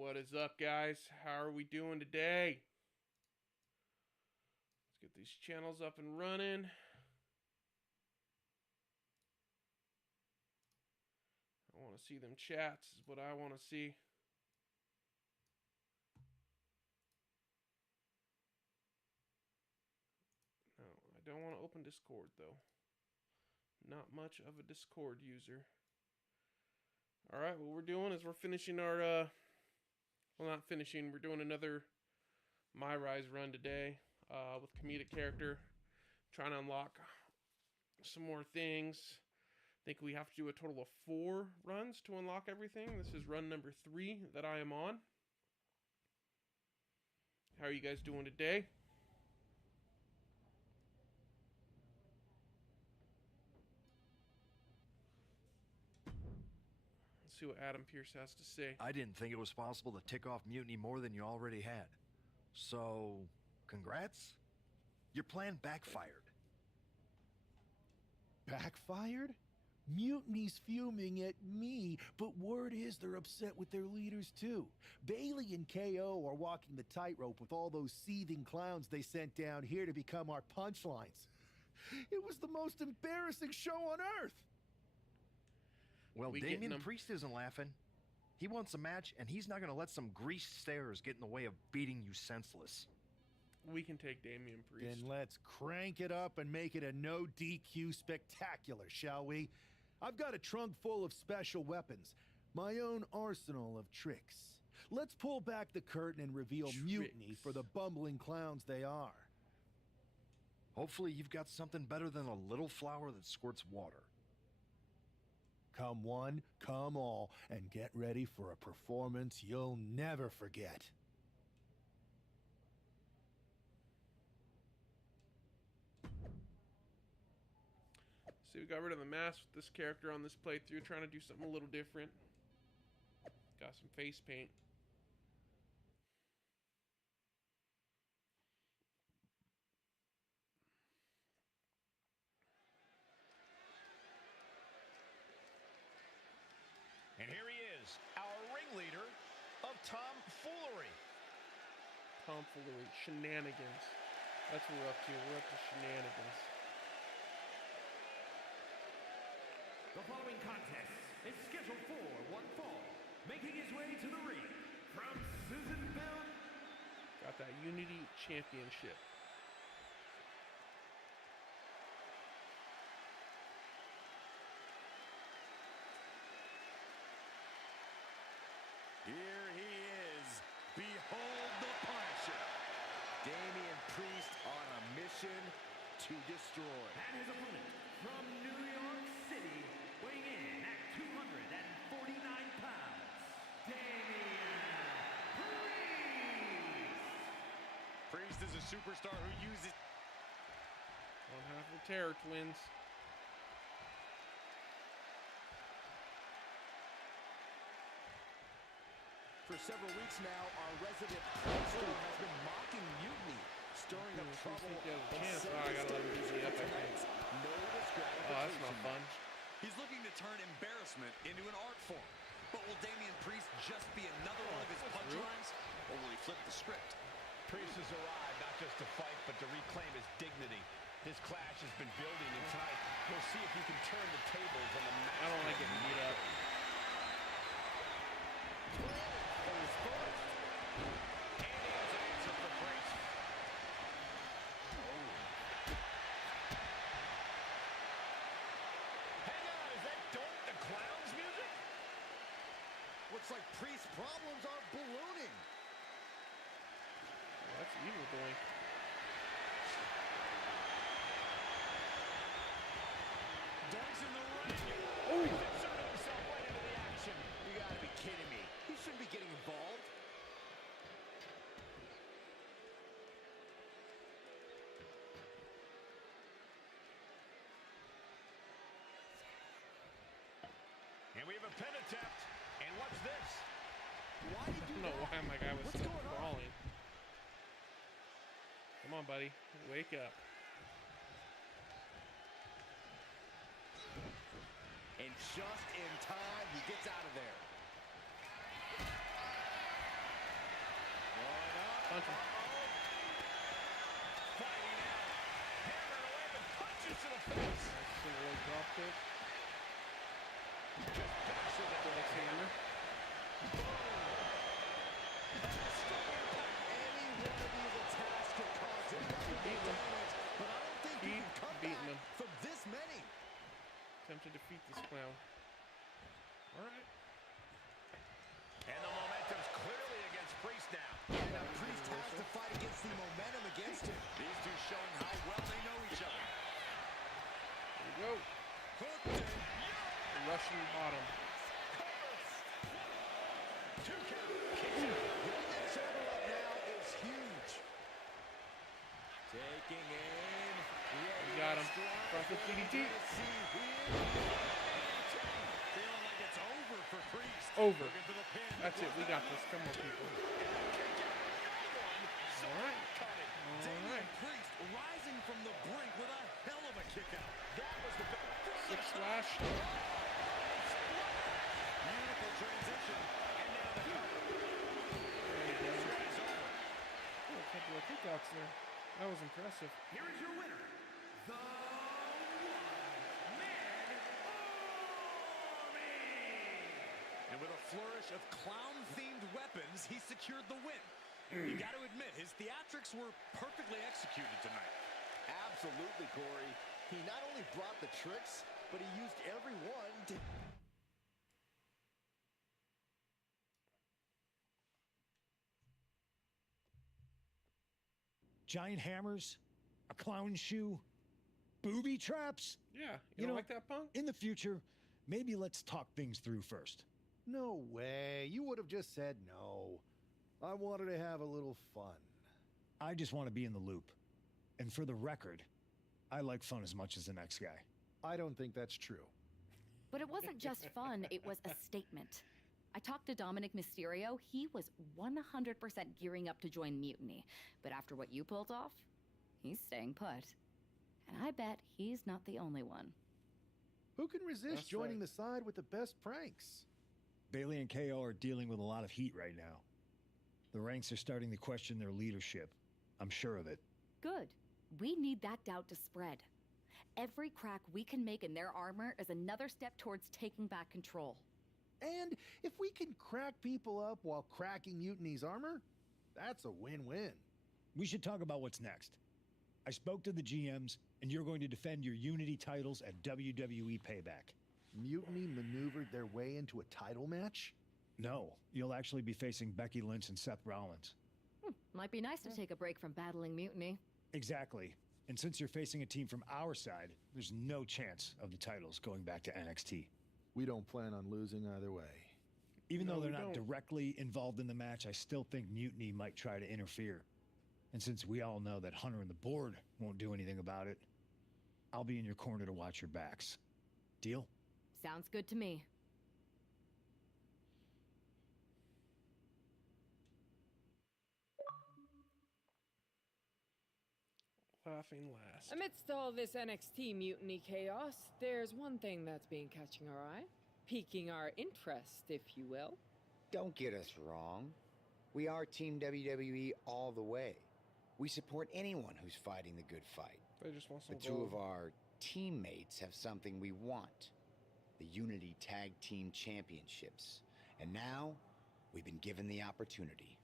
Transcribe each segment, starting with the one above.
What is up, guys? How are we doing today? Let's get these channels up and running. I want to see them chats, is what I want to see. No, I don't want to open Discord, though. Not much of a Discord user. Alright, what we're doing is we're finishing our, well, not finishing, we're doing another My Rise run today, with comedic character. Trying to unlock some more things. I think we have to do a total of 4 runs to unlock everything. This is run number 3 that I am on. How are you guys doing today? Let's see what Adam Pierce has to say. I didn't think it was possible to tick off Mutiny more than you already had. So, congrats? Your plan backfired. Backfired? Mutiny's fuming at me, but word is they're upset with their leaders too. Bailey and KO are walking the tightrope with all those seething clowns they sent down here to become our punchlines. It was the most embarrassing show on earth! Well, Damian Priest isn't laughing. He wants a match, and he's not going to let some greased stairs get in the way of beating you senseless. We can take Damian Priest. Then let's crank it up and make it a no DQ spectacular, shall we? I've got a trunk full of special weapons, my own arsenal of tricks. Let's pull back the curtain and reveal Mutiny for the bumbling clowns they are. Hopefully you've got something better than a little flower that squirts water. Come one, come all, and get ready for a performance you'll never forget. See, we got rid of the mask with this character on this playthrough, trying to do something a little different. Got some face paint. And here he is, our ringleader of tomfoolery. Tomfoolery, shenanigans. That's what we're up to. We're up to shenanigans. The following contest is scheduled for one fall. Making his way to the ring from Susanville. Got that Unity Championship. Here he is. Behold the Punisher. Damian Priest on a mission to destroy. And his opponent from New York City, weighing in at 249 pounds, Damian Priest. Priest is a superstar who uses... One half of the Terror Twins. For several weeks now, our resident prankster has been mocking Mutiny, stirring up trouble. I gotta let him easy up, I think. Oh, that's not fun. He's looking to turn embarrassment into an art form. But will Damian Priest just be another one of his punchlines? Or will he flip the script? Priest has arrived not just to fight, but to reclaim his dignity. This clash has been building, and tonight we'll see if he can turn the tables on the match. I don't want to get beat up. Looks like Priest's problems are ballooning. Well, that's evil doing. Donk's in the ring. Oh! He's inserted himself right into the action. You gotta be kidding me. He shouldn't be getting involved. And we have a pin attempt. And what's this? Why did you do I don't know why my guy was What's still going on? crawling. Come on, buddy. Wake up. And just in time, he gets out of there. punch him. Fighting out. Hammering away with punches to the face. Nice single leg drop kick. Just dashes it with a Hammer. Any one of these attacks could cause him Beat him. damage, but I don't think he Keep can come beating back him. from this many. Attempt to defeat this clown. All right. And the momentum's clearly against Priest now. And now Priest has to fight against the momentum against him. These two showing how well they know each other. Here we go. Hooked and The Russian bottom. two count. Getting that shoulder up now is huge. Taking aim. We got him. Front foot DDT. Feeling like it's over for Priest. Over. Looking for the pin. That's it. We got this. Come on, people. All right. Damian Priest rising from the brink with a hell of a kick out. That was the best. Six slash. Beautiful transition. And now the cover. And this one is over. Oh, a couple of kickouts there. That was impressive. Here is your winner, the One-Man Army. And with a flourish of clown-themed weapons, he secured the win. You got to admit, his theatrics were perfectly executed tonight. Absolutely, Corey. He not only brought the tricks, but he used every one to... Giant hammers, a clown shoe, booby traps. Yeah. You You don't know- like that, Punk? In the future, maybe let's talk things through first. No way. You would have just said no. I wanted to have a little fun. I just want to be in the loop. And for the record, I like fun as much as the next guy. I don't think that's true. But it wasn't just fun, it was a statement. I talked to Dominic Mysterio. He was 100% gearing up to join Mutiny. But after what you pulled off, he's staying put. And I bet he's not the only one. Who can resist That's joining right. the side with the best pranks? Bailey and KO are dealing with a lot of heat right now. The ranks are starting to question their leadership. I'm sure of it. Good. We need that doubt to spread. Every crack we can make in their armor is another step towards taking back control. And if we can crack people up while cracking Mutiny's armor, that's a win-win. We should talk about what's next. I spoke to the GMs, and you're going to defend your Unity titles at WWE Payback. Mutiny maneuvered their way into a title match? No, you'll actually be facing Becky Lynch and Seth Rollins. Might be nice to take a break from battling Mutiny. Exactly. And since you're facing a team from our side, there's no chance of the titles going back to NXT. We don't plan on losing either way. Even No, though they're we not don't. directly involved in the match, I still think Mutiny might try to interfere. And since we all know that Hunter and the board won't do anything about it, I'll be in your corner to watch your backs. Deal? Sounds good to me. Laughing last. Amidst all this NXT mutiny chaos, there's one thing that's been catching our eye, piquing our interest, if you will. Don't get us wrong. We are Team WWE all the way. We support anyone who's fighting the good fight. They just want some But two gold. of our teammates have something we want. The Unity Tag Team Championships. And now, we've been given the opportunity.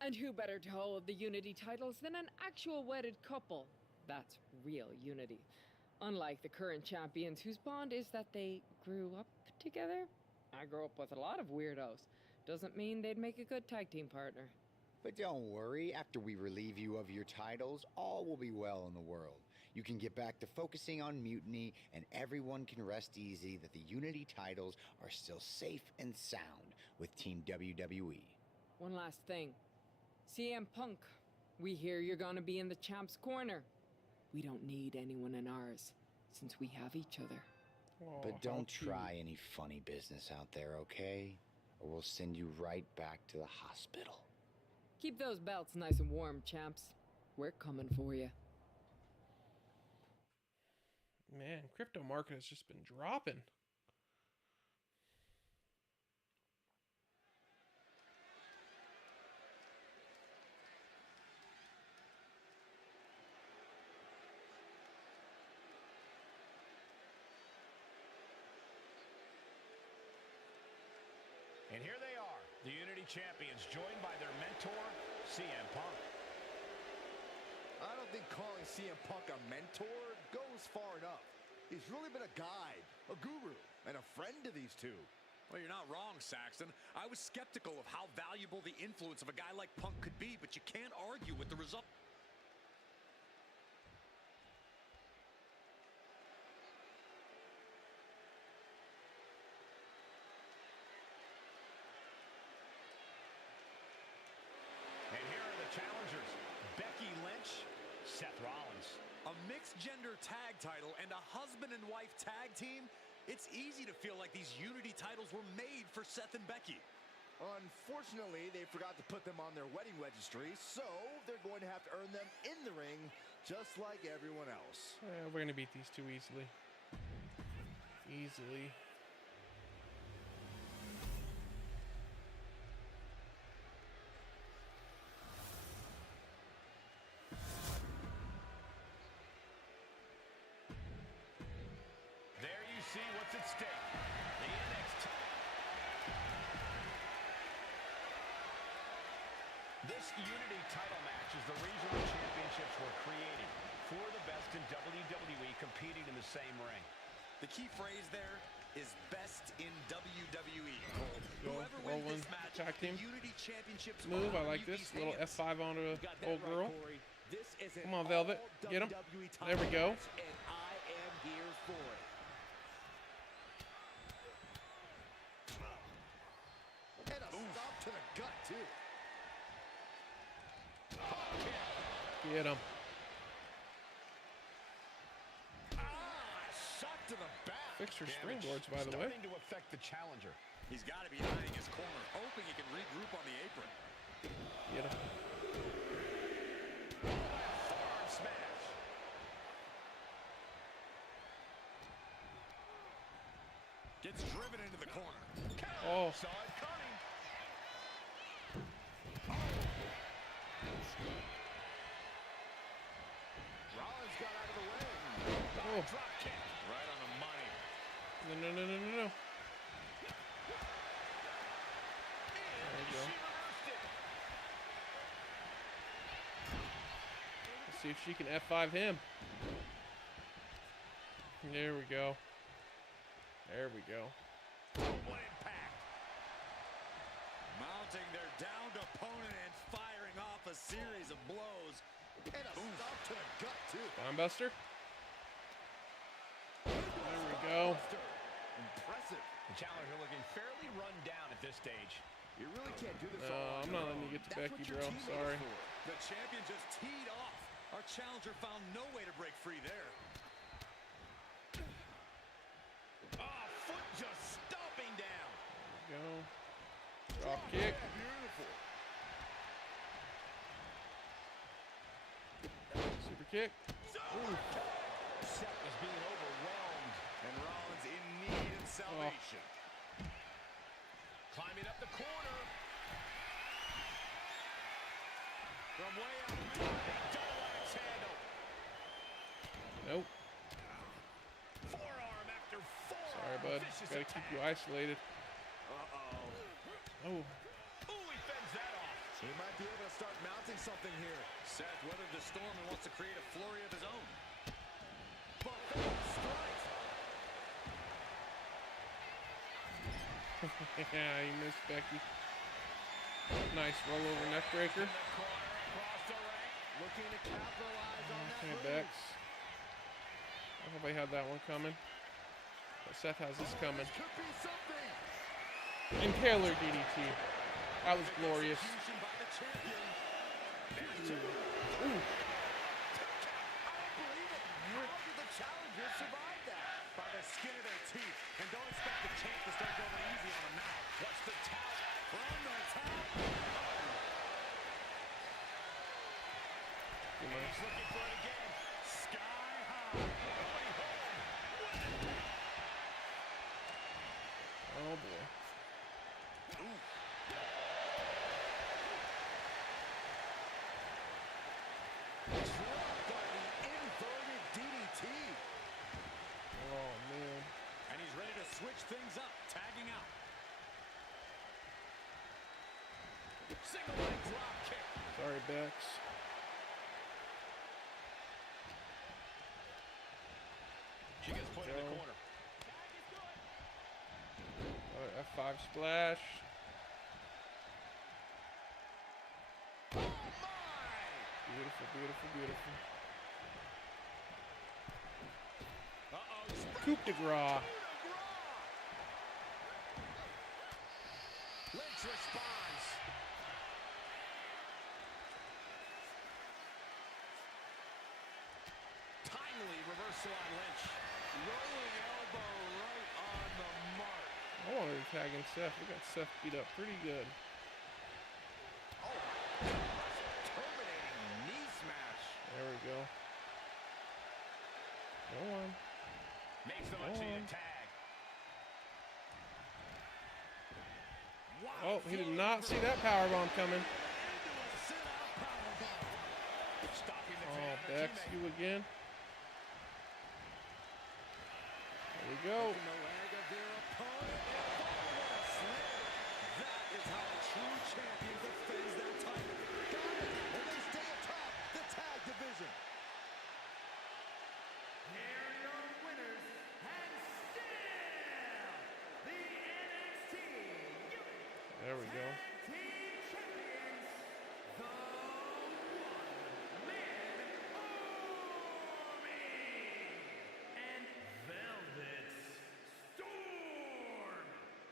And who better to hold the Unity titles than an actual wedded couple? That's real unity. Unlike the current champions whose bond is that they grew up together. I grew up with a lot of weirdos. Doesn't mean they'd make a good tag team partner. But don't worry, after we relieve you of your titles, all will be well in the world. You can get back to focusing on Mutiny, and everyone can rest easy that the Unity titles are still safe and sound with Team WWE. One last thing. CM Punk, we hear you're gonna be in the champ's corner. We don't need anyone in ours, since we have each other. Oh, But how don't cute. try any funny business out there, okay? Or we'll send you right back to the hospital. Keep those belts nice and warm, champs. We're coming for you. Man, crypto market has just been dropping. And here they are, the Unity Champions, joined by their mentor, CM Punk. I don't think calling CM Punk a mentor goes far enough. He's really been a guide, a guru, and a friend to these two. Well, you're not wrong, Saxton. I was skeptical of how valuable the influence of a guy like Punk could be, but you can't argue with the result. And here are the challengers, Becky Lynch, Seth Rollins. A mixed-gender tag title and a husband and wife tag team? It's easy to feel like these Unity titles were made for Seth and Becky. Unfortunately, they forgot to put them on their wedding registry, so they're going to have to earn them in the ring, just like everyone else. We're going to beat these two easily. Easily. There you see what's at stake. The NXT. This Unity title match is the reason the championships were created. For the best in WWE competing in the same ring. The key phrase there is best in WWE. Go, Whoever roll wins one, this match, tag team. the Unity Championships Move, I are like this. UV's Little hands. F5 onto You a got that old right, girl. Corey. This is an Come on, Velvet. all Get him. WWE title There we go. match, and I am here for it. And a stop to the gut, too. Get him. Shot to the back. Fix your Damage springboards, by the way. starting to affect the challenger. He's got to be eyeing his corner, hoping he can regroup on the apron. Get him. Forearm smash. Gets driven into the corner. Oh. Saw it coming. Rollins got out of the way. Oh. Drop kick. Right on the money. No, no, no, no, no, no. There we go. She reversed it. Let's see if she can F5 him. There we go. There we go. What impact. Mounting their downed opponent and firing off a series of blows. And a stop to the gut, too. Spinebuster. There we go. Impressive. The challenger looking fairly run down at this stage. You really can't do this No, all on I'm your not letting own. you get to That's Becky, what your bro. teammate is Sorry. for. The champion just teed off. Our challenger found no way to break free there. Oh, foot just stomping down. Go. Drop kick. Beautiful. Super kick. Ooh. Seth is being overwhelmed. And Rollins in need of salvation. Climbing up the corner. From way out mid, Double axe handle. Nope. Forearm after forearm. Sorry, bud. Vicious Gotta attack. keep you isolated. Oh. Ooh, he fends that off. He might be able to start mounting something here. Seth weathered the storm and wants to create a flurry of his own. Buffalo strikes. Yeah, you missed Becky. Nice rollover neck breaker. In the corner, across the ring. Looking to capitalize on that Okay, move. Bex. I hope I had that one coming. But Seth has this coming. Could be something. Impaler DDT. That was glorious. Execution by the champion. Ooh. I don't believe it. How did the challenger survive that? By the skin of their teeth. And don't expect the champ to start going easy on them now. What's the towel? From the top. Too much. He's looking for it again. Sky high. Going home. Oh boy. Dropped by the inverted DDT. Oh man. And he's ready to switch things up. Tagging out. Single leg drop kick. Sorry, Bex. She gets put in the corner. F5 splash. Oh my! Beautiful, beautiful, beautiful. Uh-oh. Coup de grace. Lynch responds. Timely reversal on Lynch. Rolling elbow right on the mark. I wanted to tag in Seth. We got Seth beat up pretty good. Oh my gosh. Terminating knee smash. There we go. Go on. Makes them up to the tag. Oh, he did not see that powerbomb coming. Oh, Bex, you again. There we go. That is how a true champion defends their title. Got it. And they stay atop the tag division. Here are your winners, and still the NXT There we go. Tag Team Champions, the One-Man Army, and Velvet Storm.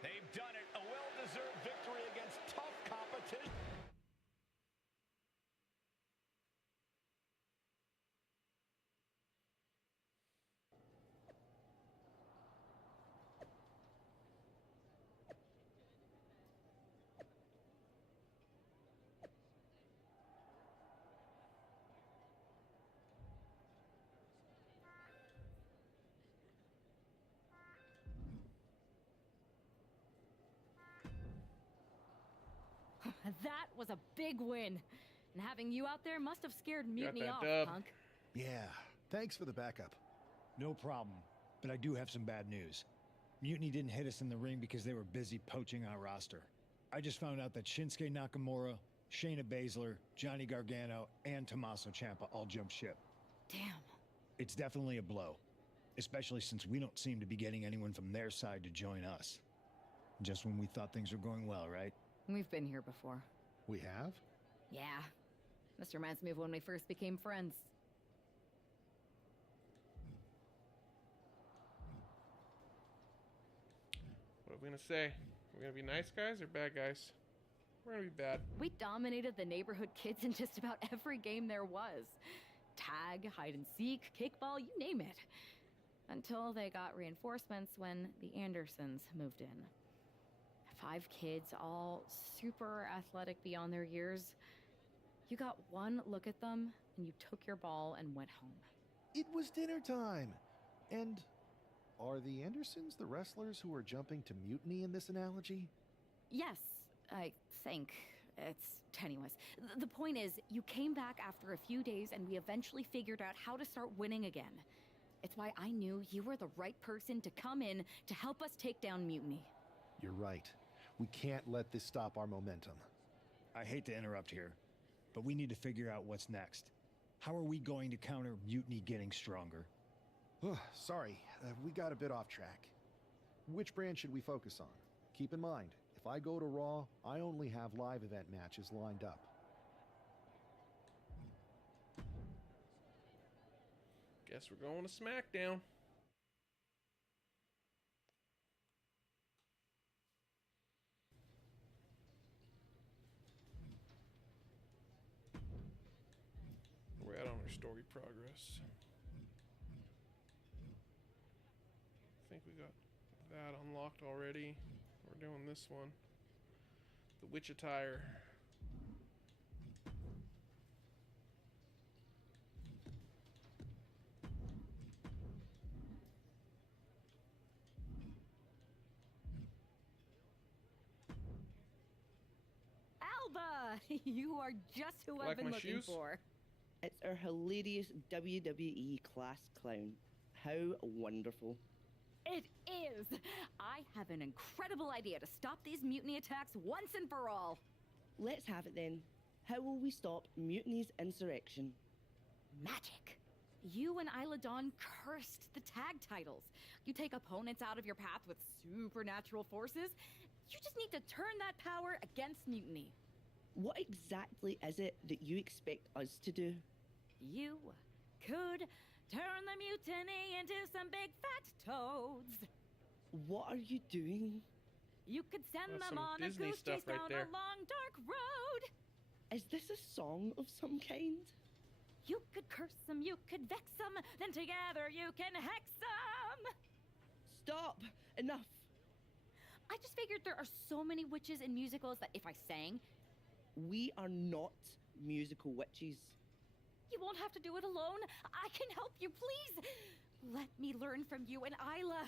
They've done it. A well-deserved victory against tough competition. That was a big win. And having you out there must have scared Mutiny that off, dub. punk. Yeah, thanks for the backup. No problem, but I do have some bad news. Mutiny didn't hit us in the ring because they were busy poaching our roster. I just found out that Shinsuke Nakamura, Shayna Baszler, Johnny Gargano, and Tommaso Ciampa all jumped ship. Damn. It's definitely a blow, especially since we don't seem to be getting anyone from their side to join us. Just when we thought things were going well, right? We've been here before. We have? Yeah. This reminds me of when we first became friends. What are we gonna say? We're gonna be nice guys or bad guys? We're gonna be bad. We dominated the neighborhood kids in just about every game there was. Tag, hide and seek, kickball, you name it. Until they got reinforcements when the Andersons moved in. 5 kids, all super athletic beyond their years. You got one look at them, and you took your ball and went home. It was dinner time. And are the Andersons the wrestlers who are jumping to mutiny in this analogy? Yes, I think. It's tenuous. The point is, you came back after a few days, and we eventually figured out how to start winning again. It's why I knew you were the right person to come in to help us take down Mutiny. You're right. We can't let this stop our momentum. I hate to interrupt here, but we need to figure out what's next. How are we going to counter Mutiny getting stronger? Sorry, we got a bit off track. Which brand should we focus on? Keep in mind, if I go to Raw, I only have live event matches lined up. Guess we're going to SmackDown. We're at on our story progress. I think we got that unlocked already. We're doing this one. The Witch Attire. Alba! You are just who I've been looking for. It's our hilarious WWE class clown. How wonderful. It is! I have an incredible idea to stop these mutiny attacks once and for all. Let's have it then. How will we stop Mutiny's insurrection? Magic. You and Isla Dawn cursed the tag titles. You take opponents out of your path with supernatural forces. You just need to turn that power against Mutiny. What exactly is it that you expect us to do? You could turn the Mutiny into some big fat toads. What are you doing? You could send them on Disney a goose stuff chase right down there. a long, dark road. Is this a song of some kind? You could curse them, you could vex them, then together you can hex them. Stop! Enough! I just figured there are so many witches in musicals that if I sang... We are not musical witches. You won't have to do it alone. I can help you, please. Let me learn from you and Isla.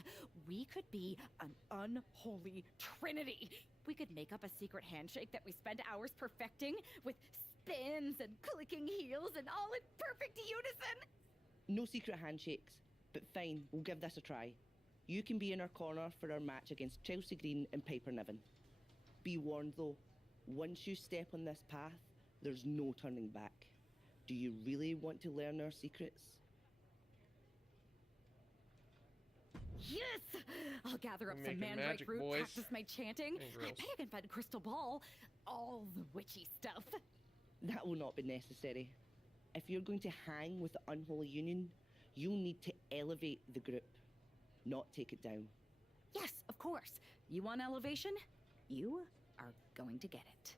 We could be an unholy trinity. We could make up a secret handshake that we spend hours perfecting with spins and clicking heels and all in perfect unison. No secret handshakes, but fine, we'll give this a try. You can be in our corner for our match against Chelsea Green and Piper Niven. Be warned though, once you step on this path, there's no turning back. Do you really want to learn our secrets? Yes! I'll gather up We're some making mandrake magic, root, boys. practice my chanting. And I girls. bet I can find a crystal ball. All the witchy stuff. That will not be necessary. If you're going to hang with the Unholy Union, you'll need to elevate the group, not take it down. Yes, of course. You want elevation? You are going to get it.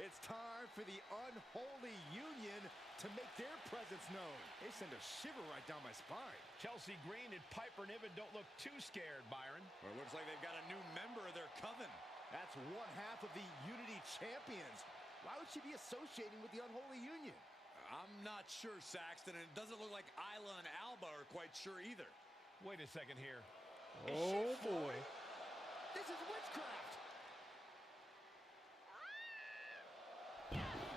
It's time for the Unholy Union to make their presence known. They send a shiver right down my spine. Chelsea Green and Piper Niven don't look too scared, Byron. Well, it looks like they've got a new member of their coven. That's one half of the Unity Champions. Why would she be associating with the Unholy Union? I'm not sure, Saxton, and it doesn't look like Isla and Alba are quite sure either. Wait a second here. Oh boy. This is witchcraft.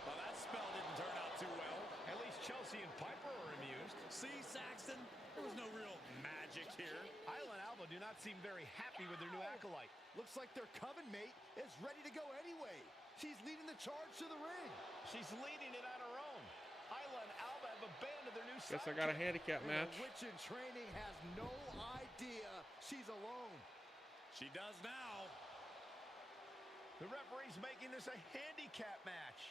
Well, that spell didn't turn out too well. At least Chelsea and Piper are amused. See, Saxton, there was no real magic here. Isla and Alba do not seem very happy with their new acolyte. Looks like their coven mate is ready to go anyway. She's leading the charge to the ring. She's leading it on her own. Isla and Alba have abandoned their new Guess I got a handicap And match. the witch in training has no idea she's alone. She does now. The referee's making this a handicap match.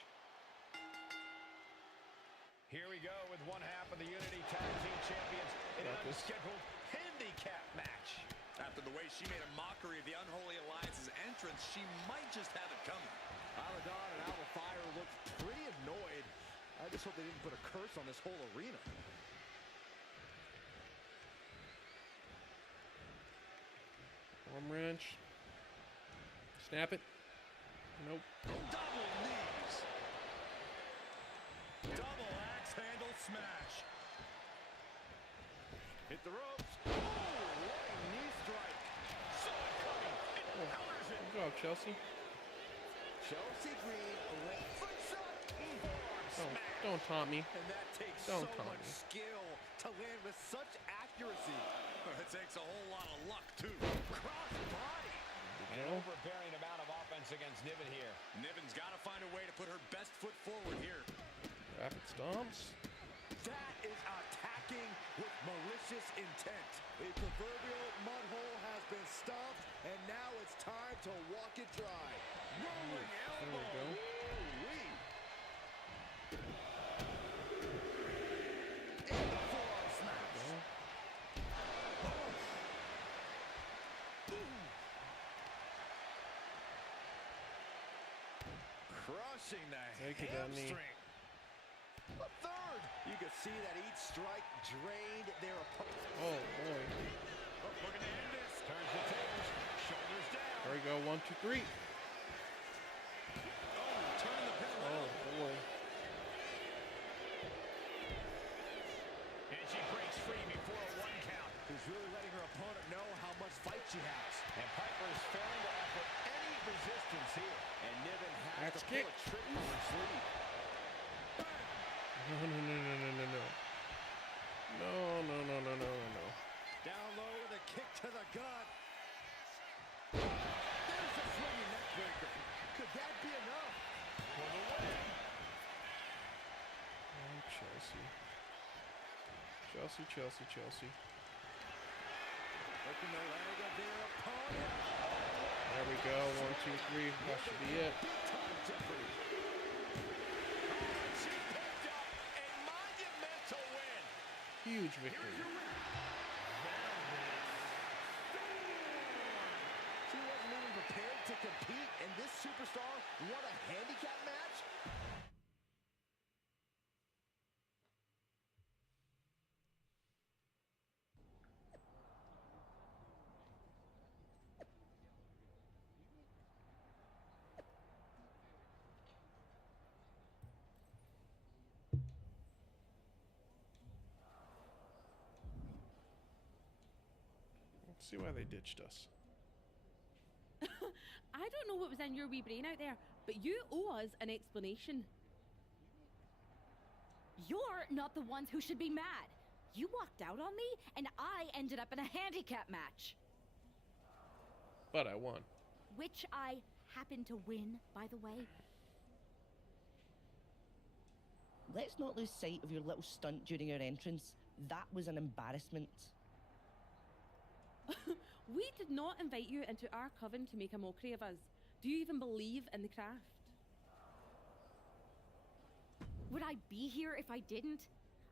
Here we go with one half of the Unity Tag Team Champions in an unscheduled handicap match. After the way she made a mockery of the Unholy Alliance's entrance, she might just have it coming. Isla Dawn and Alba Fire looked pretty annoyed. I just hope they didn't put a curse on this whole arena. Arm wrench. Snap it. Nope. Double knees. Double axe handle smash. Hit the ropes. Oh, what a knee strike. Saw it coming. It counters it. Good job, Chelsea. Chelsea Green, left foot shot. Don't taunt me. And that takes Don't so taunt much me. skill to land with such accuracy. It takes a whole lot of luck, too. Cross body. An overbearing amount of offense against Niven here. Niven's got to find a way to put her best foot forward here. Rapid stomps. That is attacking with malicious intent. A proverbial mud hole has been stomped, and now it's time to walk it dry. Rolling There we elbow. go. Ooh-wee. And the forearm smash. Well, Crushing the Take it down, knee. hamstring. A third. You can see that each strike drained their opponent. oh boy. Oh, we're going to end this. Turns the tables, shoulders down. There we go. 1, 2, 3. Oh, turn the pin Oh around. boy. And she breaks free before a 1 count. Who's really letting her opponent know how much fight she has. And Piper is failing to offer any resistance here. And Niven has Axe to kick. pull a trick from her sleeve. Bang! No, no, no, no, no, no, no. No, no, no, no, no, no, no. Down low with a kick to the gut. There's a swinging neck breaker. Could that be enough for the win? Oh, Chelsea. Chelsea, Chelsea, Chelsea. Looking the leg of their opponent. There we go. 1, 2, 3. That should be it. Huge victory. She wasn't even prepared to compete, and this superstar won a handicap match? Let's see why they ditched us. I don't know what was in your wee brain out there, but you owe us an explanation. You're not the ones who should be mad. You walked out on me, and I ended up in a handicap match. But I won. Which I happened to win, by the way. Let's not lose sight of your little stunt during your entrance. That was an embarrassment. We did not invite you into our coven to make a mockery of us. Do you even believe in the craft? Would I be here if I didn't?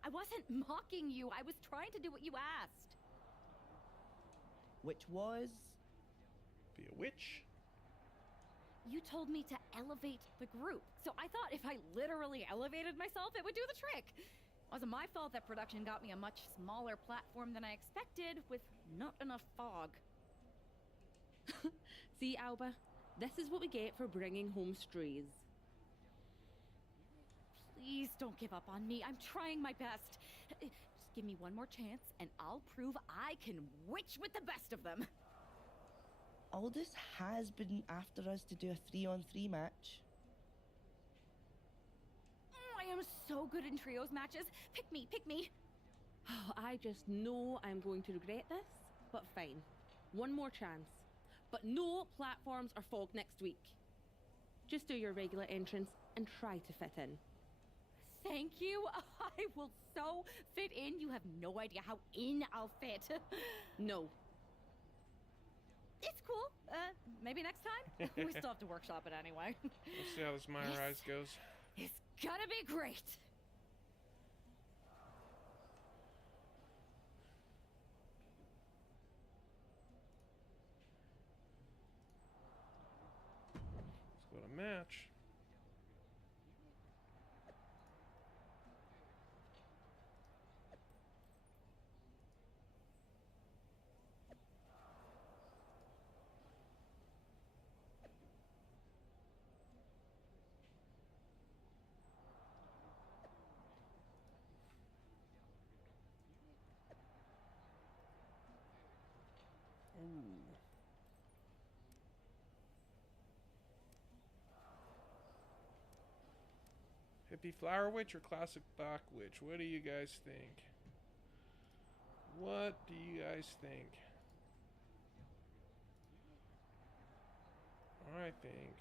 I wasn't mocking you. I was trying to do what you asked. Which was? Be a witch. You told me to elevate the group. So I thought if I literally elevated myself, it would do the trick. It wasn't my fault that production got me a much smaller platform than I expected with not enough fog. See, Alba, this is what we get for bringing home strays. Please don't give up on me. I'm trying my best. Just give me one more chance, and I'll prove I can witch with the best of them. Aldous has been after us to do a 3-on-3 match. I am so good in trios matches. Pick me, pick me. Oh, I just know I'm going to regret this, but fine. One more chance. But no platforms or fog next week. Just do your regular entrance and try to fit in. Thank you. I will so fit in. You have no idea how in I'll fit. No. It's cool. Maybe next time. We still have to workshop it anyway. We'll see how this My Rise goes. It's gonna be great. Let's go to match. Hippie Flower Witch or Classic Black Witch? What do you guys think? What do you guys think? I think.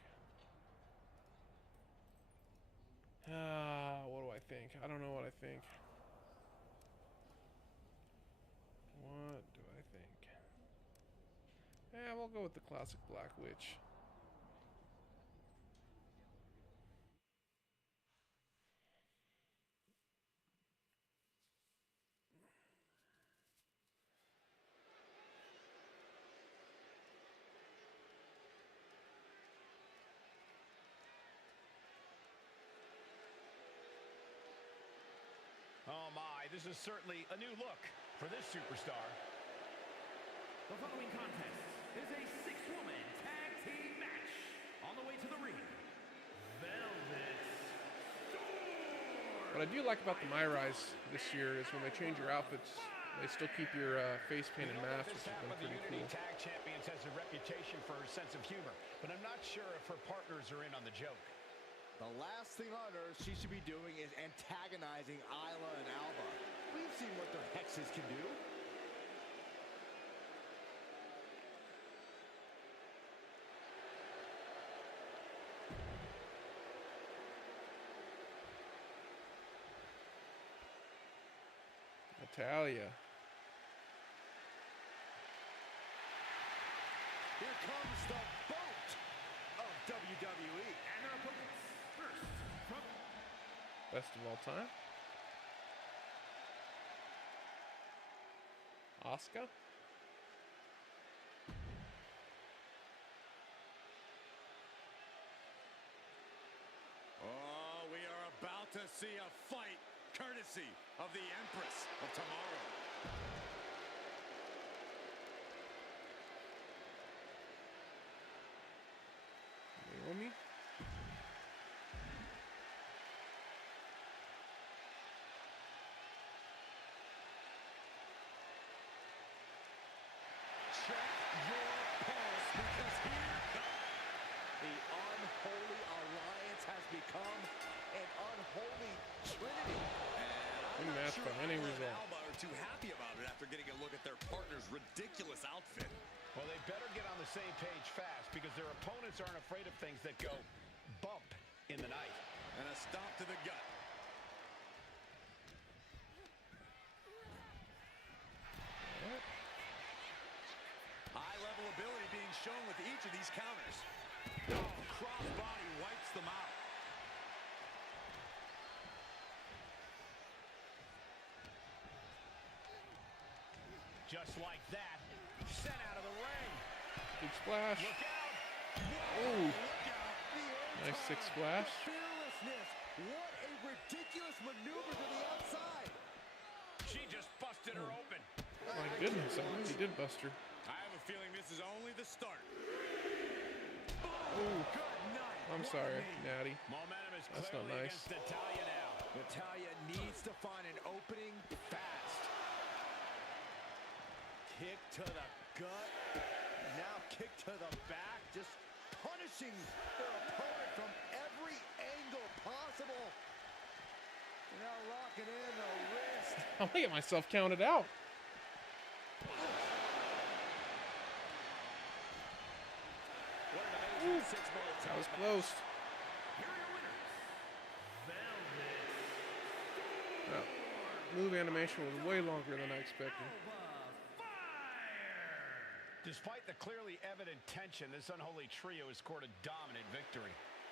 What do I think? I don't know what I think. What do I think? Yeah, we'll go with the Classic Black Witch. Oh my, this is certainly a new look for this superstar. The following contest is a 6-woman tag team match. On the way to the ring, Velvet Storm. What I do like about the My Rise this year is when they change your outfits, they still keep your face paint and mask, which has been pretty cool. Tag Champions has a reputation for her sense of humor, but I'm not sure if her partners are in on the joke. The last thing on earth she should be doing is antagonizing Isla and Alba. We've seen what their hexes can do. Natalia. Here comes the boat of WWE. And their opponents, first from Best of all time. Asuka. Oh, we are about to see a fight courtesy of the Empress of Tomorrow. Naomi. Check your pulse, because here comes the unholy alliance has become an unholy trinity. Good match by any result. Alba are too happy about it after getting a look at their partner's ridiculous outfit. Well, they better get on the same page fast because their opponents aren't afraid of things that go bump in the night. And a stop to the gut. High level ability being shown with each of these counters. Oh, crossbody wipes them out. Just like that, sent out of the ring. Big splash. Look out. Ooh. Look out. The Nice six time. splash. Fearlessness. What a ridiculous maneuver to the outside. She just busted her open. My goodness, I really did bust her. I have a feeling this is only the start. Ooh. Good night. I'm What sorry, a knee. Natty. Momentum is That's not clearly nice. against Natalia now. Natalia needs to find an opening fast. Kick to the gut. Now kick to the back. Just punishing their opponent from every angle possible. Now locking in the wrist. I'm gonna get myself counted out. What an amazing 6-minute That was match. close. here are your winners, Velvet That move animation was way longer than I expected. Alba Fire. Despite the clearly evident tension, this unholy trio has scored a dominant victory.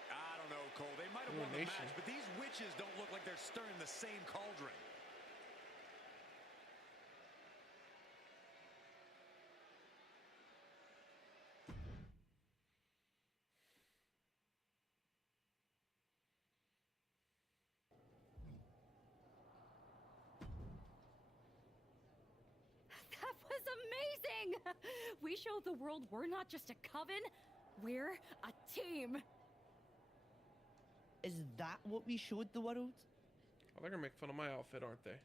I don't know, Cole. They might have won the Elimination. match, but these witches don't look like they're stirring the same cauldron. That was amazing! We showed the world we're not just a coven, we're a team. Is that what we showed the world? Oh, they're gonna make fun of my outfit, aren't they?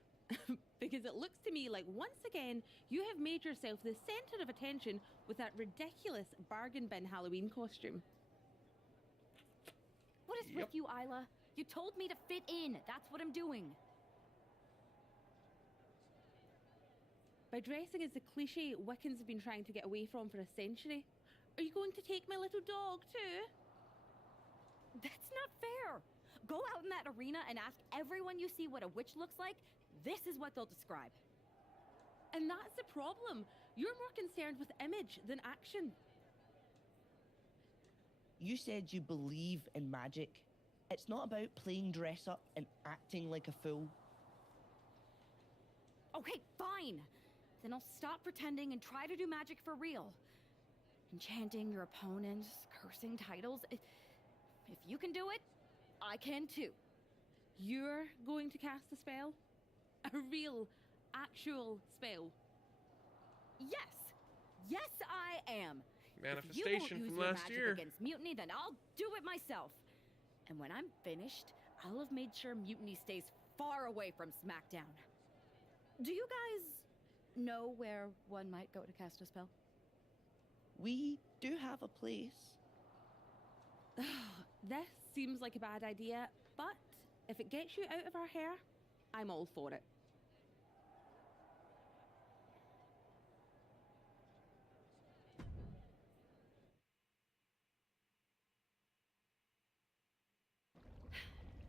Because it looks to me like once again you have made yourself the center of attention with that ridiculous bargain bin Halloween costume. What is with you, Isla? You told me to fit in. That's what I'm doing. By dressing as the cliche Wiccans have been trying to get away from for a century, are you going to take my little dog too? That's not fair. Go out in that arena and ask everyone you see what a witch looks like. This is what they'll describe. And that's the problem. You're more concerned with image than action. You said you believe in magic. It's not about playing dress up and acting like a fool. Okay, fine. Then I'll stop pretending and try to do magic for real. Enchanting your opponents, cursing titles. If you can do it, I can too. You're going to cast a spell? A real, actual spell? Yes. Yes, I am. Manifestation if you won't use from your last magic year. against Mutiny, then I'll do it myself. And when I'm finished, I'll have made sure Mutiny stays far away from SmackDown. Do you guys know where one might go to cast a spell? We do have a place. This seems like a bad idea, but if it gets you out of our hair, I'm all for it.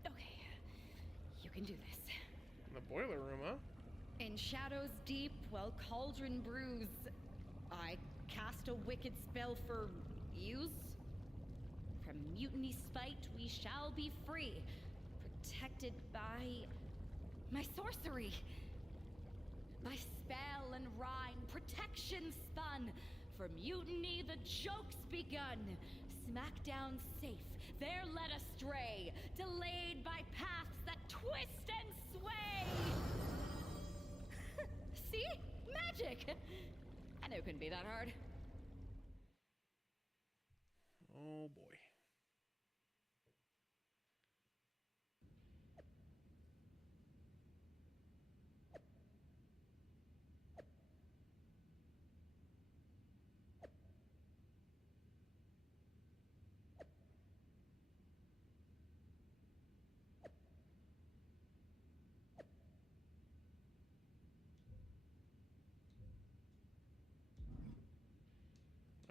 Okay, you can do this. In the boiler room, huh? In shadows deep, while cauldron brews, I cast a wicked spell for use. From mutiny spite we shall be free, protected by my sorcery. By spell and rhyme, protection spun. For mutiny the joke's begun. Smackdown safe, there led astray, delayed by paths that twist and sway. See? Magic! I knew it couldn't be that hard. Oh boy.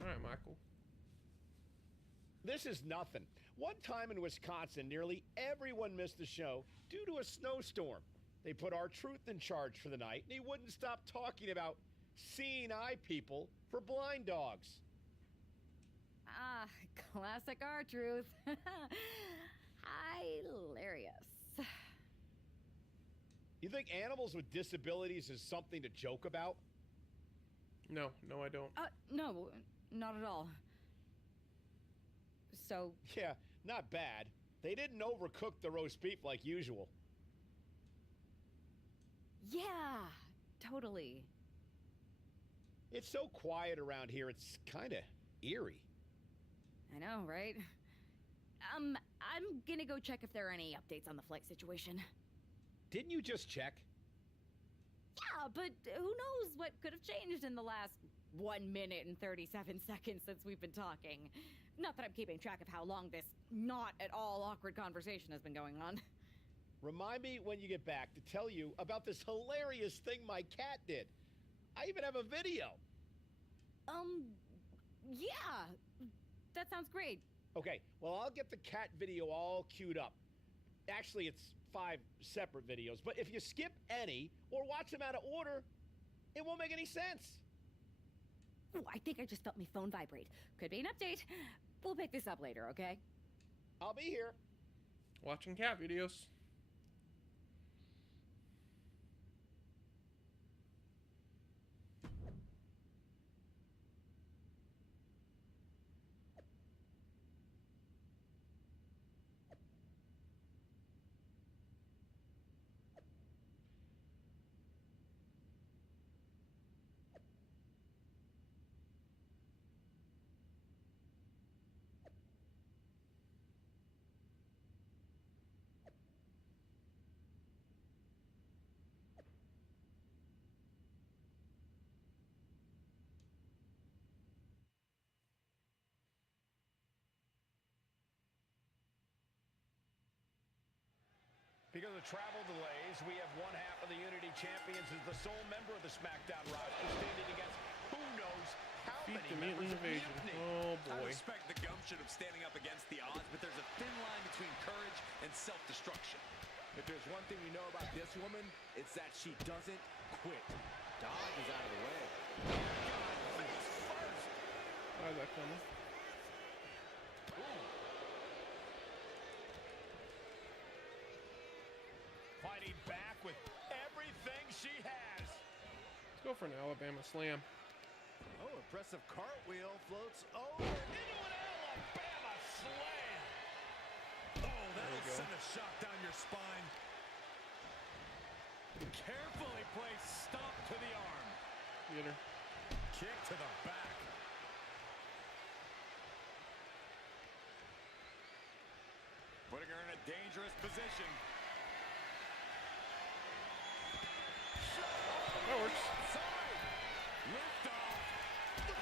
All right, Michael. This is nothing. One time in Wisconsin, nearly everyone missed the show due to a snowstorm. They put R-Truth in charge for the night, and he wouldn't stop talking about seeing eye people for blind dogs. Ah, classic R-Truth. Hilarious. You think animals with disabilities is something to joke about? No, I don't. No, not at all. So... Yeah, not bad. They didn't overcook the roast beef like usual. Yeah, totally. It's so quiet around here, it's kind of eerie. I know, right? I'm gonna go check if there are any updates on the flight situation. Didn't you just check? Yeah, but who knows what could have changed in the last 1 minute and 37 seconds since we've been talking. Not that I'm keeping track of how long this not at all awkward conversation has been going on. Remind me when you get back to tell you about this hilarious thing my cat did. I even have a video. Yeah, that sounds great. Okay, well, I'll get the cat video all queued up. Actually, it's 5 separate videos, but if you skip any or watch them out of order, it won't make any sense. Ooh, I think I just felt my phone vibrate. Could be an update. We'll pick this up later, okay? I'll be here. Watching cat videos. Because of travel delays, we have one half of the Unity Champions as the sole member of the SmackDown roster standing against who knows how many members of Mutiny. Oh I boy. respect the gumption of standing up against the odds, but there's a thin line between courage and self-destruction. If there's one thing we know about this woman, it's that she doesn't quit. Dog is out of the way. Face first. Why is that coming? Fighting back with everything she has. Let's go for an Alabama slam. Oh, impressive cartwheel floats over into an Alabama slam. Oh, that'll send a shock down your spine. Carefully placed stomp to the arm. Get her. Kick to the back. Putting her in a dangerous position. That works. Lift off.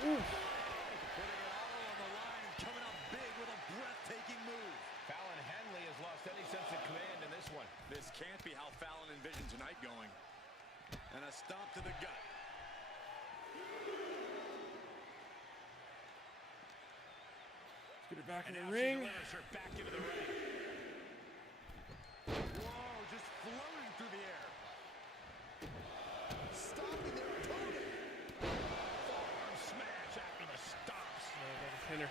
Ooh. Putting it all on the line, coming up big with a breathtaking move. Fallon going. And a stomp to the gut. Let's get her back in the ring. Back into the ring. Whoa, just floating through the air. Stopping their opponent. Forearm smash after the stomps. Pinner. A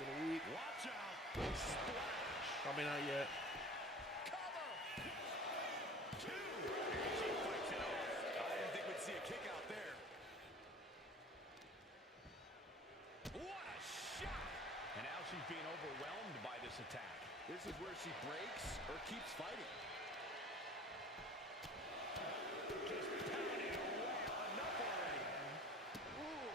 little weak. Watch out. Splash. Probably not yet. Cover. Two. And she fights it off. I didn't think we'd see a kick out there. What a shot. And now she's being overwhelmed by this attack. This is where she breaks or keeps fighting. Just pounding away. Enough already. Ooh.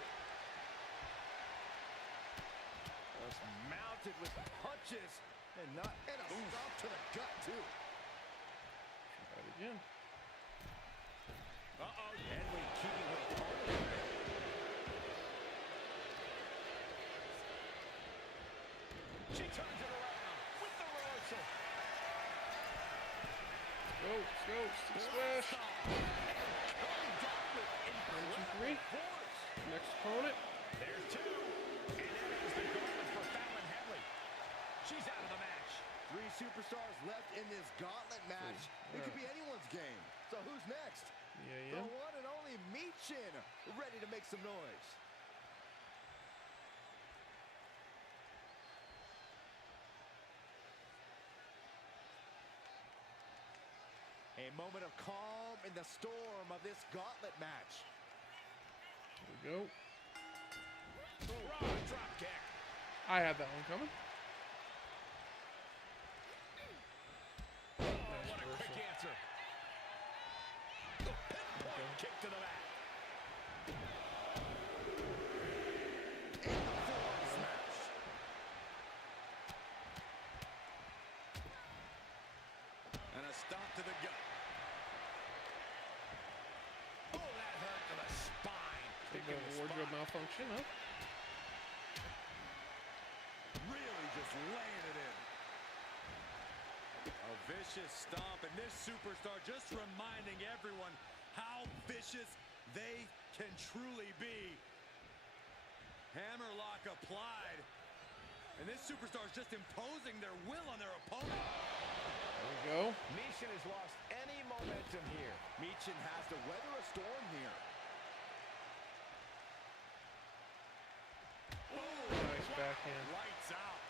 Just mounted with punches and a stomp to the gut too. Try it again. Uh-oh. Henley keeping her opponent. She turns it around with the reversal. Go, splash. Coming down with incredible force. Next opponent. There's two. And that is the gauntlet for Fallon Henley. She's out of the match. 3 superstars left in this gauntlet match. It could be anyone's game. So who's next? Yeah. The one and only Michin, ready to make some noise. A moment of calm in the storm of this gauntlet match. There we go. Raw drop kick. I had that one coming. What a quick answer. Kick to the back. And the forearm smash. And a stomp to the gut. Oh, that hurt to the spine. The wardrobe malfunction, huh? Really just laying it in. A vicious stomp, and this superstar just reminding everyone how vicious they can truly be. Hammerlock applied. And this superstar is just imposing their will on their opponent. There we go. Michin has lost any momentum here. Michin has to weather a storm here. Nice backhand. Lights out.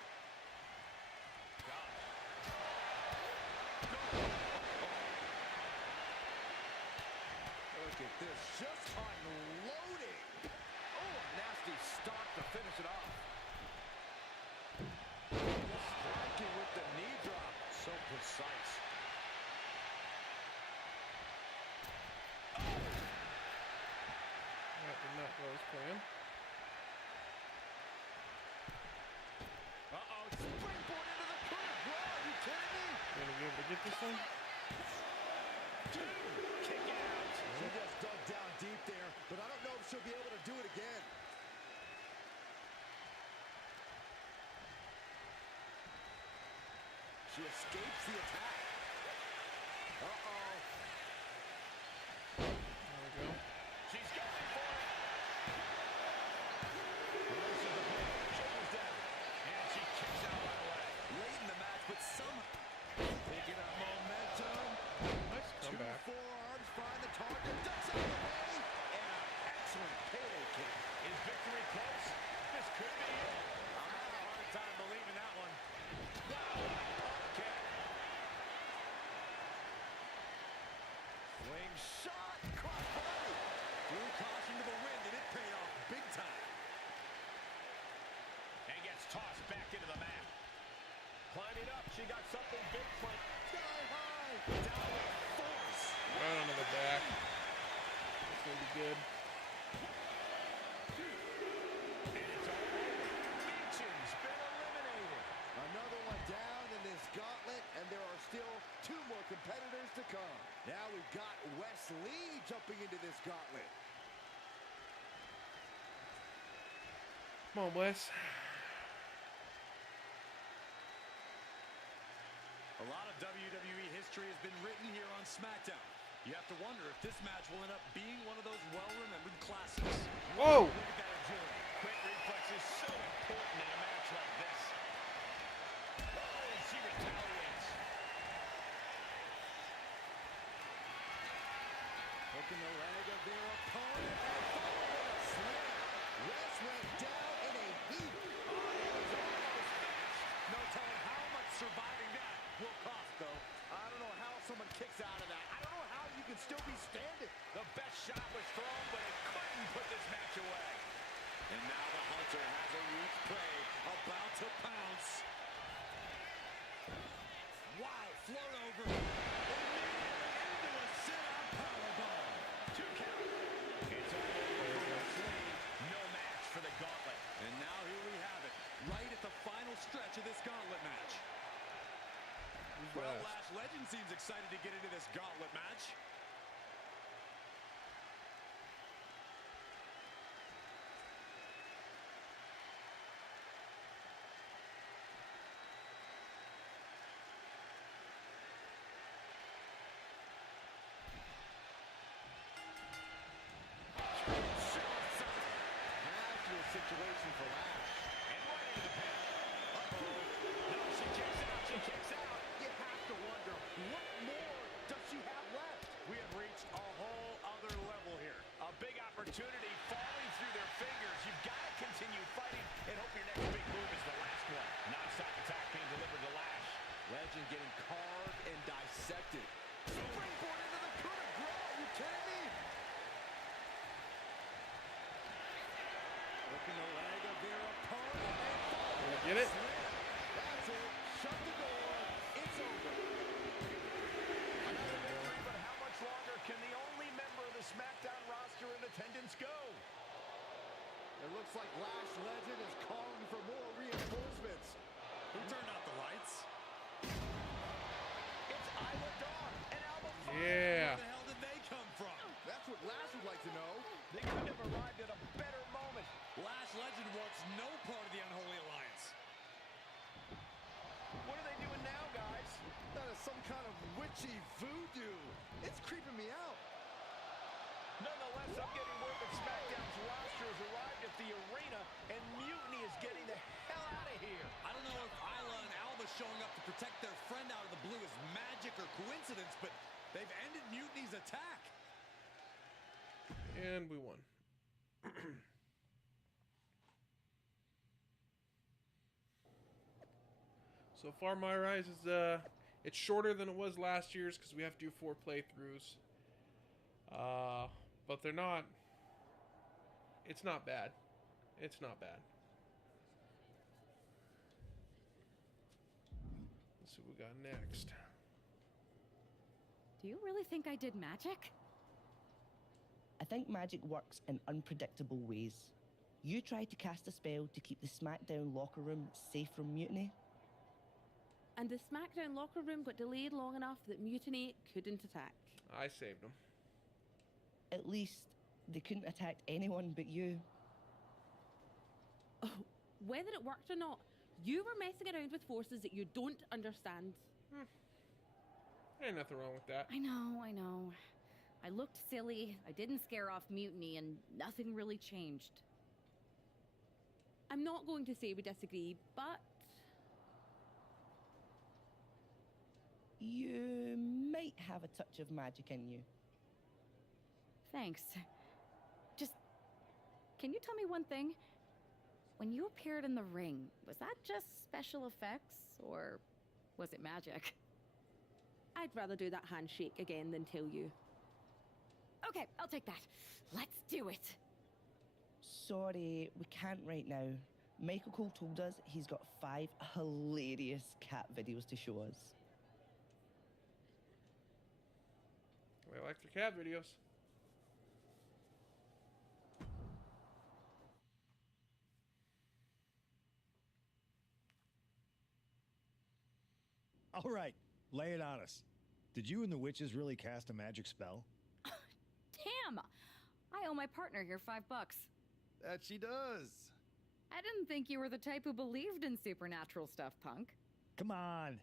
Look at this, just unloading. Oh, a nasty stomp to finish it off. Striking with the knee drop. So precise. That did not go as planned. Uh-oh, springboard into the curve. Bro, are you kidding me? Gonna be able to get this one? Kick out. She just dug down deep there, but I don't know if she'll be able to do it again. She escapes the attack. Uh-oh. There we go. She's going for it. Reverses the blade. Shoulders down. And she kicks out right away. Late in the match, but some Picking up momentum. Nice Two comeback. forearms find the target. Ducks out of the way. And an excellent payday kick. Is victory close? This could be it. I'm having a hard time believing that one. Kick. Slingshot. Crossbody. Threw caution to the wind, and it paid off big time. And gets tossed back into the mat. Climbing up. She got something big planned. Sky high. Down with force. Right onto the back. It's gonna be good. And it's all over. Michin's been eliminated. Another one down in this gauntlet, and there are still 2 more competitors to come. Now we've got Wes Lee jumping into this gauntlet. Come on, Wes. A lot of WWE history has been written here on SmackDown. You have to wonder if this match will end up being one of those well-remembered classics. Whoa! Look at that agility. Quick reflexes so important in a match like this. Oh, and she retaliates. Hooking the leg of their opponent and followed with a slam. West went down in a heap. Oh, he was almost finished. No telling how much surviving that will cost, though. I don't know how someone kicks out of that. I don't know how you can still be standing. The best shot was thrown, but it couldn't put this match away. And now the Hunter has a weak prey about to pounce. Wow, float over. Into a sit-out powerbomb. 2 count. It's all over for West Lane. No match for the gauntlet. And now here we have it, right at the final stretch of this gauntlet match. Well, Lash Legend seems excited to get into this gauntlet match. Situation for Lash. And right into the pin. Uh-oh. No, she kicks out. She kicks out. You have to wonder, what more does she have left? We have reached a whole other level here. A big opportunity falling through their fingers. You've got to continue fighting and hope your next big move is the last one. Non-stop attack being delivered to Lash. Legend getting carved and dissected. Springboard into the coup de grace. You kidding me? Looking the leg of their opponent and follow. Get it? That's it. Shut the door. It's over. Another victory, but how much longer can the only member of the SmackDown roster in attendance go? It looks like Lash Legend is calling for more reinforcements. Who turned out the lights? It's Isla Dawn and Alba Fyre. Yeah. Where the hell did they come from? That's what Lash would like to know. They couldn't have arrived at a better moment. Lash Legend wants no part of the Unholy Alliance. What are they doing now, guys? That is some kind of witchy voodoo. It's creeping me out. Nonetheless, I'm getting word that SmackDown's roster has arrived at the arena, and Mutiny is getting the hell out of here. I don't know if Isla and Alba showing up to protect their friend out of the blue is magic or coincidence, but they've ended Mutiny's attack. And we won. So far, my rise is it's shorter than it was last year's because we have to do 4 playthroughs. But they're not. It's not bad. It's not bad. Let's see what we got next. Do you really think I did magic? I think magic works in unpredictable ways. You tried to cast a spell to keep the SmackDown locker room safe from mutiny. And the SmackDown locker room got delayed long enough that Mutiny couldn't attack. I saved them. At least they couldn't attack anyone but you. Oh, whether it worked or not, you were messing around with forces that you don't understand. Ain't nothing wrong with that. I know. I looked silly, I didn't scare off Mutiny, and nothing really changed. I'm not going to say we disagree, but... You might have a touch of magic in you. Thanks. Just, can you tell me one thing? When you appeared in the ring, was that just special effects, or was it magic? I'd rather do that handshake again than tell you. Okay, I'll take that. Let's do it. Sorry, we can't right now. Michael Cole told us he's got 5 hilarious cat videos to show us. I like their cat videos. All right, lay it on us. Did you and the witches really cast a magic spell? Damn! I owe my partner here $5. That she does. I didn't think you were the type who believed in supernatural stuff, punk. Come on.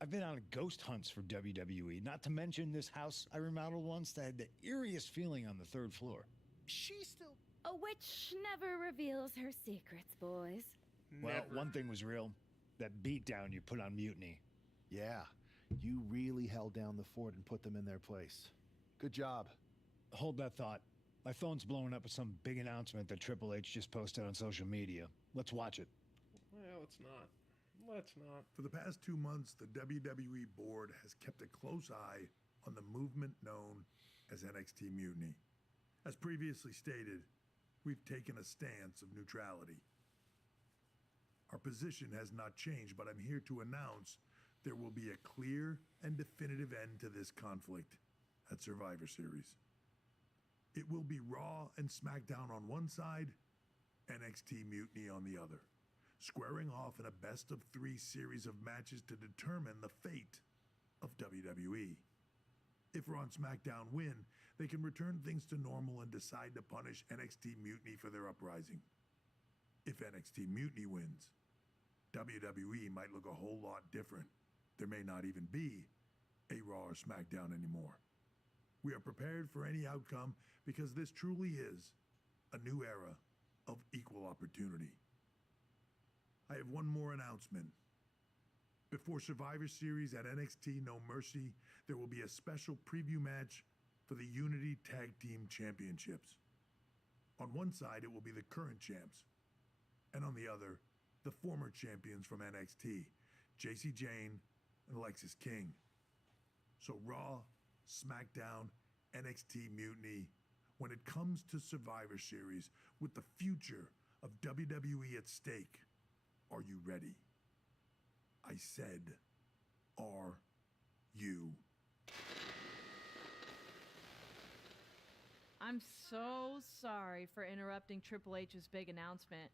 I've been on ghost hunts for WWE, not to mention this house I remodeled once that had the eeriest feeling on the 3rd floor. She's still... A witch never reveals her secrets, boys. Well, one thing was real. That beatdown you put on Mutiny. Yeah, you really held down the fort and put them in their place. Good job. Hold that thought. My phone's blowing up with some big announcement that Triple H just posted on social media. Let's watch it. Well, it's not. Let's not. For the past 2 months, the WWE board has kept a close eye on the movement known as NXT Mutiny. As previously stated, we've taken a stance of neutrality. Our position has not changed, but I'm here to announce there will be a clear and definitive end to this conflict at Survivor Series. It will be Raw and SmackDown on one side, NXT Mutiny on the other, squaring off in a best-of-3 series of matches to determine the fate of WWE. If Raw and SmackDown win, they can return things to normal and decide to punish NXT Mutiny for their uprising. If NXT Mutiny wins, WWE might look a whole lot different. There may not even be a Raw or SmackDown anymore. We are prepared for any outcome because this truly is a new era of equal opportunity. I have one more announcement. Before Survivor Series at NXT No Mercy, there will be a special preview match for the Unity Tag Team Championships. On one side, it will be the current champs, and on the other, the former champions from NXT, Jacy Jayne and Alexis King. So Raw, SmackDown, NXT Mutiny, when it comes to Survivor Series, with the future of WWE at stake, are you ready? I said, are you? I'm so sorry for interrupting Triple H's big announcement,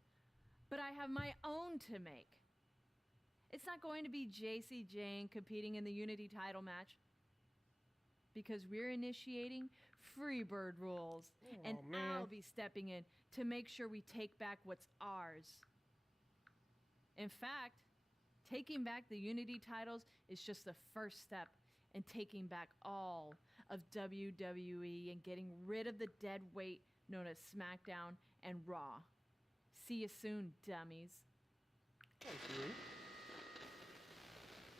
but I have my own to make. It's not going to be Jacy Jayne competing in the Unity title match, because we're initiating Freebird rules, and I'll be stepping in to make sure we take back what's ours. In fact, taking back the Unity titles is just the first step in taking back all of WWE and getting rid of the dead weight known as SmackDown and Raw. See you soon, dummies.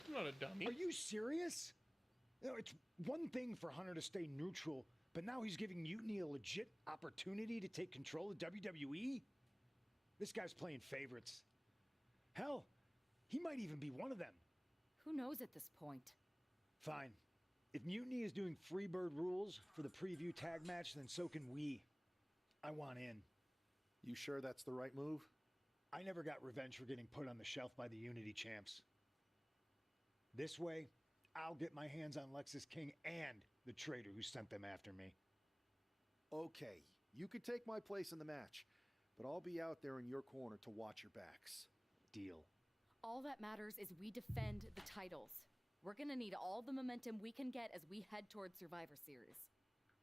I'm not a dummy. Are you serious? You know, it's one thing for Hunter to stay neutral, but now he's giving Mutiny a legit opportunity to take control of WWE? This guy's playing favorites. Hell, he might even be one of them. Who knows at this point? Fine. If Mutiny is doing Freebird rules for the preview tag match, then so can we. I want in. You sure that's the right move? I never got revenge for getting put on the shelf by the Unity champs. This way, I'll get my hands on Lexis King and the traitor who sent them after me. Okay, you could take my place in the match, but I'll be out there in your corner to watch your backs. Deal. All that matters is we defend the titles. We're gonna need all the momentum we can get as we head towards Survivor Series.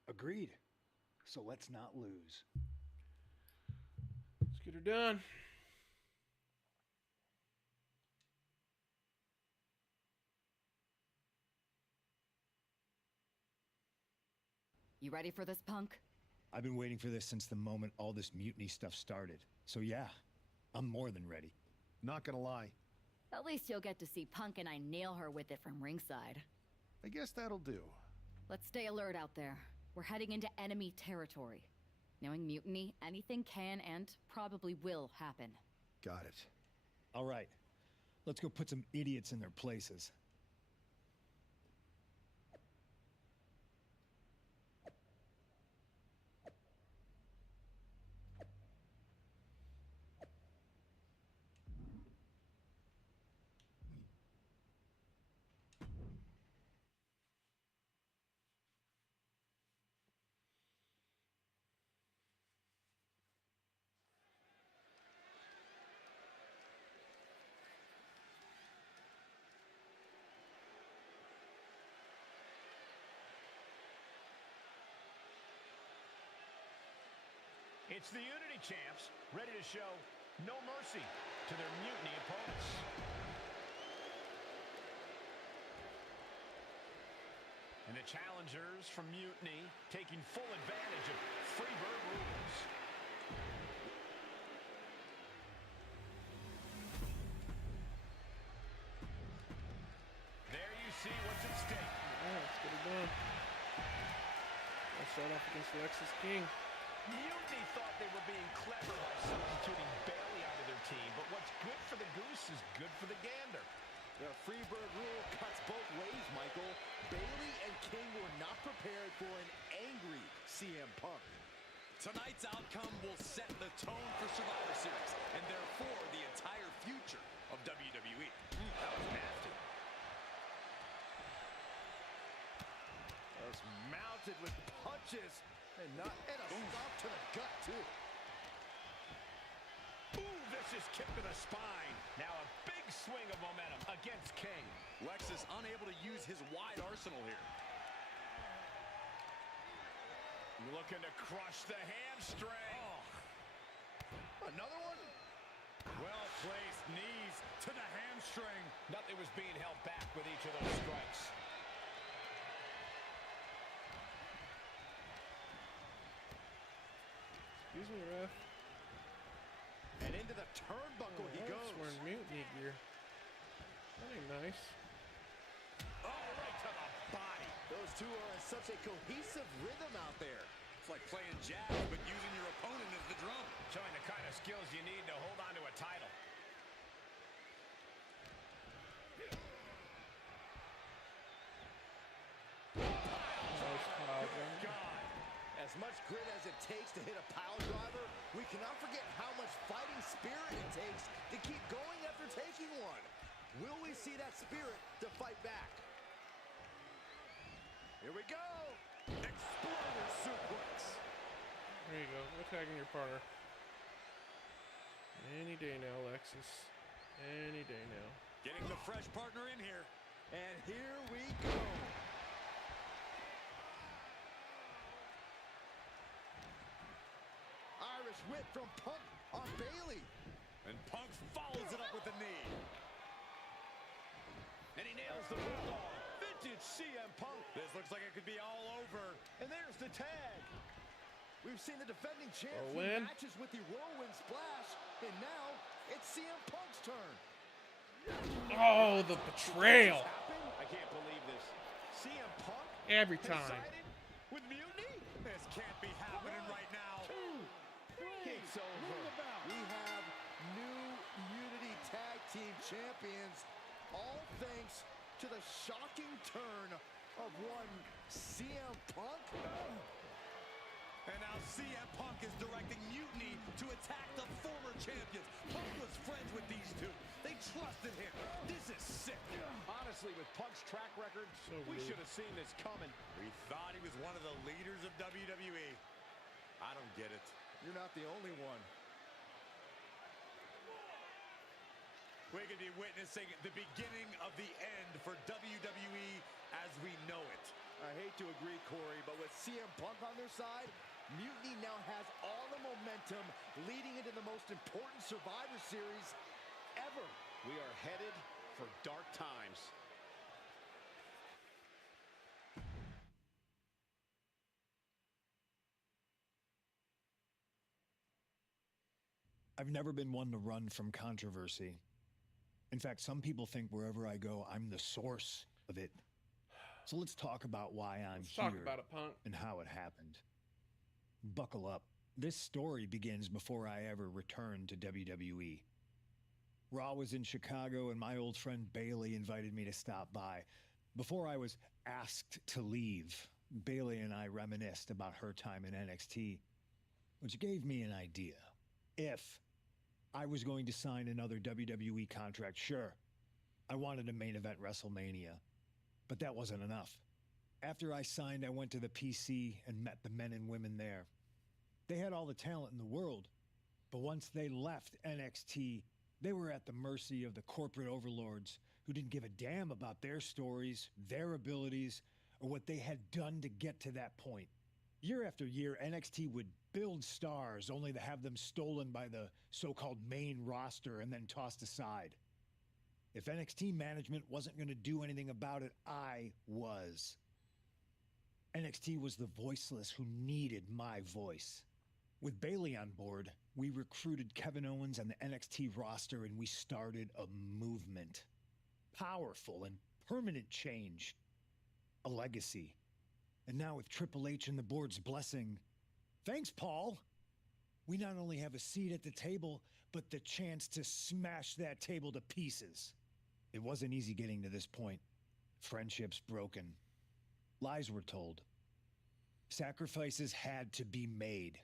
Agreed. So let's not lose. Let's get her done. You ready for this, Punk? I've been waiting for this since the moment all this Mutiny stuff started. So yeah, I'm more than ready. Not gonna lie. At least you'll get to see Punk and I nail her with it from ringside. I guess that'll do. Let's stay alert out there. We're heading into enemy territory. Knowing Mutiny, anything can and probably will happen. Got it. All right. Let's go put some idiots in their places. It's the Unity champs, ready to show no mercy to their Mutiny opponents. And the challengers from Mutiny taking full advantage of Freebird rules. There you see what's at stake. All right, let's get it done. I'll start off against Lexus King. Mutiny thought they were being clever by substituting Bailey out of their team, but what's good for the goose is good for the gander. The Freebird rule cuts both ways, Michael. Bailey and King were not prepared for an angry CM Punk. Tonight's outcome will set the tone for Survivor Series, and therefore the entire future of WWE. That was nasty. That was mounted with punches, and a stop to the gut, too. Ooh, vicious kick to the spine. Now a big swing of momentum against King. Lexus unable to use his wide arsenal here. Looking to crush the hamstring. Oh. Another one? Well-placed knees to the hamstring. Nothing was being held back with each of those strikes. Excuse me, ref. And into the turnbuckle he goes. Wearing Mutiny gear. That ain't nice. Oh, right to the body. Those two are in such a cohesive rhythm out there. It's like playing jazz, but using your opponent as the drum. Showing the kind of skills you need to hold on to a title. Nice pile driver. God. As much grit as it takes to hit a pile driver, we cannot forget how much fighting spirit it takes to keep going after taking one. Will we see that spirit to fight back? Here we go. Exploder suplex. There you go. Attacking your partner. Any day now, Lexus. Any day now. Getting the fresh partner in here. And here we go. Irish whip from Punk on Bailey. And Punk follows it up with the knee. And he nails the bulldog. Vintage CM Punk. This looks like it could be all over. And there's the tag. We've seen the defending champ win. matches with the whirlwind splash, and now it's CM Punk's turn. Oh, the betrayal. I can't believe this. CM Punk Every has time. sided with Mutiny? This can't be happening right now. It's over. We have new Unity Tag Team Champions, all thanks to the shocking turn of one CM Punk. And now CM Punk is directing Mutiny to attack the former champions. Punk was friends with these two. They trusted him. This is sick. Honestly, with Punk's track record, we should have seen this coming. We thought he was one of the leaders of WWE. I don't get it. You're not the only one. We could be witnessing the beginning of the end for WWE as we know it. I hate to agree, Corey, but with CM Punk on their side, Mutiny now has all the momentum leading into the most important Survivor Series ever. We are headed for dark times. I've never been one to run from controversy. In fact, some people think wherever I go, I'm the source of it. So let's talk about why I'm here. Talk about it, Punk. And how it happened. Buckle up. This story begins before I ever returned to WWE. Raw was in Chicago, and my old friend Bailey invited me to stop by. Before I was asked to leave, Bailey and I reminisced about her time in NXT, which gave me an idea. If I was going to sign another WWE contract, sure, I wanted a main event WrestleMania, but that wasn't enough. After I signed, I went to the PC and met the men and women there. They had all the talent in the world, but once they left NXT, they were at the mercy of the corporate overlords who didn't give a damn about their stories, their abilities, or what they had done to get to that point. Year after year, NXT would build stars only to have them stolen by the so-called main roster and then tossed aside. If NXT management wasn't going to do anything about it, I was. NXT was the voiceless who needed my voice. With Bayley on board, we recruited Kevin Owens and the NXT roster, and we started a movement. Powerful and permanent change. A legacy. And now with Triple H and the board's blessing, thanks, Paul! We not only have a seat at the table, but the chance to smash that table to pieces. It wasn't easy getting to this point. Friendships broken. Lies were told. Sacrifices had to be made.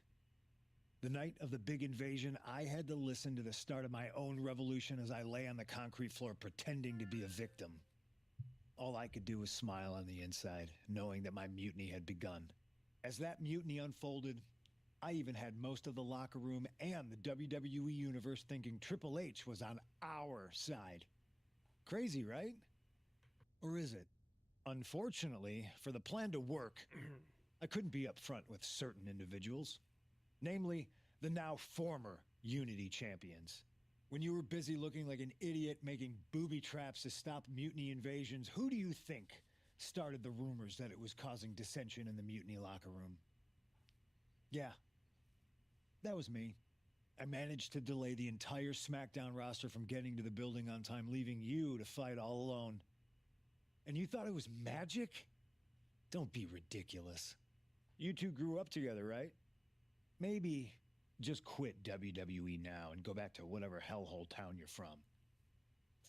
The night of the big invasion, I had to listen to the start of my own revolution as I lay on the concrete floor pretending to be a victim. All I could do was smile on the inside, knowing that my mutiny had begun. As that mutiny unfolded, I even had most of the locker room and the WWE Universe thinking Triple H was on our side. Crazy, right? Or is it? Unfortunately, for the plan to work, I couldn't be upfront with certain individuals. Namely, the now former Unity champions. When you were busy looking like an idiot making booby traps to stop mutiny invasions, who do you think started the rumors that it was causing dissension in the mutiny locker room? Yeah, that was me. I managed to delay the entire SmackDown roster from getting to the building on time, leaving you to fight all alone. And you thought it was magic? Don't be ridiculous. You two grew up together, right? Maybe just quit WWE now and go back to whatever hellhole town you're from.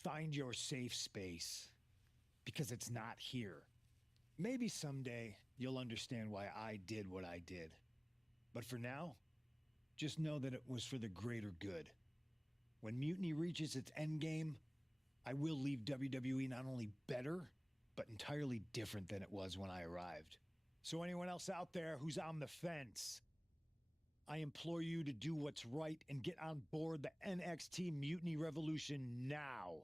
Find your safe space, because it's not here. Maybe someday you'll understand why I did what I did. But for now, just know that it was for the greater good. When Mutiny reaches its endgame, I will leave WWE not only better, but entirely different than it was when I arrived. So anyone else out there who's on the fence, I implore you to do what's right and get on board the NXT Mutiny Revolution now.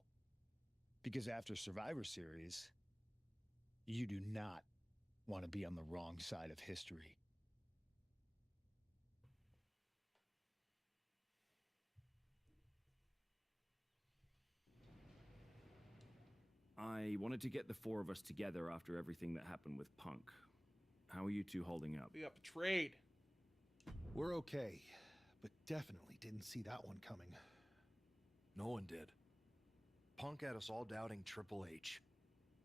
Because after Survivor Series, you do not want to be on the wrong side of history. I wanted to get the four of us together after everything that happened with Punk. How are you two holding up? We got betrayed. We're okay, but definitely didn't see that one coming. No one did. Punk had us all doubting Triple H.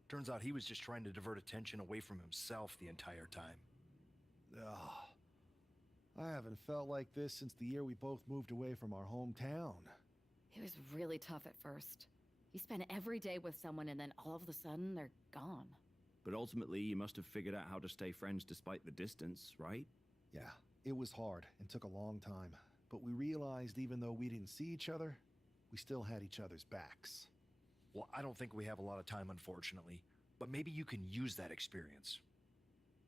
Turns out he was just trying to divert attention away from himself the entire time. Ugh. I haven't felt like this since the year we both moved away from our hometown. It was really tough at first. You spend every day with someone and then all of a sudden they're gone. But ultimately, you must have figured out how to stay friends despite the distance, right? Yeah, it was hard and took a long time. But we realized even though we didn't see each other, we still had each other's backs. Well, I don't think we have a lot of time, unfortunately. But maybe you can use that experience.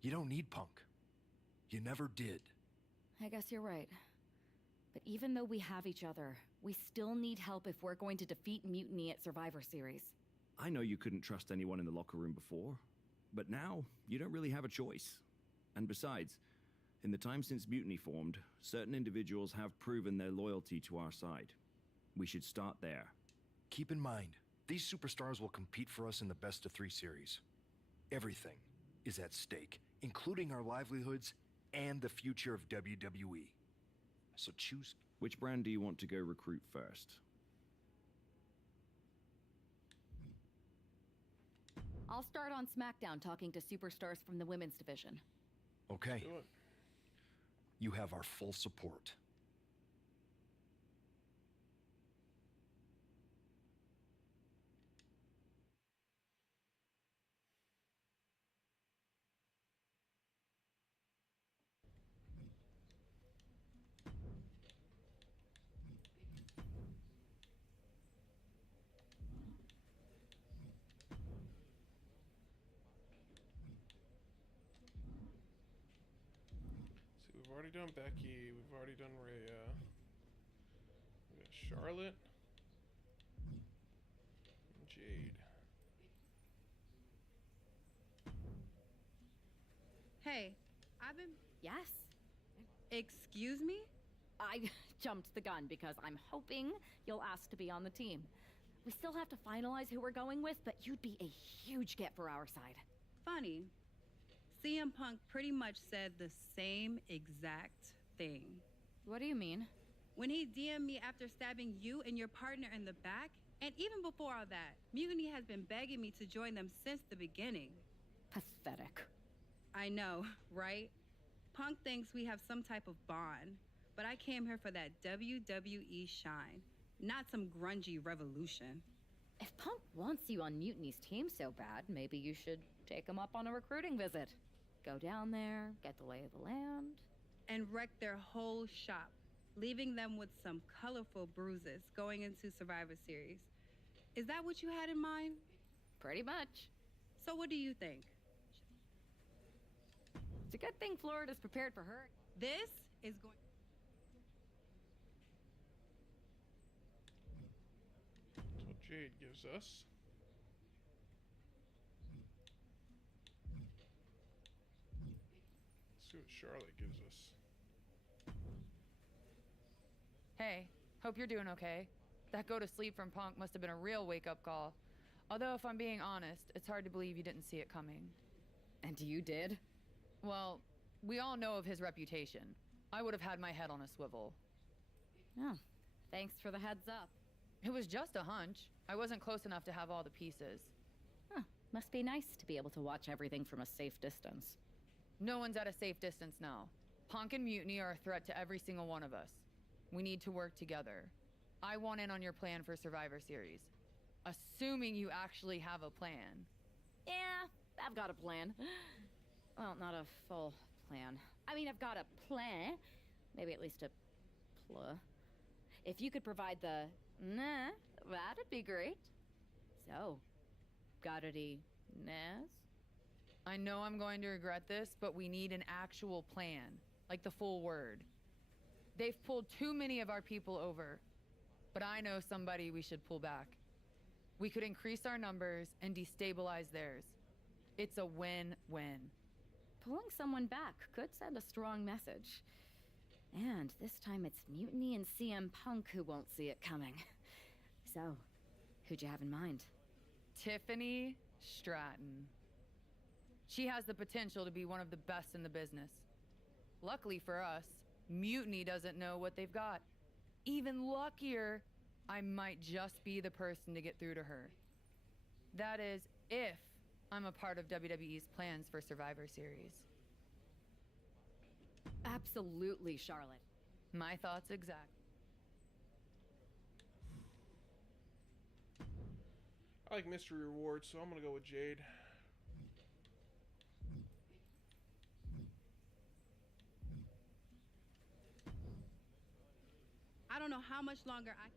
You don't need Punk. You never did. I guess you're right. But even though we have each other, we still need help if we're going to defeat Mutiny at Survivor Series. I know you couldn't trust anyone in the locker room before, but now you don't really have a choice. And besides, in the time since Mutiny formed, certain individuals have proven their loyalty to our side. We should start there. Keep in mind, these superstars will compete for us in the best-of-3 series. Everything is at stake, including our livelihoods and the future of WWE. So choose. Which brand do you want to go recruit first? I'll start on SmackDown talking to superstars from the women's division. Okay. You have our full support. We've already done Becky. We've already done Rhea. We got Charlotte. And Jade. Hey, I've been... Yes? Excuse me? I jumped the gun because I'm hoping you'll ask to be on the team. We still have to finalize who we're going with, but you'd be a huge get for our side. Funny. CM Punk pretty much said the same exact thing. What do you mean? When he DM'd me after stabbing you and your partner in the back, and even before all that, Mutiny has been begging me to join them since the beginning. Pathetic. I know, right? Punk thinks we have some type of bond, but I came here for that WWE shine, not some grungy revolution. If Punk wants you on Mutiny's team so bad, maybe you should take him up on a recruiting visit. Go down there, get the lay of the land. And wreck their whole shop, leaving them with some colorful bruises going into Survivor Series. Is that what you had in mind? Pretty much. So what do you think? It's a good thing Florida's prepared for her. This is going... That's what Jade gives us. Let's see what Charlotte gives us. Hey, hope you're doing okay. That go to sleep from Punk must have been a real wake-up call. Although, if I'm being honest, it's hard to believe you didn't see it coming. And you did? Well, we all know of his reputation. I would have had my head on a swivel. Oh, thanks for the heads up. It was just a hunch. I wasn't close enough to have all the pieces. Huh, must be nice to be able to watch everything from a safe distance. No one's at a safe distance now. Punk and Mutiny are a threat to every single one of us. We need to work together. I want in on your plan for Survivor Series. Assuming you actually have a plan. Yeah, I've got a plan. Well, not a full plan. I mean, I've got a plan. Maybe at least a pl. If you could provide the nah, that'd be great. So, got any nas? I know I'm going to regret this, but we need an actual plan. Like the full word. They've pulled too many of our people over. But I know somebody we should pull back. We could increase our numbers and destabilize theirs. It's a win-win. Pulling someone back could send a strong message. And this time it's Mutiny and CM Punk who won't see it coming. So, who'd you have in mind? Tiffany Stratton. She has the potential to be one of the best in the business. Luckily for us, Mutiny doesn't know what they've got. Even luckier, I might just be the person to get through to her. That is, if I'm a part of WWE's plans for Survivor Series. Absolutely, Charlotte. My thoughts exact. I like mystery rewards, so I'm gonna go with Jade. I don't know how much longer I...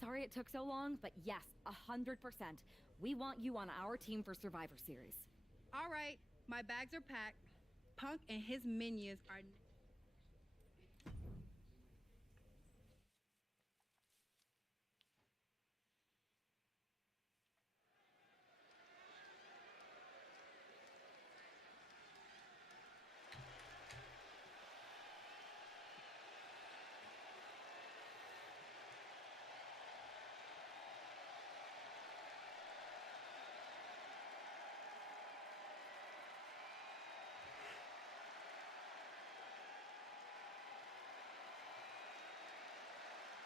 Sorry it took so long, but yes, 100%. We want you on our team for Survivor Series. All right, my bags are packed. Punk and his minions are...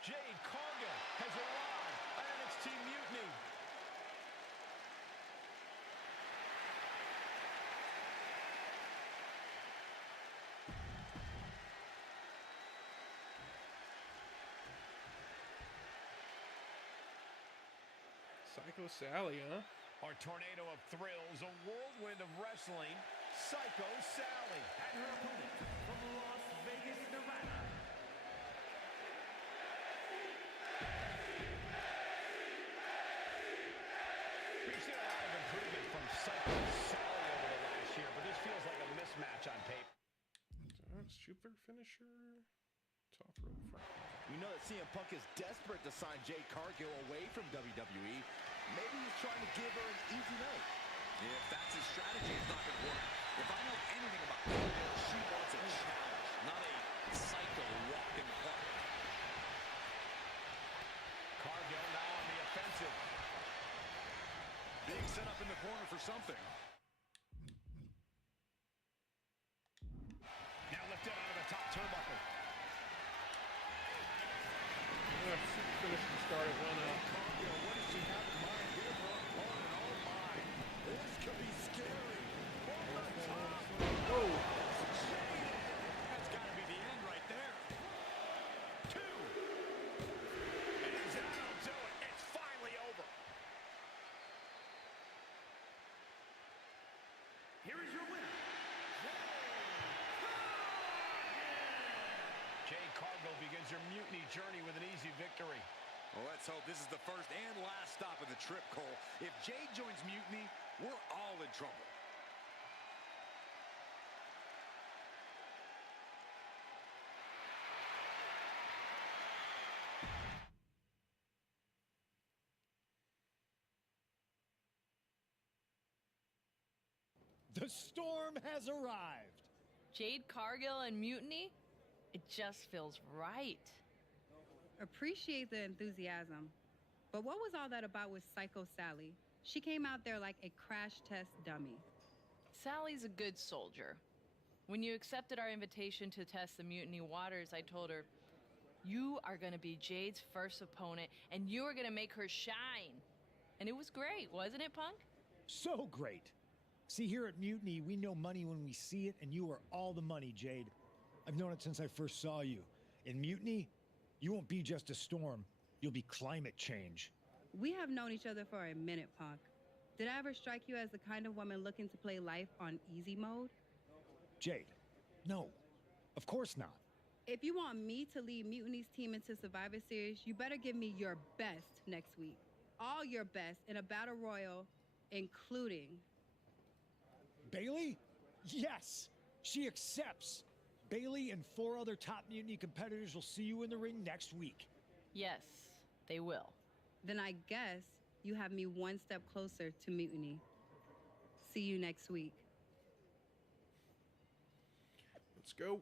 Jade Cargill has arrived at NXT Mutiny. Psycho Sally, huh? Our tornado of thrills, a whirlwind of wrestling, Psycho Sally. And her opponent from Las Vegas, Nevada. We've seen a lot of improvement from Psycho Sally over the last year, but this feels like a mismatch on paper. Super finisher. Top rope front. We know that CM Punk is desperate to sign Jade Cargill away from WWE. Maybe he's trying to give her an easy night. If that's his strategy, it's not going to work. If I know anything about Cargill, she wants a challenge, not a psycho walk in the park. Cargill now on the offensive. Being set up in the corner for something. start it run up. What does she have in mind here for her opponent? Oh my, this could be scary. Over the top. Whoa. That's got to be the end right there. 2. And that'll do it. It's finally over. Here is your winner, Jade Cargill begins your mutiny journey with an easy victory. Well, let's hope this is the first and last stop of the trip, Cole. If Jade joins Mutiny, we're all in trouble. The storm has arrived. Jade Cargill and Mutiny? It just feels right. Appreciate the enthusiasm. But what was all that about with Psycho Sally? She came out there like a crash test dummy. Sally's a good soldier. When you accepted our invitation to test the Mutiny waters, I told her, you are going to be Jade's first opponent, and you are going to make her shine. And it was great, wasn't it, Punk? So great. See, here at Mutiny, we know money when we see it, and you are all the money, Jade. I've known it since I first saw you. In Mutiny, you won't be just a storm. You'll be climate change. We have known each other for a minute, Punk. Did I ever strike you as the kind of woman looking to play life on easy mode? Jade, no. Of course not. If you want me to lead Mutiny's team into Survivor Series, you better give me your best next week. All your best in a battle royal, including... Bailey? Yes! She accepts! Bailey and 4 other top Mutiny competitors will see you in the ring next week. Yes, they will. Then I guess you have me one step closer to Mutiny. See you next week. Let's go.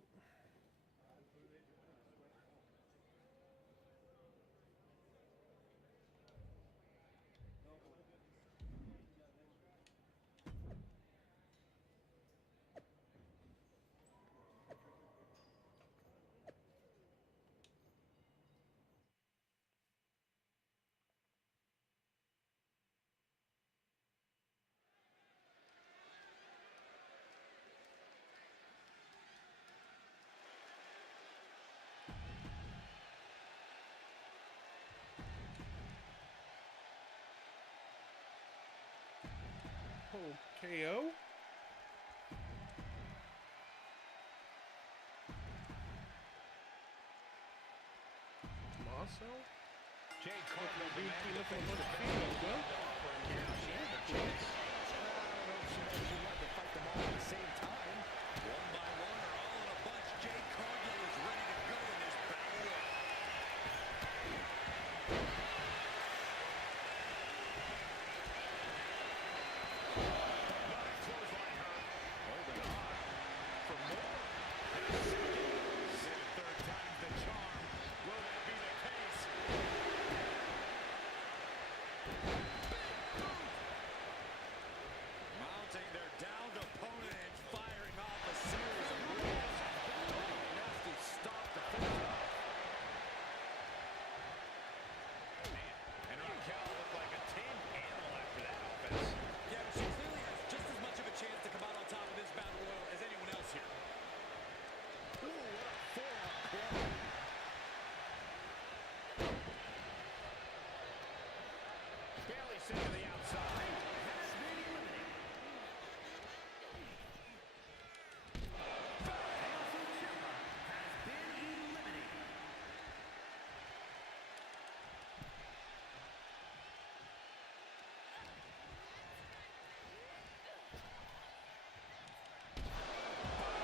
Oh, KO? Tommaso? Jade Cargill demanded looking for the female, well. She had the chance. I don't know if she knows she wanted to fight them all at the same time. One by one or all in a bunch, Jade Cargill is ready to go in this battle royal. Nice clothesline her. Holding on for more. And a second. Say the third time's the charm. Will that be the case? Mounting their downed opponent and firing off a series of moves. Nasty stop to finish it off. And Raquel looked like a tame animal after that offense. Yeah, but she clearly has just as much of a chance to come out on top of this battle royal as anyone else here. Ooh, what a forearm club. Bailey sent to the outside. has been eliminated. Hayato Ciampa has been eliminated.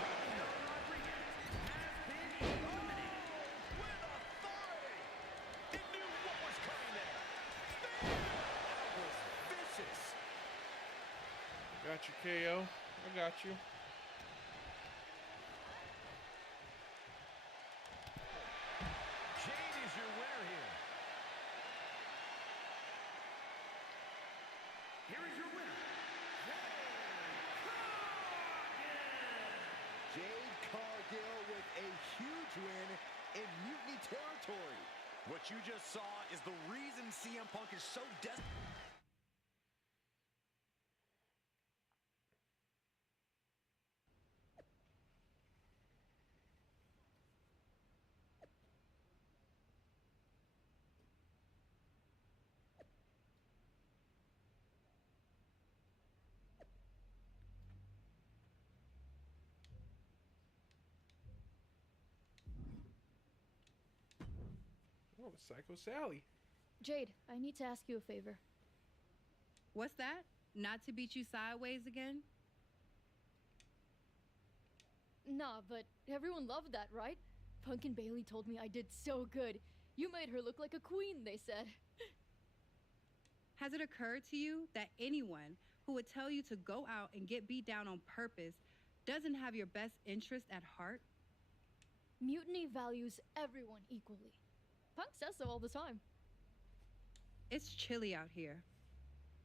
Raquel Rodriguez has been eliminated. With authority. He knew what was coming there. That was vicious. Got you, KO. I got you. Jade is your winner here. Here is your winner, Jade Cargill with a huge win in Mutiny territory. What you just saw is the reason CM Punk is so desperate. Oh, Psycho Sally. Jade, I need to ask you a favor. What's that? Not to beat you sideways again? Nah, but everyone loved that, right? Punk and Bailey told me I did so good. You made her look like a queen, they said. Has it occurred to you that anyone who would tell you to go out and get beat down on purpose doesn't have your best interest at heart? Mutiny values everyone equally. Punk says so all the time. It's chilly out here.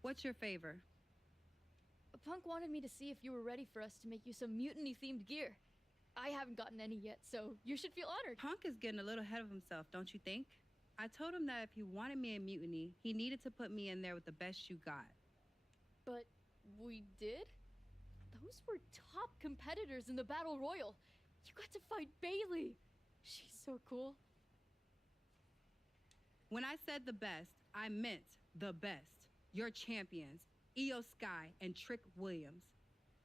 What's your favor? Punk wanted me to see if you were ready for us to make you some mutiny-themed gear. I haven't gotten any yet, so you should feel honored. Punk is getting a little ahead of himself, don't you think? I told him that if he wanted me in Mutiny, he needed to put me in there with the best you got. But we did? Those were top competitors in the Battle Royal. You got to fight Bailey. She's so cool. When I said the best, I meant the best. Your champions, Io Sky and Trick Williams.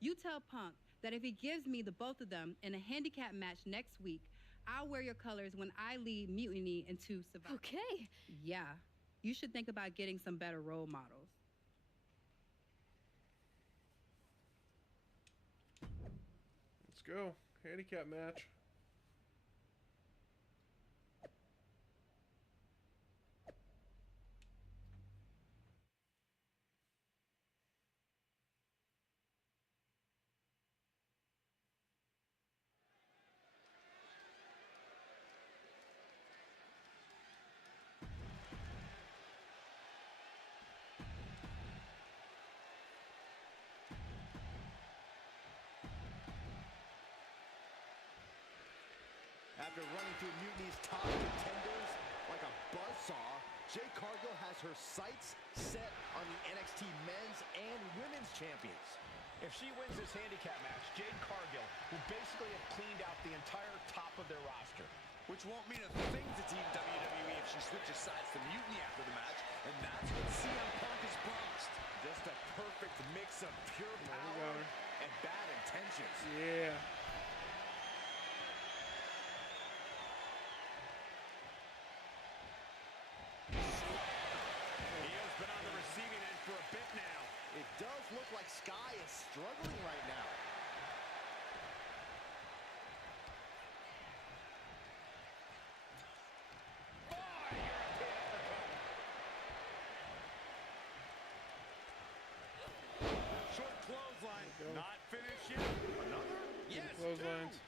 You tell Punk that if he gives me the both of them in a handicap match next week, I'll wear your colors when I lead Mutiny into Survivor. Okay. Yeah, you should think about getting some better role models. Let's go. Handicap match. After running through Mutiny's top contenders like a buzzsaw, Jade Cargill has her sights set on the NXT men's and women's champions. If she wins this handicap match, Jade Cargill will basically have cleaned out the entire top of their roster. Which won't mean a thing to Team WWE if she switches sides to Mutiny after the match, and that's what CM Punk has promised. Just a perfect mix of pure power and bad intentions. Yeah. Io's been on the receiving end for a bit now. It does look like Sky is struggling right now. Short clothesline, not finished yet. Another? Yes, Clotheslines.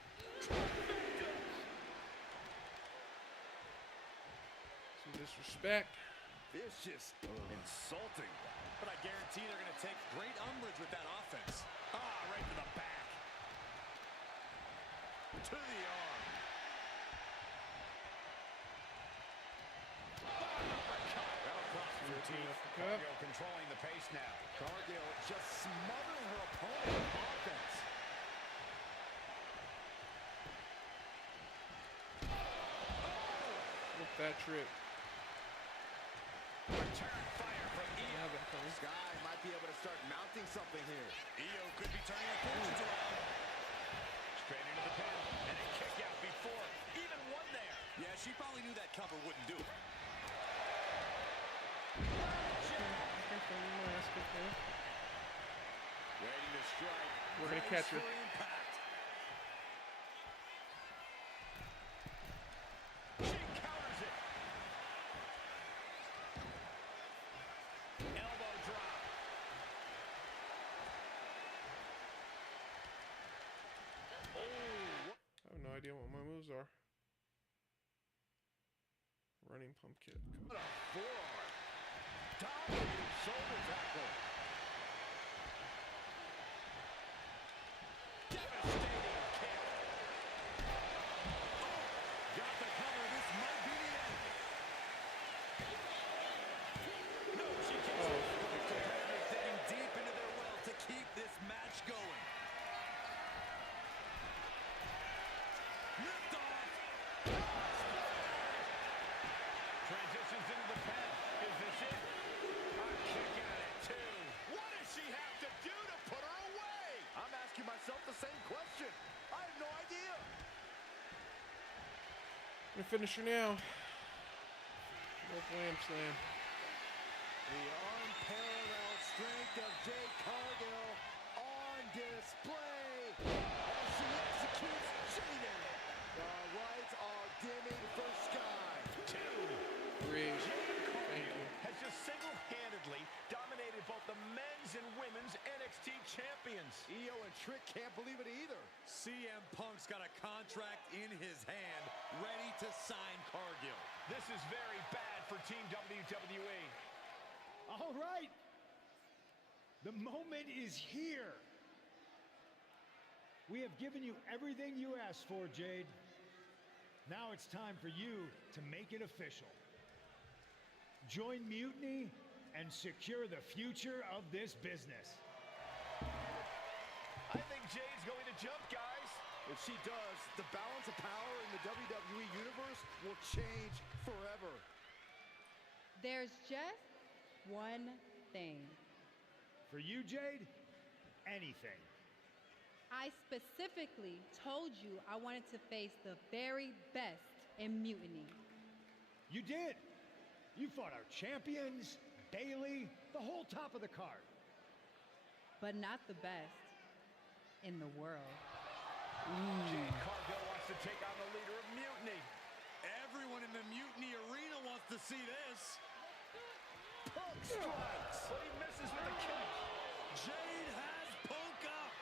Some disrespect. Vicious, insulting. But I guarantee they're going to take great umbrage with that offense. Right to the back. To the arm. That'll cross through teeth. Cargill controlling the pace now. Cargill just smothering her opponent with offense. Look that trick. Return fire from Io. Sky might be able to start mounting something here. Io could be turning her fortunes around. Straight into the pin. And a kick out before. Even one there. Yeah, she probably knew that cover wouldn't do it. Waiting to strike. We're gonna catch her. For impact. She counters it. Elbow drop. I have no idea what my moves are. Running pump kick. What a forearm. Dominating shoulder tackle. Devastating kick. Got the cover. This might be the end. this match going. Lift off. Transitions into the pen. Is this it? A kick at it, too. What does she have to do to put her away? I'm asking myself the same question. I have no idea. I'm gonna finish her now. Rope lamb slam. The unparalleled strength of Jade Cargill on display as she executes Jaden. The lights are dimming for Sky. 2, 3. Jade Thank Cargill you. has just single-handedly dominated both the men's and women's NXT champions. Io and Trick can't believe it either. CM Punk's got a contract in his hand, ready to sign Cargill. This is very bad for Team WWE. All right. The moment is here. We have given you everything you asked for, Jade. Now it's time for you to make it official. Join Mutiny and secure the future of this business. I think Jade's going to jump, guys. If she does, the balance of power in the WWE Universe will change forever. There's just one thing. For you, Jade, anything. I specifically told you I wanted to face the very best in Mutiny. You did. You fought our champions, Bailey, the whole top of the card. But not the best in the world. Jade Cargill wants to take on the leader of Mutiny. Everyone in the Mutiny arena wants to see this. Punk strikes. But he misses with a kick. Jade has Punk up.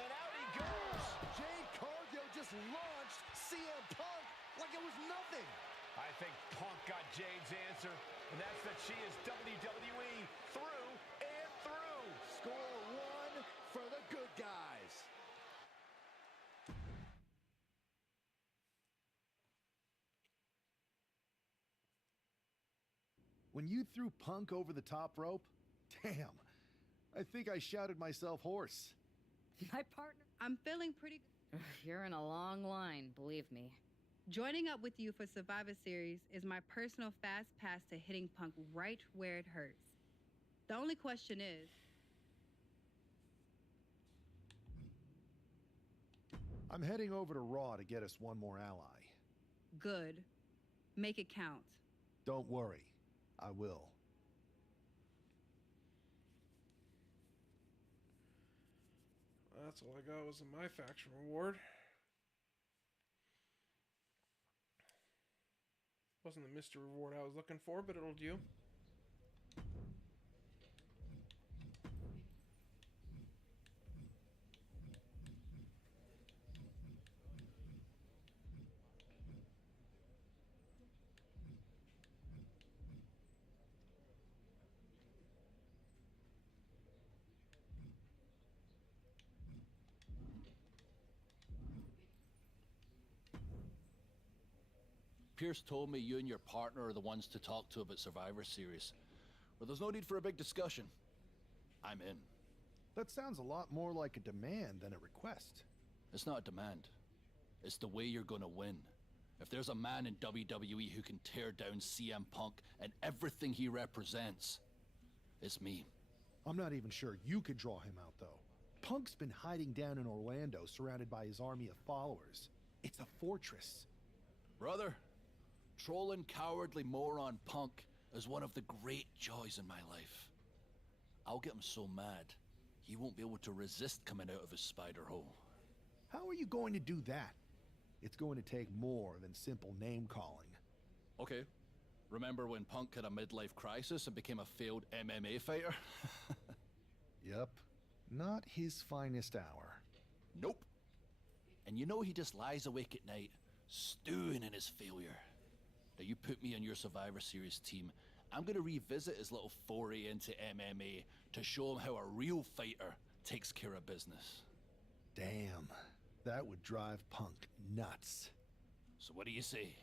And out he goes. Jade Cargill just launched CM Punk like it was nothing. I think Punk got Jade's answer, and that's that she is WWE through and through. Score 1 for the good guys. When you threw Punk over the top rope, damn, I think I shouted myself hoarse. My partner. I'm feeling pretty good. You're in a long line, believe me. Joining up with you for Survivor Series is my personal fast pass to hitting Punk right where it hurts. The only question is, I'm heading over to Raw to get us one more ally. good. Make it count. Don't worry, I will. That's all I got was a MyFaction reward. Wasn't the mystery reward I was looking for, but it'll do. Pierce told me you and your partner are the ones to talk to about Survivor Series. Well, there's no need for a big discussion. I'm in. That sounds a lot more like a demand than a request. It's not a demand. It's the way you're gonna win. If there's a man in WWE who can tear down CM Punk and everything he represents, it's me. I'm not even sure you could draw him out, though. Punk's been hiding down in Orlando, surrounded by his army of followers. It's a fortress. Brother, trolling cowardly moron Punk is one of the great joys in my life. I'll get him so mad, he won't be able to resist coming out of his spider hole. How are you going to do that? It's going to take more than simple name-calling. Okay. Remember when Punk had a midlife crisis and became a failed MMA fighter? Yep. Not his finest hour. Nope. And you know he just lies awake at night, stewing in his failure. Now you put me on your Survivor Series team, I'm gonna revisit his little foray into MMA to show him how a real fighter takes care of business. Damn. That would drive Punk nuts. So what do you say?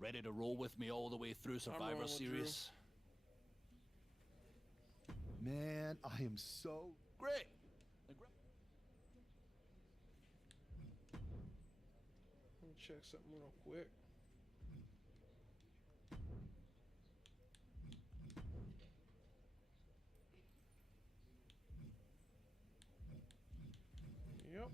Ready to roll with me all the way through Survivor Series? Man, I am so... Great. Let me check something real quick. Yep.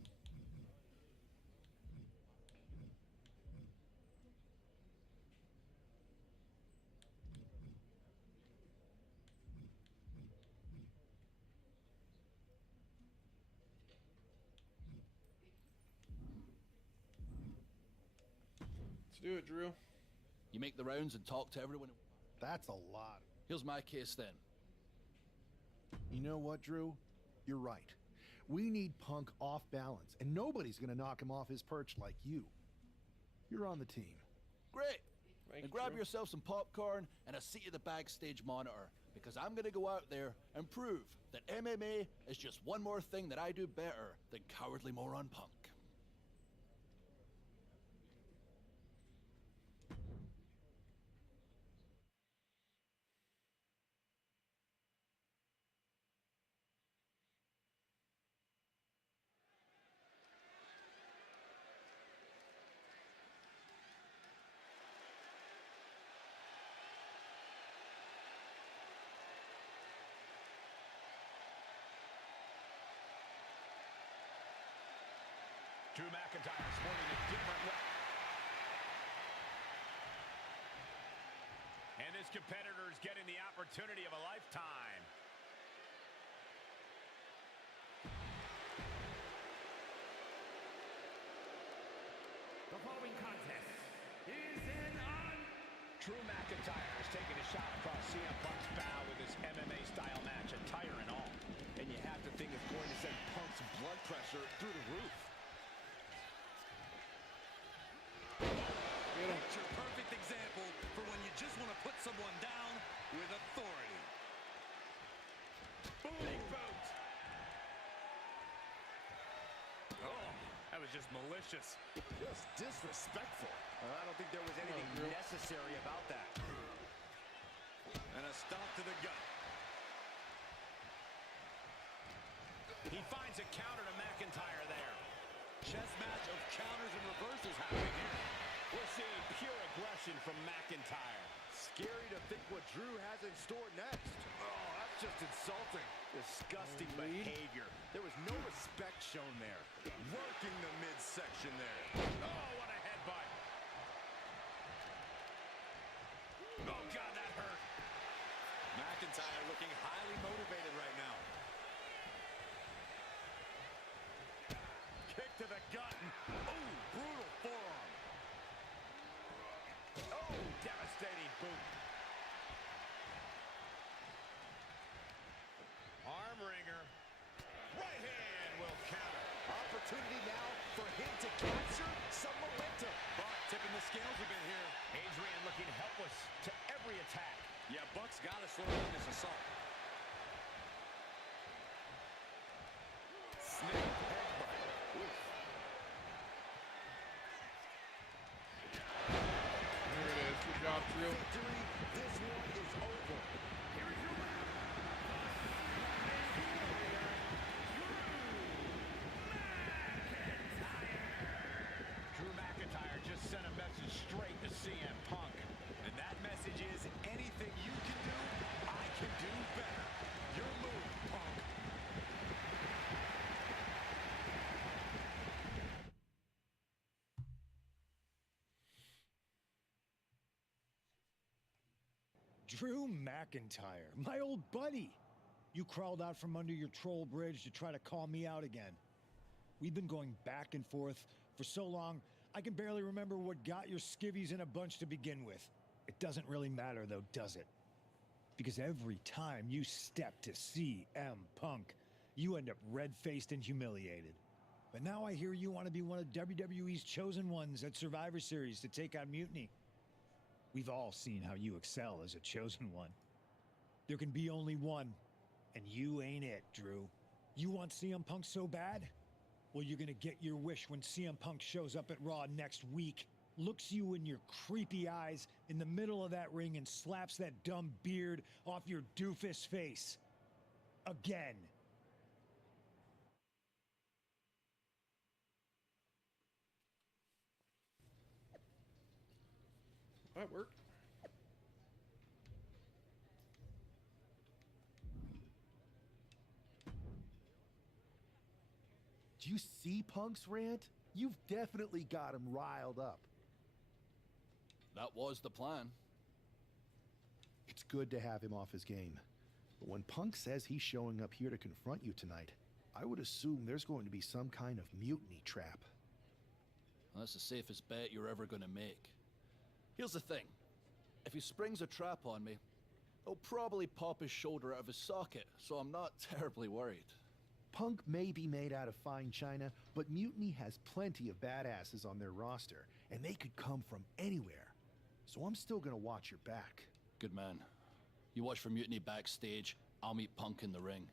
Let's do it, Drew. You make the rounds and talk to everyone. That's a lot. Here's my case then. You know what, Drew? You're right. We need Punk off balance, and nobody's going to knock him off his perch like you. You're on the team. Great. Thank And you, grab Drew. yourself some popcorn and a seat at the backstage monitor, because I'm going to go out there and prove that MMA is just one more thing that I do better than cowardly moron Punk. Drew McIntyre sporting a different look. And this competitor is getting the opportunity of a lifetime. The following contest is an Drew McIntyre is taking a shot across CM Punk's bow with his MMA-style match, attire and all. And you have to think it's going to send Punk's blood pressure through the roof. Picture perfect example for when you just want to put someone down with authority. Big boot. Oh, that was just malicious. Just disrespectful. I don't think there was anything necessary about that. And a stomp to the gut. He finds a counter to McIntyre there. Chess match of counters and reversals happening here. We're seeing pure aggression from McIntyre. Scary to think what Drew has in store next. Oh, that's just insulting. Disgusting behavior. There was no respect shown there. Working the midsection there. Oh, what a headbutt. Oh, God, that hurt. McIntyre looking highly motivated right now. Kick to the gut. Oh, brutal forearm. Oh, devastating boot. Arm wringer. Right hand will counter. Opportunity now for him to capture some momentum. Buck tipping the scales a bit here. Adrian looking helpless to every attack. Yeah, Buck's got to slow down this assault. Snake headbutt. Oof. There it is. Good job, Drew. Victory. This one is over. Drew McIntyre just sent a message straight to CM Punk. And that message is, anything you can do, I can do better. Your move, Punk. Drew McIntyre, my old buddy. You crawled out from under your troll bridge to try to call me out again. We've been going back and forth for so long, I can barely remember what got your skivvies in a bunch to begin with. It doesn't really matter though, does it? Because every time you step to CM Punk, you end up red-faced and humiliated. But now I hear you want to be one of WWE's chosen ones at Survivor Series to take on Mutiny. We've all seen how you excel as a chosen one. There can be only one, and you ain't it, Drew. You want CM Punk so bad? Well, you're gonna get your wish when CM Punk shows up at Raw next week, looks you in your creepy eyes in the middle of that ring and slaps that dumb beard off your doofus face. Again. Might work. Do you see Punk's rant? You've definitely got him riled up. That was the plan. It's good to have him off his game. But when Punk says he's showing up here to confront you tonight, I would assume there's going to be some kind of mutiny trap. Well, that's the safest bet you're ever going to make. Here's the thing. If he springs a trap on me, he'll probably pop his shoulder out of his socket, so I'm not terribly worried. Punk may be made out of fine china, but Mutiny has plenty of badasses on their roster, and they could come from anywhere. So I'm still gonna watch your back. Good man. You watch for Mutiny backstage, I'll meet Punk in the ring.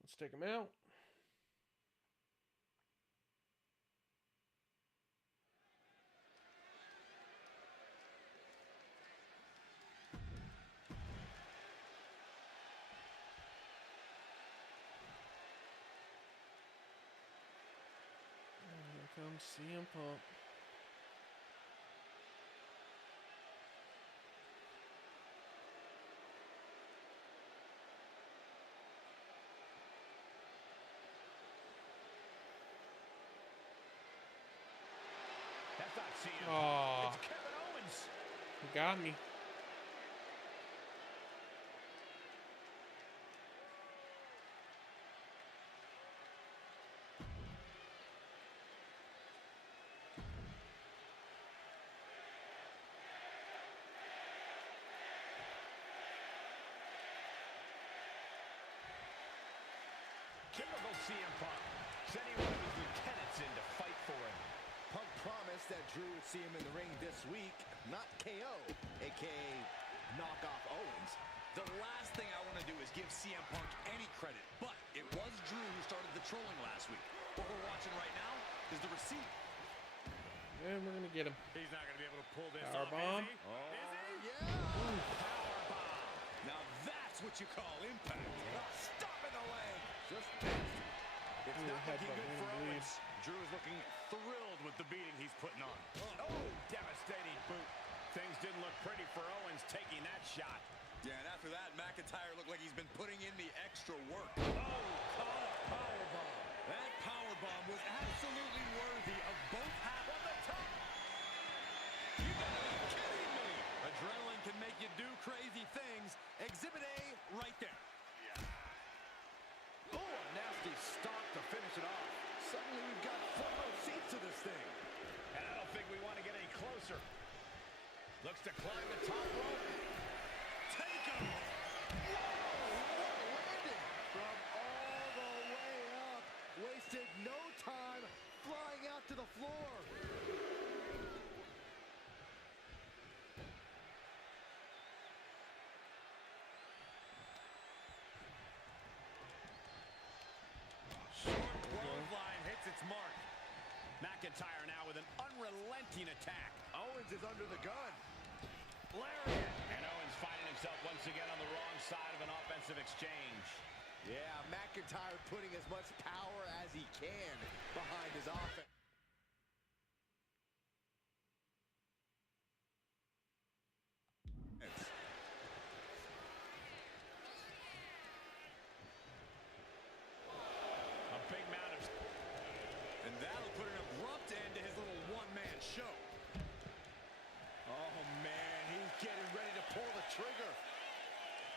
Let's take him out. Here comes CM Punk. That's not CM Aw. Punk. It's Kevin Owens. He got me. Typical CM Punk. Sending one of his lieutenants in to fight for him. Punk promised that Drew would see him in the ring this week, not KO, aka knock off Owens. The last thing I want to do is give CM Punk any credit, but it was Drew who started the trolling last week. What we're watching right now is the receipt. And we're gonna get him. He's not going to be able to pull this Power off, bomb. is he? Oh, yeah! Power bomb. Now that's what you call impact. Stop in the leg. Just nasty. It's Ooh, not looking headbutt, good man, for bleed. Owens. Drew is looking thrilled with the beating he's putting on. Oh, devastating boot. Things didn't look pretty for Owens taking that shot. Yeah, and after that, McIntyre looked like he's been putting in the extra work. Oh, caught a powerbomb. That powerbomb was absolutely worthy of both halves. From the top. You gotta be kidding me! Adrenaline can make you do crazy things. Exhibit A, right there. Oh, a nasty stop to finish it off. Suddenly we've got front row seats to this thing. And I don't think we want to get any closer. Looks to climb the top rope. Take him! Whoa, what a landing! From all the way up. Wasted no time flying out to the floor. Short clothesline hits its mark. McIntyre now with an unrelenting attack. Owens is under the gun. Lariat. And Owens finding himself once again on the wrong side of an offensive exchange. Yeah, McIntyre putting as much power as he can behind his offense. A big mound of... And that'll put an abrupt end to his little one-man show. Oh, man, he's getting ready to pull the trigger.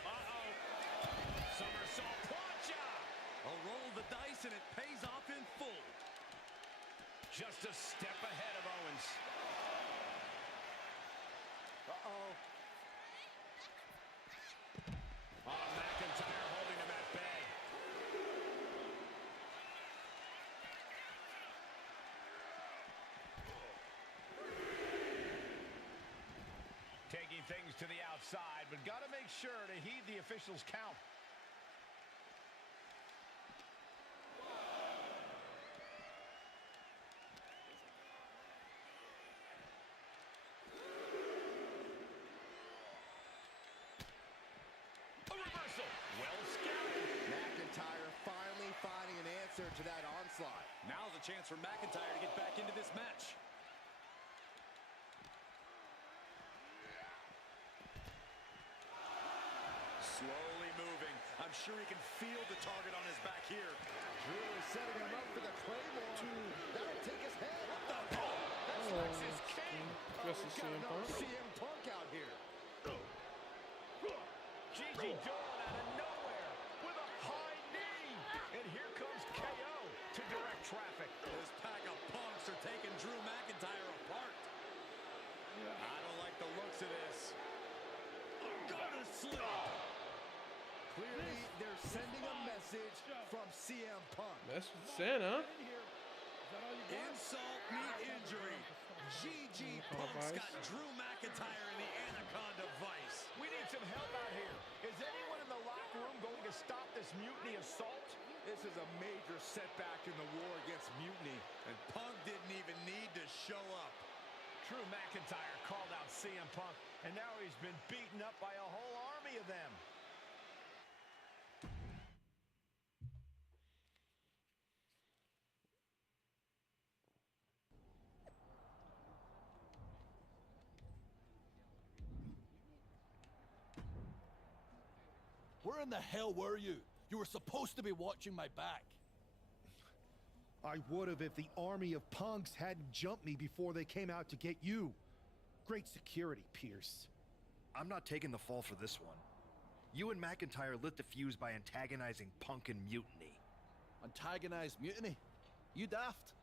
Uh-oh. Somersault plancha. A roll of the dice, and it pays off in full. Just a step ahead of Owens. Uh-oh. Oh, McIntyre holding him at bay. Taking things to the outside, but got to make sure to heed the officials' count. A reversal. Well scouted. onslaught. Now's a chance for McIntyre to get back into this match. Slowly moving. I'm sure he can feel the target on his back here. Really setting him up for the Claymore. That'll take his head. What the? That's Lex's king. Just a CM Punk. CM Punk out here. Gigi Dolan out of nowhere with a high knee. And here comes KO to direct traffic. This pack of punks are taking Drew McIntyre apart. I don't like the looks of this. Gonna slip. Clearly, they're sending a message from CM Punk. Message sent, huh? Insult meet injury. GG Punk's got Drew McIntyre in the Anaconda Vice. We need some help out here. Is anyone in the locker room going to stop this mutiny assault? This is a major setback in the war against mutiny. And Punk didn't even need to show up. Drew McIntyre called out CM Punk, and now he's been beaten up by a whole army of them. Where in the hell were you? You were supposed to be watching my back. I would have if the army of punks hadn't jumped me before they came out to get you. Great security, Pierce. I'm not taking the fall for this one. You and McIntyre lit the fuse by antagonizing Punk and Mutiny. Antagonized Mutiny? You daft?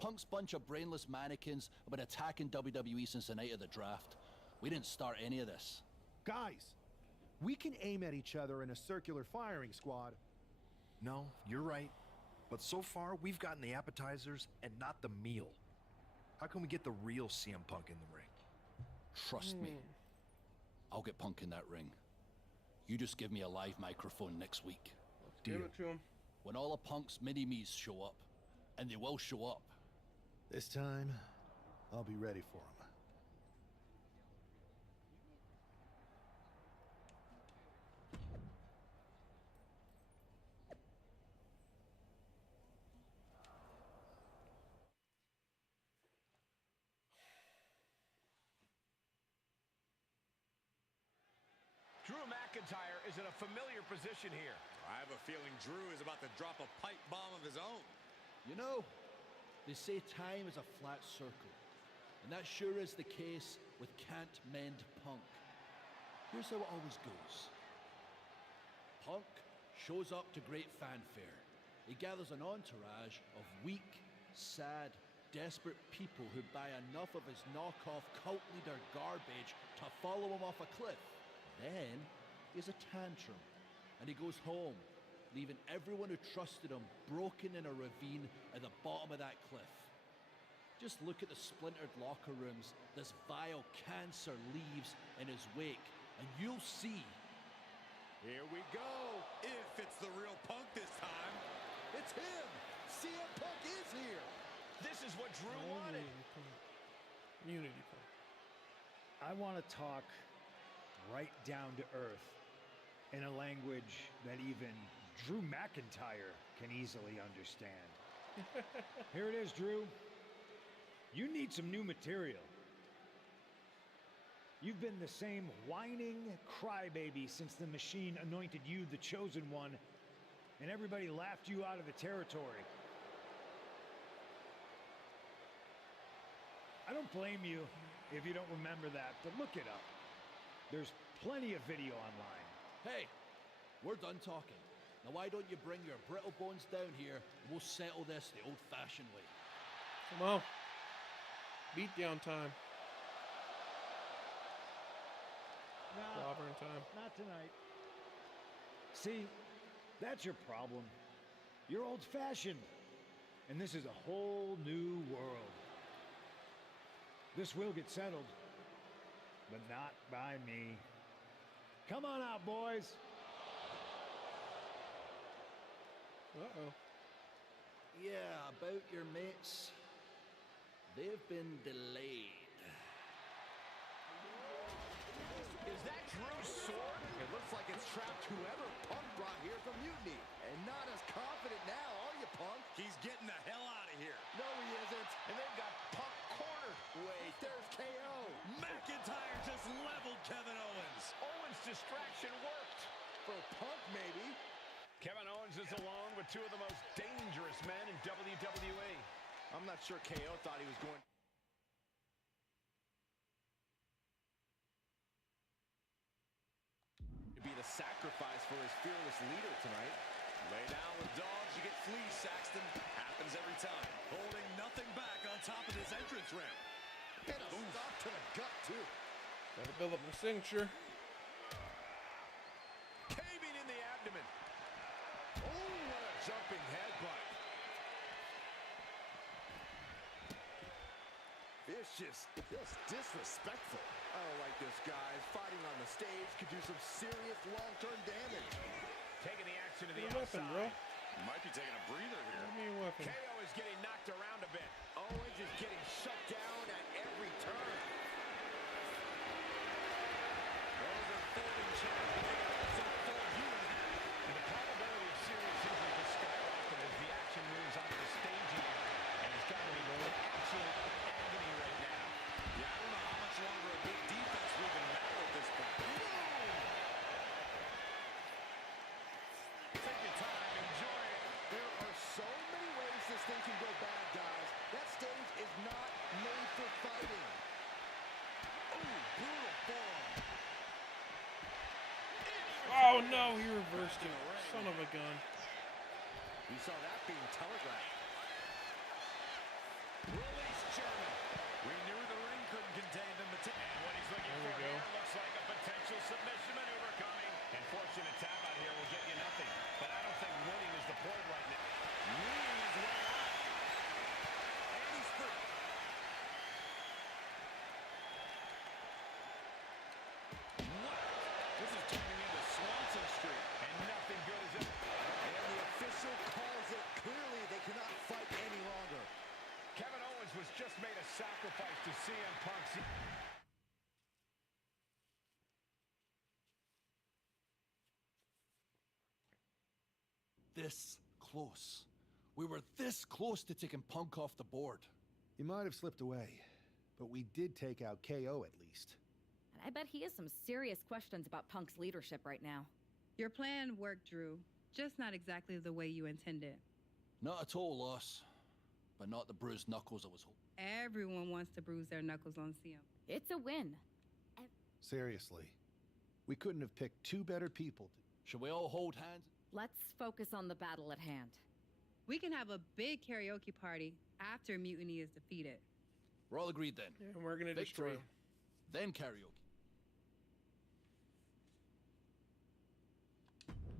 Punk's bunch of brainless mannequins have been attacking WWE since the night of the draft. We didn't start any of this. Guys, we can aim at each other in a circular firing squad. No, you're right. But so far, we've gotten the appetizers and not the meal. How can we get the real CM Punk in the ring? Trust me. I'll get Punk in that ring. You just give me a live microphone next week. Give it to him. When all of Punk's mini-me's show up, and they will show up. This time, I'll be ready for him. Drew McIntyre is in a familiar position here. I have a feeling Drew is about to drop a pipe bomb of his own. You know, they say time is a flat circle. And that sure is the case with Can't Mend Punk. Here's how it always goes. Punk shows up to great fanfare. He gathers an entourage of weak, sad, desperate people who buy enough of his knockoff cult leader garbage to follow him off a cliff. Then he has a tantrum, and he goes home, leaving everyone who trusted him broken in a ravine at the bottom of that cliff. Just look at the splintered locker rooms this vile cancer leaves in his wake, and you'll see. Here we go. If it's the real Punk this time. It's him. CM Punk is here. This is what Drew wanted. Unity Punk. I want to talk right down to earth in a language that even Drew McIntyre can easily understand. Here it is, Drew. You need some new material. You've been the same whining crybaby since the Machine anointed you the chosen one, and everybody laughed you out of the territory. I don't blame you if you don't remember that, but look it up. There's plenty of video online. Hey, we're done talking. Now why don't you bring your brittle bones down here and we'll settle this the old-fashioned way. Come on. Beatdown time. No, Clobbering time. not tonight. See, that's your problem. You're old-fashioned, and this is a whole new world. This will get settled, but not by me. Come on out, boys. Uh-oh. Yeah, about your mates. They've been delayed. Is that Drew's sword? It looks looks like it's trapped whoever Punk brought here from Mutiny. And not as confident now, are you, Punk? He's getting the hell out of here. No, he isn't. And they've got Punk cornered. Wait, there's KO. McIntyre just leveled Kevin Owens. Owens' distraction worked. For Punk, maybe. Kevin Owens is alone with two of the most dangerous men in WWE. I'm not sure KO thought he was going... to be the sacrifice for his fearless leader tonight. Lay down with dogs, you get fleas, Saxton. Happens every time. Holding nothing back on top of this entrance ramp. And a stop to the gut, too. Gotta build up my signature. Caving in the abdomen. Oh, what a jumping headbutt. Vicious, just disrespectful. I don't like this, guys. Fighting on the stage could do some serious long-term damage. Taking the action to the Give me a outside. weapon, bro. You might be taking a breather here. Give me a weapon. KO is getting knocked around a bit. Owens is getting shut down at every turn. Those are folding chairs. They can also fold you in half. And the probability of serious injury just skyrockets as the action moves onto the staging area. And it's got to be in absolute agony right now. Yeah, I don't know how much longer a good defense will even matter at this point. Take your time, enjoy it. There are so many ways this thing can go bad, guys. That stage is not made for fighting. Ooh, brutal forearm. Oh no, he reversed it. Son of a gun. We saw that being telegraphed. Release German. We knew the ring couldn't contain them. And what he's looking There we for go. here looks like a potential submission maneuver coming. And fortunate tap out here will get you nothing. But I don't think winning is the point right now. Winning is way out. And he's free. What? This is turning into Swanson Street. And nothing good is it. And the official calls it clearly they cannot fight any longer. Kevin Owens was just made a sacrifice to CM Punk's. This close. We were this close to taking Punk off the board. He might have slipped away, but we did take out KO at least. And I bet he has some serious questions about Punk's leadership right now. Your plan worked, Drew. Just not exactly the way you intended. Not at all, Loss. But not the bruised knuckles I was hoping. Everyone wants to bruise their knuckles on CM. It's a win. Seriously, we couldn't have picked two better people to... Should we all hold hands? Let's focus on the battle at hand. We can have a big karaoke party after Mutiny is defeated. We're all agreed then. And we're gonna destroy Victory, him. then karaoke.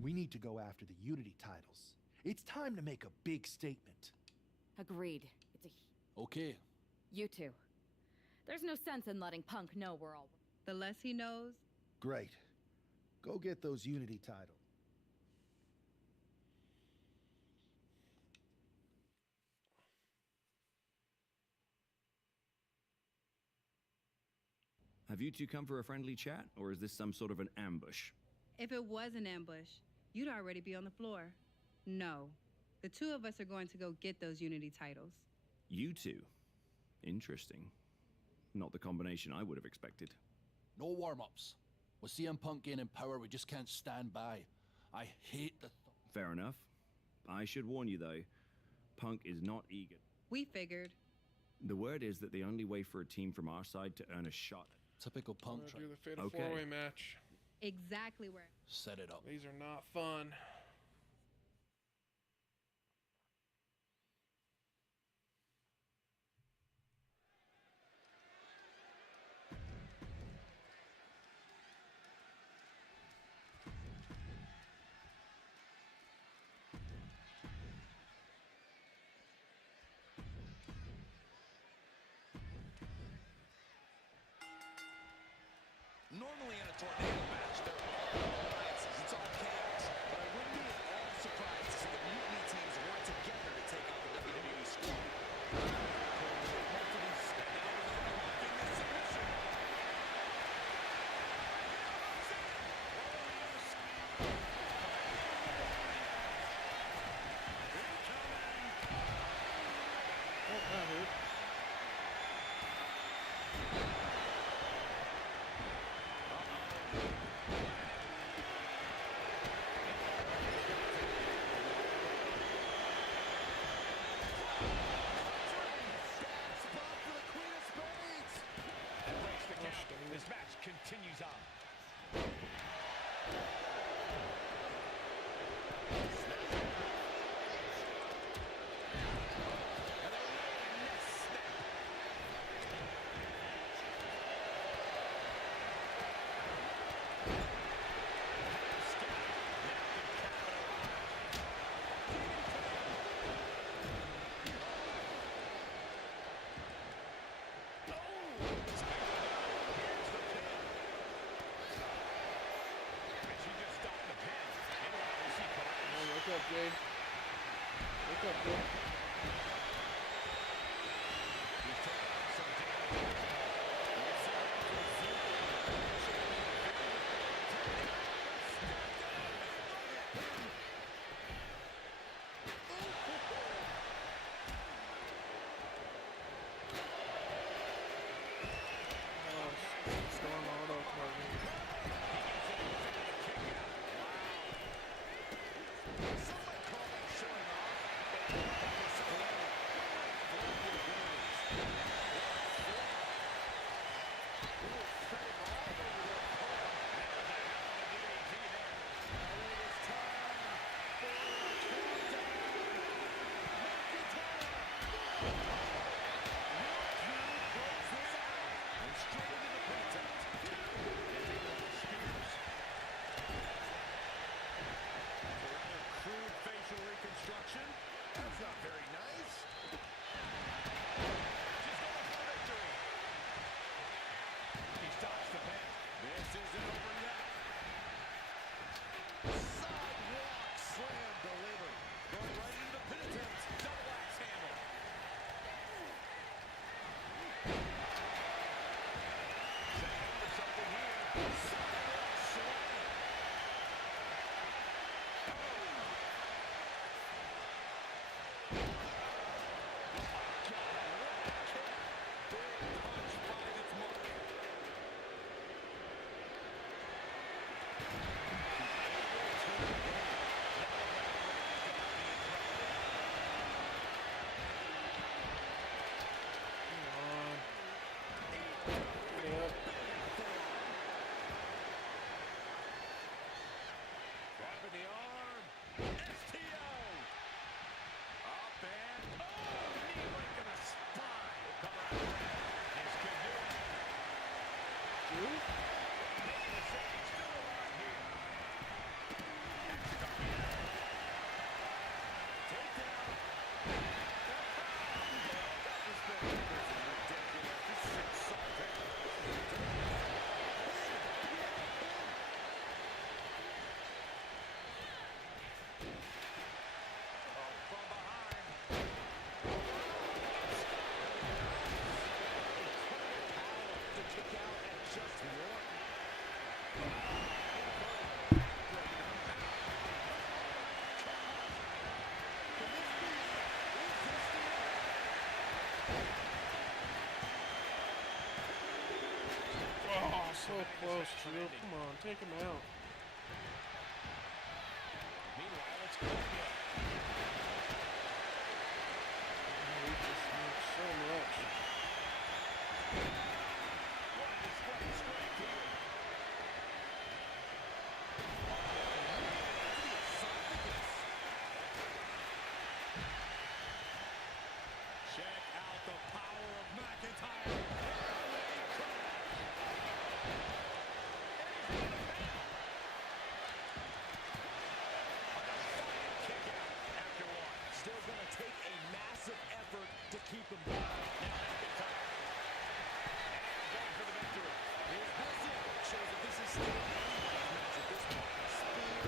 We need to go after the Unity titles. It's time to make a big statement. Agreed. It's a... Okay. You two. There's no sense in letting Punk know we're all... The less he knows... Great. Go get those Unity titles. Have you two come for a friendly chat, or is this some sort of an ambush? If it was an ambush, you'd already be on the floor. No. The two of us are going to go get those Unity titles. You two? Interesting. Not the combination I would have expected. No warm-ups. With CM Punk gaining power, we just can't stand by. I hate the... Fair enough. I should warn you, though, Punk is not eager. We figured. The word is that the only way for a team from our side to earn a shot... Typical Punk Do the fatal Okay. four-way match. Exactly where... Set it up. These are not fun. Normally in a tornado match, there are alliances. It's all chaos. But I wouldn't Gosh dang it. This match continues on. Wake up, Jade. Wake up, Jade. Storm auto target. That's not very nice. He stops the pin. This isn't over yet. Sidewalk slam delivered. Going right into the pin attempt. Double axe handle. Setting up for something here. Sidewalk slam. Grabbing the arm. STO. Up and knee right to the spine. Cover out the red. This could do it. Drew? Making a save. Still alive here. After Gargano. Takedown. This is ridiculous. This is insulting. Oh, so close, Drew. Come on, take him out. Meanwhile, it's Columbia. He just makes so much. What a display of strength here. Check out the power of McIntyre. Still going to take a massive effort to keep him down. Now McIntyre. And going for the victory. Is this it? Shows that this is still anybody's match at this point. Spear.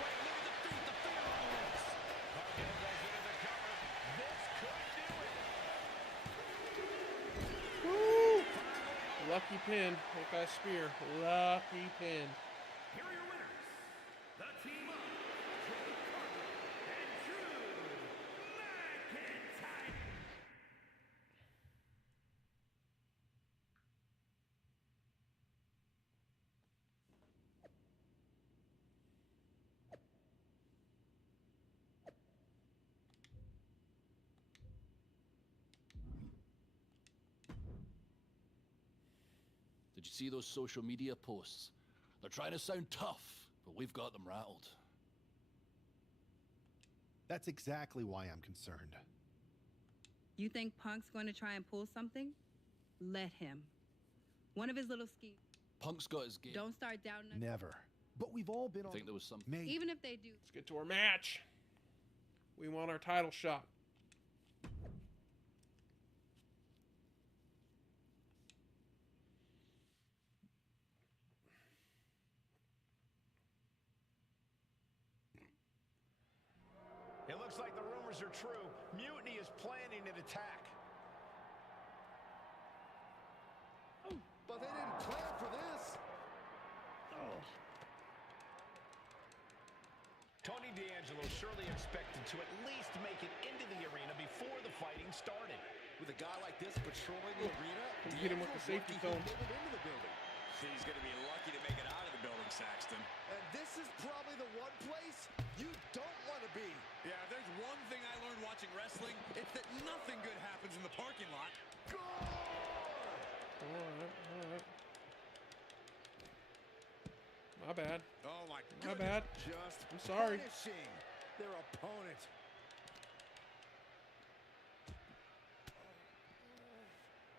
Wait, look at the feet. The feet are on the ropes. Gargano goes into the cover. This could do it. Woo! Lucky pin. That guy's spear. Lucky pin. Here are your winners, the team of Joe Carter and Drew McIntyre. Did you see those social media posts? They're trying to sound tough, but we've got them rattled. That's exactly why I'm concerned. You think Punk's going to try and pull something? Let him. One of his little schemes. Punk's got his game. Don't start doubting us. Never. But we've all been I on... think there was some... Even if they do. Let's get to our match. We want our title shot. It looks like the rumors are true. Mutiny is planning an attack. But they didn't plan for this. Tony D'Angelo surely expected to at least make it into the arena before the fighting started. With a guy like this patrolling the arena, Get him with the safety phone. into the building. He's going to be lucky to make it out of the building, Saxton. And this is probably the one place you don't want to be. Yeah, if there's one thing I learned watching wrestling, it's that nothing good happens in the parking lot. Alright. My bad. Oh my My goodness. bad. Just I'm sorry. punishing their opponent.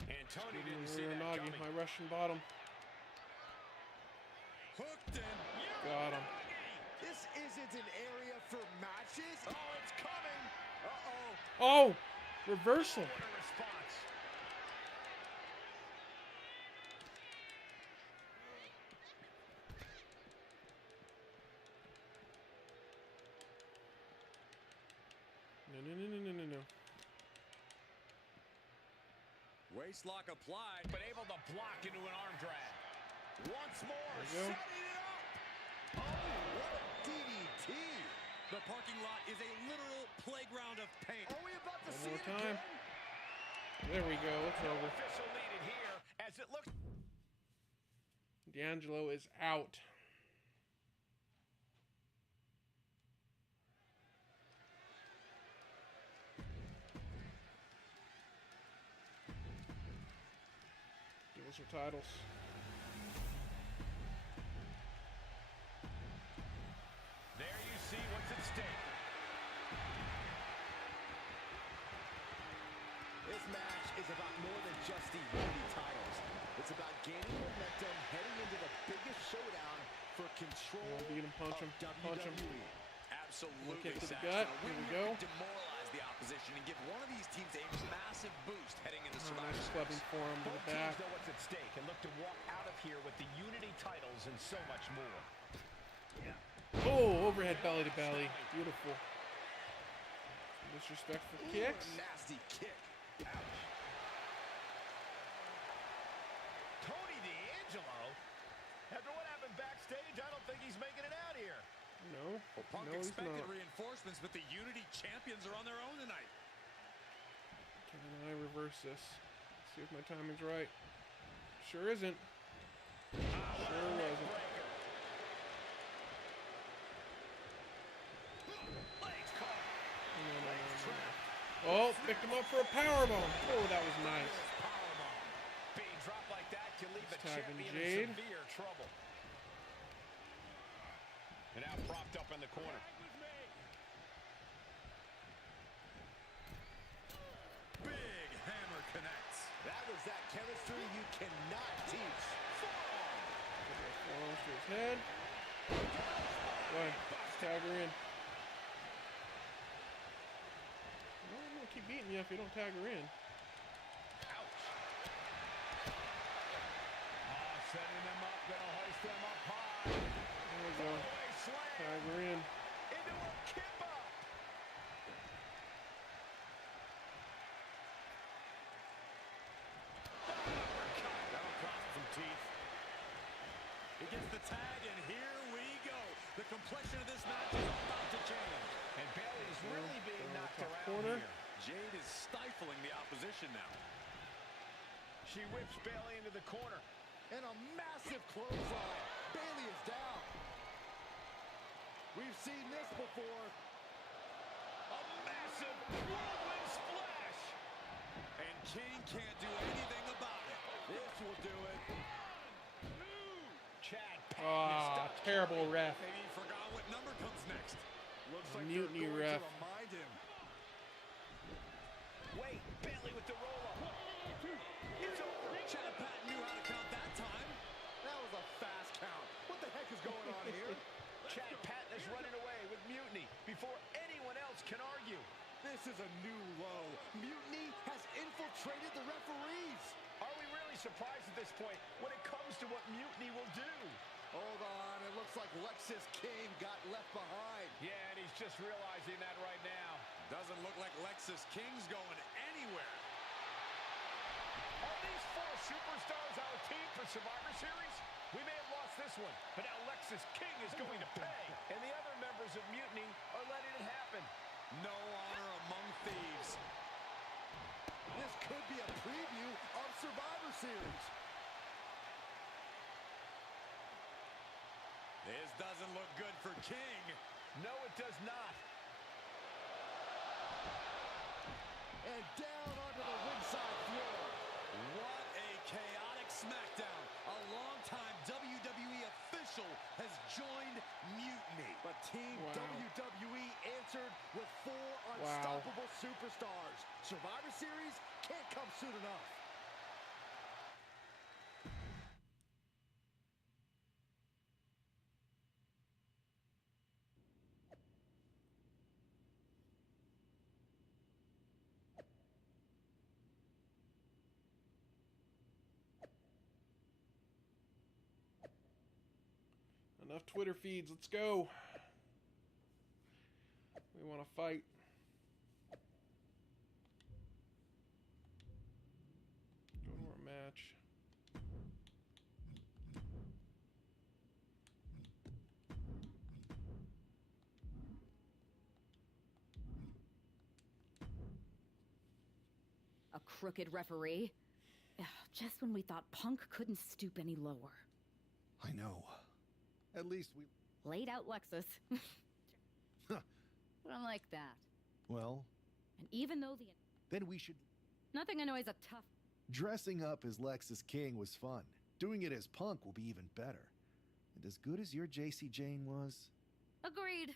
And Tony didn't see that Uranagi, coming. my Russian bottom. Hooked in. Got him. This isn't an area for matches. Oh, it's coming. Uh-oh. Oh! Reversal. What a response. No. Waistlock applied. But able to block into an arm drag. Once more, There you go. setting it up. Oh, what a DDT. The parking lot is a literal playground of pain. Are we about to One see more it time. again? There we go. It's No over. official needed here, as it looks. D'Angelo is out. Give us our titles. There you see what's at stake. This match is about more than just the Unity titles. It's about gaining momentum heading into the biggest showdown for control Beat him, punch him, of punch him. WWE. Absolutely, Kick to the Saxton. gut. A Here win we here go. could demoralize the opposition and give one of these teams a massive boost heading into Oh, Survivor nice Series. clubbing forearm to the Both back. teams know what's at stake and look to walk out of here with the Unity titles and so much more. Oh, overhead belly to belly. Beautiful. Disrespectful Ooh, kicks. a nasty kick. Tony D'Angelo? After what happened backstage, I don't think he's making it out here. No. Well, Punk No, he's expected not. reinforcements, but the Unity champions are on their own tonight. Can I reverse this? See if my timing's right. Sure isn't. Sure wasn't. No. Oh, picked him up for a powerbomb. Oh, that was nice. Being dropped like that can leave the Tagging champion Jade. in severe trouble. And now propped up in the corner. Big hammer connects. That was that chemistry you cannot teach. Forearms to his head. Why? Tag her in. No, I'm gonna keep beating you if you don't tag her in. Setting them up, gonna hoist them up high. There we go. Tag her in. Into a kip up. That'll cost some teeth. He gets the tag, and here we go. The complexion of this match is about to change. And Bailey is really being knocked top around corner. here. Jade is stifling the opposition now. She whips Bailey into the corner. And a massive clothesline. Bailey is down. We've seen this before. A massive whirlwind splash. And King can't do anything about it. This will do it. Ah, terrible ref. Maybe he forgot what number comes next. Looks like Mutiny they're going ref. to remind him. Wait, Bailey with the roll-up. It's over. Chad Patton knew how to count that time. That was a fast count. What the heck is going on here? Chad Patton is running away with Mutiny before anyone else can argue. This is a new low. Mutiny has infiltrated the referees. Are we really surprised at this point when it comes to what Mutiny will do? Hold on, it looks like Lexus King got left behind. Yeah, and he's just realizing that right now. Doesn't look like Lexus King's going anywhere. Are these four superstars our team for Survivor Series? We may have lost this one, but now Lexus King is going to pay. And the other members of Mutiny are letting it happen. No honor among thieves. This could be a preview of Survivor Series. This doesn't look good for King. No, it does not. And down onto the ringside floor. What a chaotic SmackDown. A longtime WWE official has joined Mutiny. But Team WWE answered with 4 unstoppable superstars. Survivor Series can't come soon enough. Enough Twitter feeds. Let's go. We want to fight. Go to our match. A crooked referee? Ugh, just when we thought Punk couldn't stoop any lower. I know. At least we... Laid out Lexus. But I'm like that. Well, And even though the... then we should... Nothing annoys a tough... Dressing up as Lexus King was fun. Doing it as Punk will be even better. And as good as your JC Jane was... Agreed.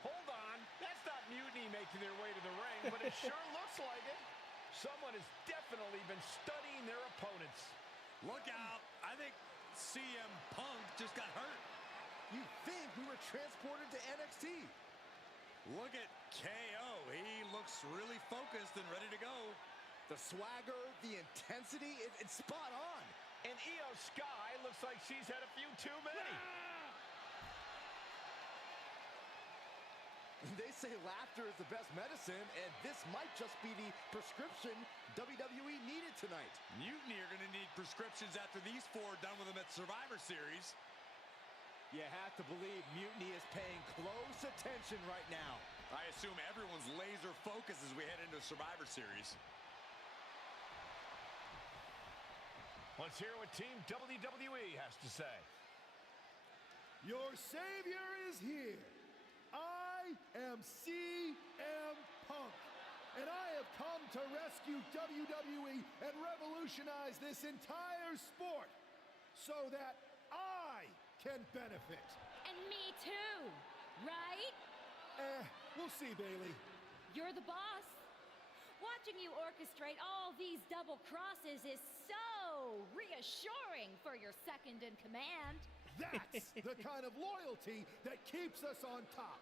Hold on. That's not Mutiny making their way to the ring, but it sure looks like it. Someone has definitely been studying their opponents. Look out. I think CM Punk just got hurt. You think we were transported to NXT? Look at KO. He looks really focused and ready to go. The swagger, the intensity, it's spot on. And Io Sky looks like she's had a few too many. They say laughter is the best medicine, and this might just be the prescription WWE needed tonight. Mutiny are going to need prescriptions after these four are done with them at Survivor Series. You have to believe Mutiny is paying close attention right now. I assume everyone's laser focus as we head into Survivor Series. Let's hear what Team WWE has to say. Your savior is here. I am CM Punk, and I have come to rescue WWE and revolutionize this entire sport so that I can benefit. And me too, right? We'll see, Bailey. You're the boss. Watching you orchestrate all these double crosses is so reassuring for your second in command. That's the kind of loyalty that keeps us on top.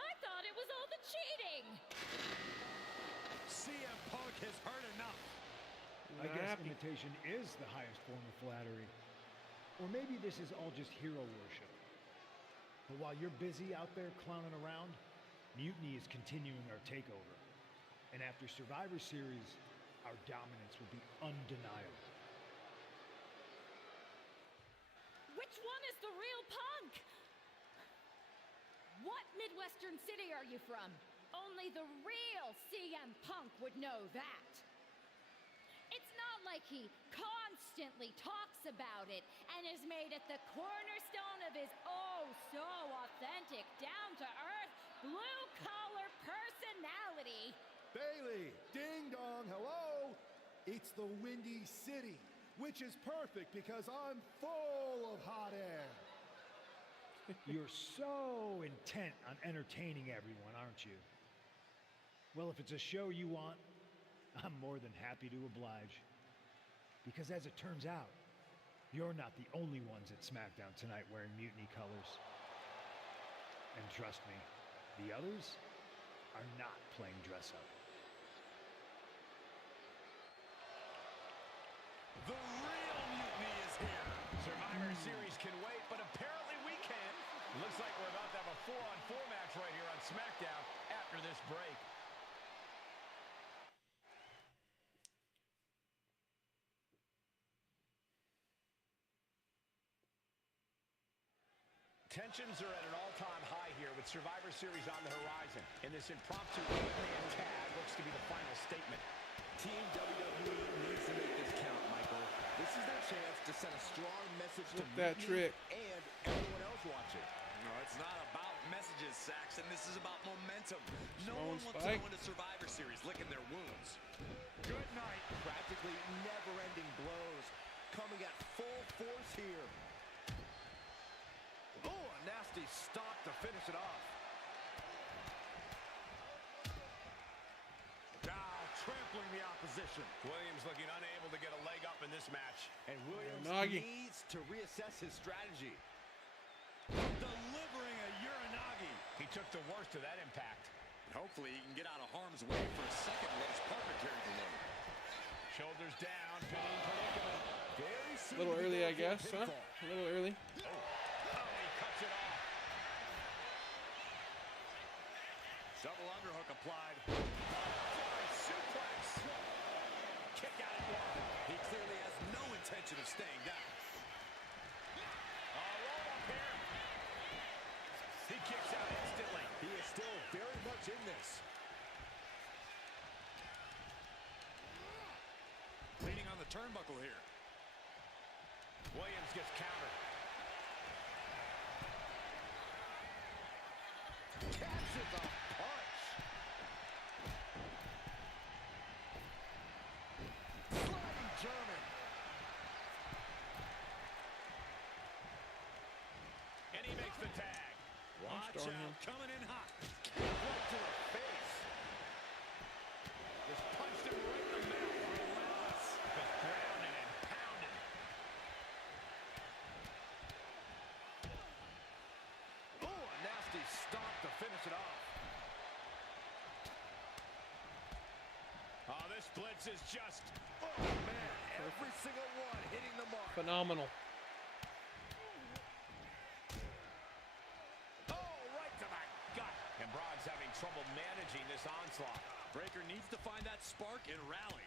I thought it was all the cheating. CM Punk has heard enough. I guess imitation is the highest form of flattery. Or maybe this is all just hero worship. But while you're busy out there clowning around, Mutiny is continuing our takeover. And after Survivor Series, our dominance will be undeniable. Which one is the real Punk? What Midwestern city are you from? Only the real CM Punk would know that. It's not like he constantly talks about it and has made it the cornerstone of his oh-so-authentic, down-to-earth, blue-collar personality. Bailey, ding dong, hello. It's the Windy City, which is perfect because I'm full of hot air. You're so intent on entertaining everyone, aren't you? Well, if it's a show you want, I'm more than happy to oblige. Because as it turns out, you're not the only ones at SmackDown tonight wearing Mutiny colors. And trust me, the others are not playing dress up. The real Mutiny is here. Survivor Series can wait, but apparently we can. Looks like we're about to have a 4-on-4 match right here on SmackDown after this break. Tensions are at an all-time high here with Survivor Series on the horizon. And this impromptu 8-man tag looks to be the final statement. Team WWE needs to make this count, Michael. This is their chance to send a strong message to that trick and everyone else watching. No, it's not about messages, Saxon. This is about momentum. No one wants to go into Survivor Series licking their wounds. Good night. Practically never-ending blows coming at full force here. Oh, a nasty stop to finish it off. Now trampling the opposition. Williams looking unable to get a leg up in this match. And Williams needs to reassess his strategy. Delivering a Uranagi. He took the worst of that impact. And hopefully he can get out of harm's way for a second while his partner carried the load. Shoulders down, pinning predicament. Very soon. A little early, I guess, huh? A little early. Double underhook applied. Suplex. Kick out at one. He clearly has no intention of staying down. Roll up here. He kicks out instantly. He is still very much in this. Leaning on the turnbuckle here. Williams gets countered. Catches a punch. Sliding German. And he makes the tag. Watch out, coming in hot. Right to the face. Just punched him right in the mouth. Relentless. Just grounded and pounded. Oh, a nasty stop to finish it off. Oh, this blitz is just... Oh, man. Every single one hitting the mark. Phenomenal. Oh, right to the gut. And Braun's having trouble managing this onslaught. Breaker needs to find that spark and rally.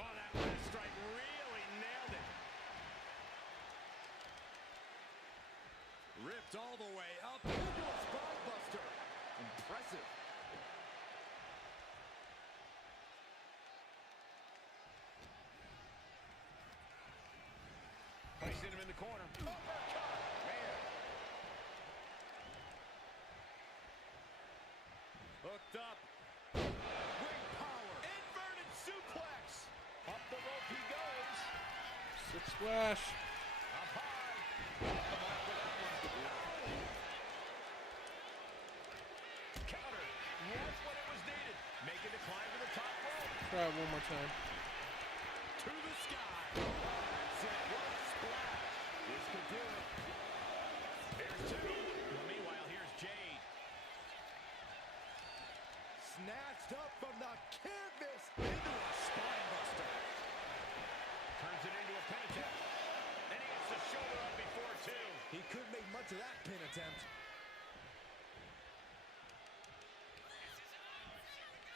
Oh, that last strike really nailed it. Ripped all the way up. Into a spine buster. Impressive. Placing him in the corner. Uppercut. Man. Hooked up. Wing power. Inverted suplex. Up the rope he goes. Six splash. Up high. Off the mark with that one. Counter. Was what it was needed. Making the climb to the top rope. Try it one more time. To the sky. That's it. What a splash. This could do it. Here's two. Well, meanwhile, here's Jade. Snatched up from the canvas into a spine buster. Turns it into a pin attempt. And he gets the shoulder up before two. He couldn't make much of that pin attempt.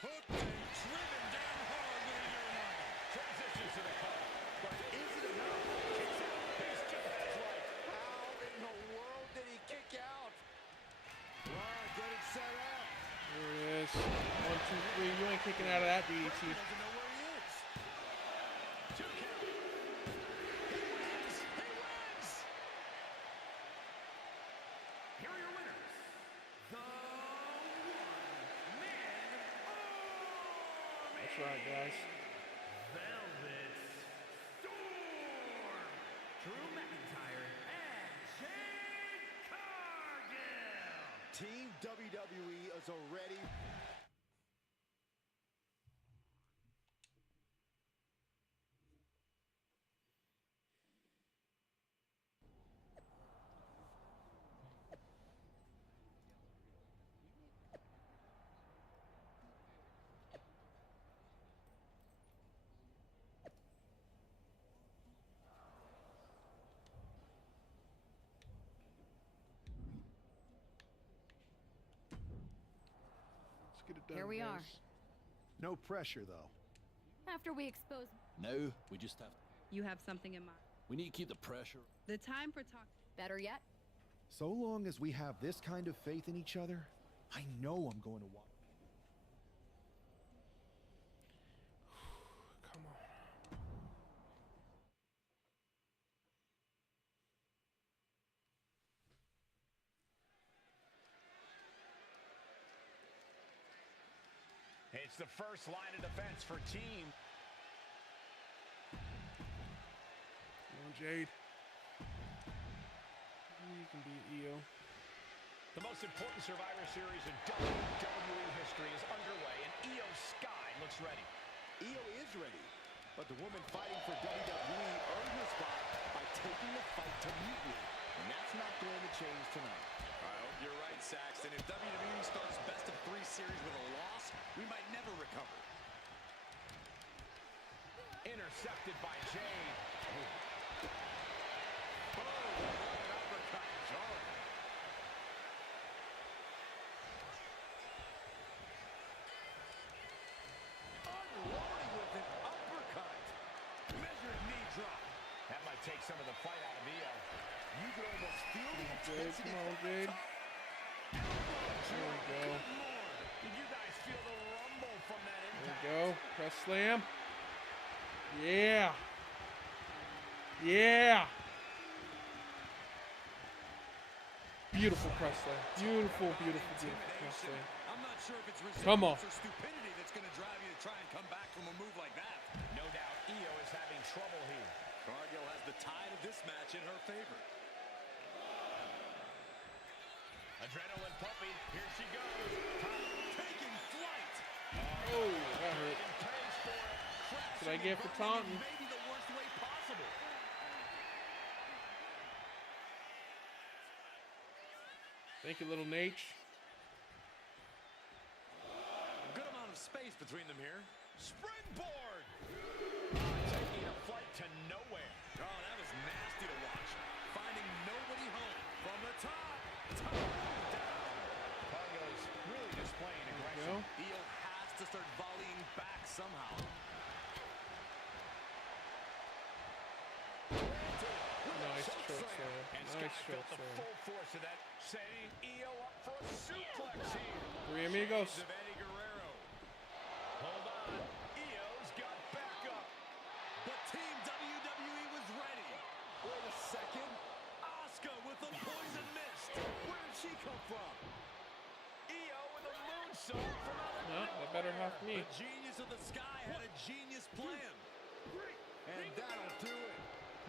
Hooked and driven down hard with a Uranagi. guys. 1, 2, 3. You ain't kicking out of that DDT. Doesn't know where he is. 2 count. He wins. He wins. Here are your winners. The One-Man Army. That's right, guys. Velvet Storm. Drew McIntyre and Jade Cargill. Team WWE is already... Let's get it done. Here we are. No pressure, though. After we expose. Now, we just have... You have something in mind. We need to keep the pressure. The time for talk. Better yet, So long as we have this kind of faith in each other, I know I'm going to watch. Come on. It's the first line of defense for team. Come on, Jade. You can beat EO. The most important Survivor Series in WWE history is underway, and Io Sky looks ready. Io is ready, but the woman fighting for WWE earned her spot by taking the fight to Mutiny, and that's not going to change tonight. I hope you're right, Saxton. If WWE starts best of 3 series with a loss, we might never recover. Intercepted by Jade. Oh, an uppercut. Jarring. Unloading with an uppercut. Measured knee drop. That might take some of the fight out of Io. You can almost feel the intensity. Come on, Jade. There we go. Did you guys feel the rumble from that There impact? we go. Press slam. Yeah. Yeah. Beautiful press slam. Beautiful, beautiful, beautiful press slam. I'm not sure if it's Come on. resilience or stupidity that's going to drive you to try and come back from a move like that. No doubt Io is having trouble here. Cargill has the tide of this match in her favor. Adrenaline pumping. Here she goes. Taking flight. Oh, that hurt. That's what I get for taunting. Maybe the worst way possible. Thank you, little Nate. Good amount of space between them here. Springboard. Taking a flight to nowhere. Oh, that was nasty to watch. Finding nobody home from the top. Down. Cargill's really displaying aggression. Io has to start volleying back somehow. Nice choke slam. And Nice Sky choke felt the slam. full force of that, setting Io up for a suplex here. Three amigos. Shades of Eddie Guerrero. Hold on. Io's got backup. But Team WWE was ready. Wait a second. Asuka with the poison mist. Where did she come from? Io with a moonsault from out of No, that better half me. The genius of the sky had a genius plan. And that'll do it.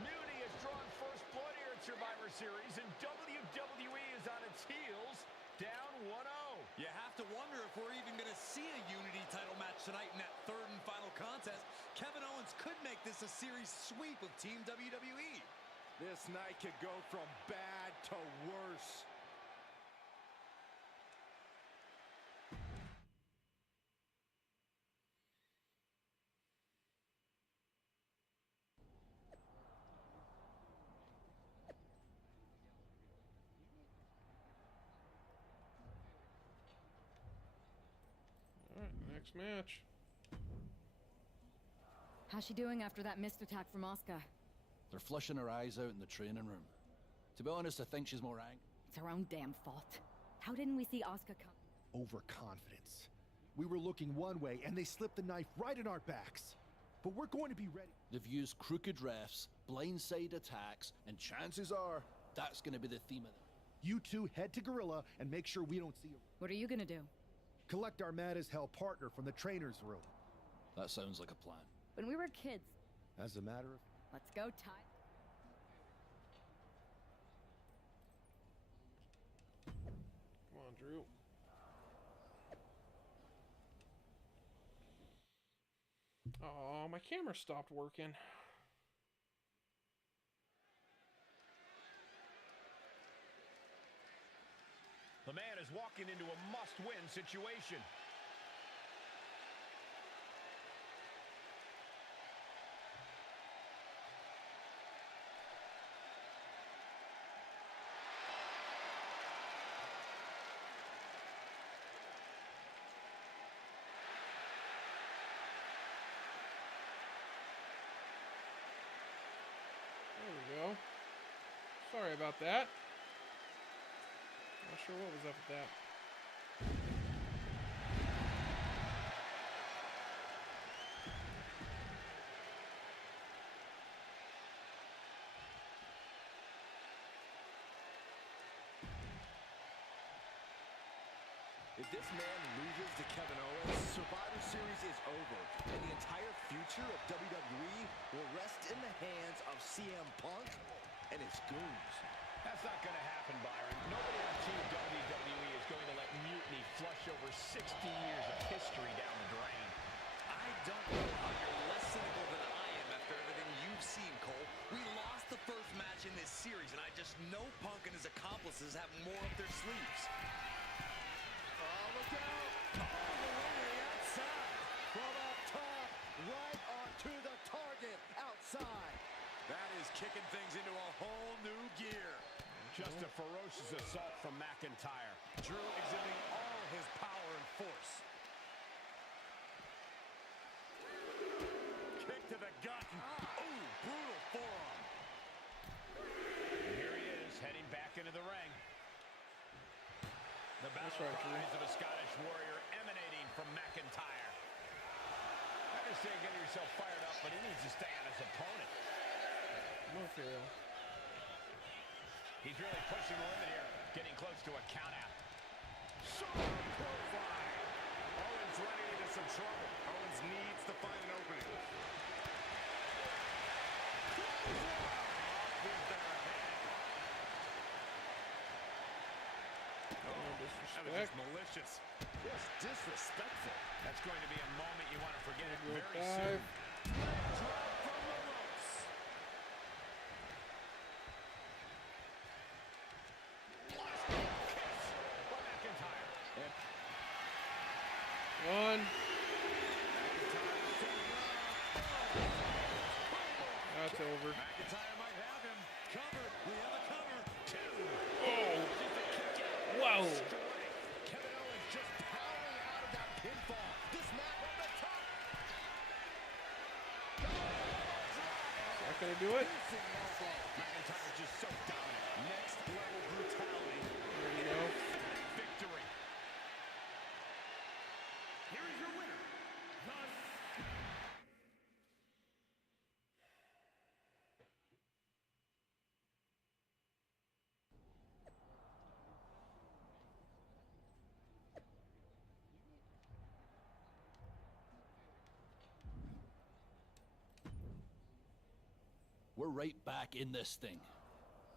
Mutiny has drawn first blood here at Survivor Series, and WWE is on its heels, down 1-0. You have to wonder if we're even going to see a Unity title match tonight in that third and final contest. Kevin Owens could make this a series sweep of Team WWE. This night could go from bad to worse. All right, next match. How's she doing after that missed attack from Asuka? They're flushing her eyes out in the training room. To be honest, I think she's more angry. It's her own damn fault. How didn't we see Asuka come? Overconfidence. We were looking one way, and they slipped the knife right in our backs. But we're going to be ready. They've used crooked refs, blindside attacks, and chances are that's going to be the theme of them. You two head to Gorilla and make sure we don't see a... What are you gonna do? Collect our mad-as-hell partner from the trainer's room. That sounds like a plan. When we were kids. As a matter of... Let's go, Ty. Come on, Drew. Oh, my camera stopped working. The man is walking into a must-win situation. There we go. Sorry about that. Not sure what was up with that. If this man loses to Kevin Owens, Survivor Series is over, and the entire future of WWE will rest in the hands of CM Punk and his goons. That's not going to happen, Byron. Nobody on Team WWE is going to let Mutiny flush over 60 years of history down the drain. I don't know how you're less cynical than I am after everything you've seen, Cole. We lost the first match in this series, and I just know Punk and his accomplices have more up their sleeves. Oh, look out! Oh, the winner outside. From up top, right onto the target outside. That is kicking things into a whole new gear. Just a ferocious assault from McIntyre. Drew exhibiting all his power and force. Kick to the gut. Ooh, brutal forearm. And here he is, heading back into the ring. The battle cries of a Scottish warrior emanating from McIntyre. I understand getting yourself fired up, but he needs to stay on his opponent. No fail. He's really pushing the limit here, getting close to a countout. Profile. Owens running into some trouble. Owens needs to find an opening. That was just malicious. Just disrespectful. That's going to be a moment you want to forget it very dive. soon. Drop from the ropes. By McIntyre. One. That's over. McIntyre might have him. Cover. We have a cover. Two. Oh. Wow. Kevin Owens just powering out of that pinfall. This man from the top. Not gonna do it. McIntyre just so dominant. Next level brutality. There you go. Victory. Here is your winner, the We're right back in this thing.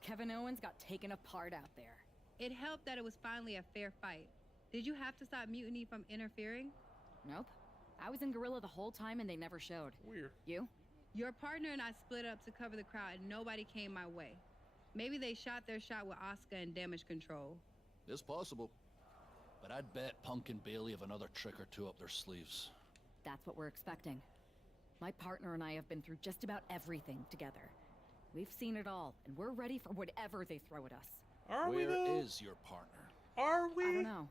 Kevin Owens got taken apart out there. It helped that it was finally a fair fight. Did you have to stop Mutiny from interfering? Nope. I was in Gorilla the whole time and they never showed. Weird. You? Your partner and I split up to cover the crowd and nobody came my way. Maybe they shot their shot with Asuka and damage control. It's possible. But I'd bet Punk and Bailey have another trick or two up their sleeves. That's what we're expecting. My partner and I have been through just about everything together. We've seen it all, and we're ready for whatever they throw at us. Are we Where though? is your partner? Are we? I don't know.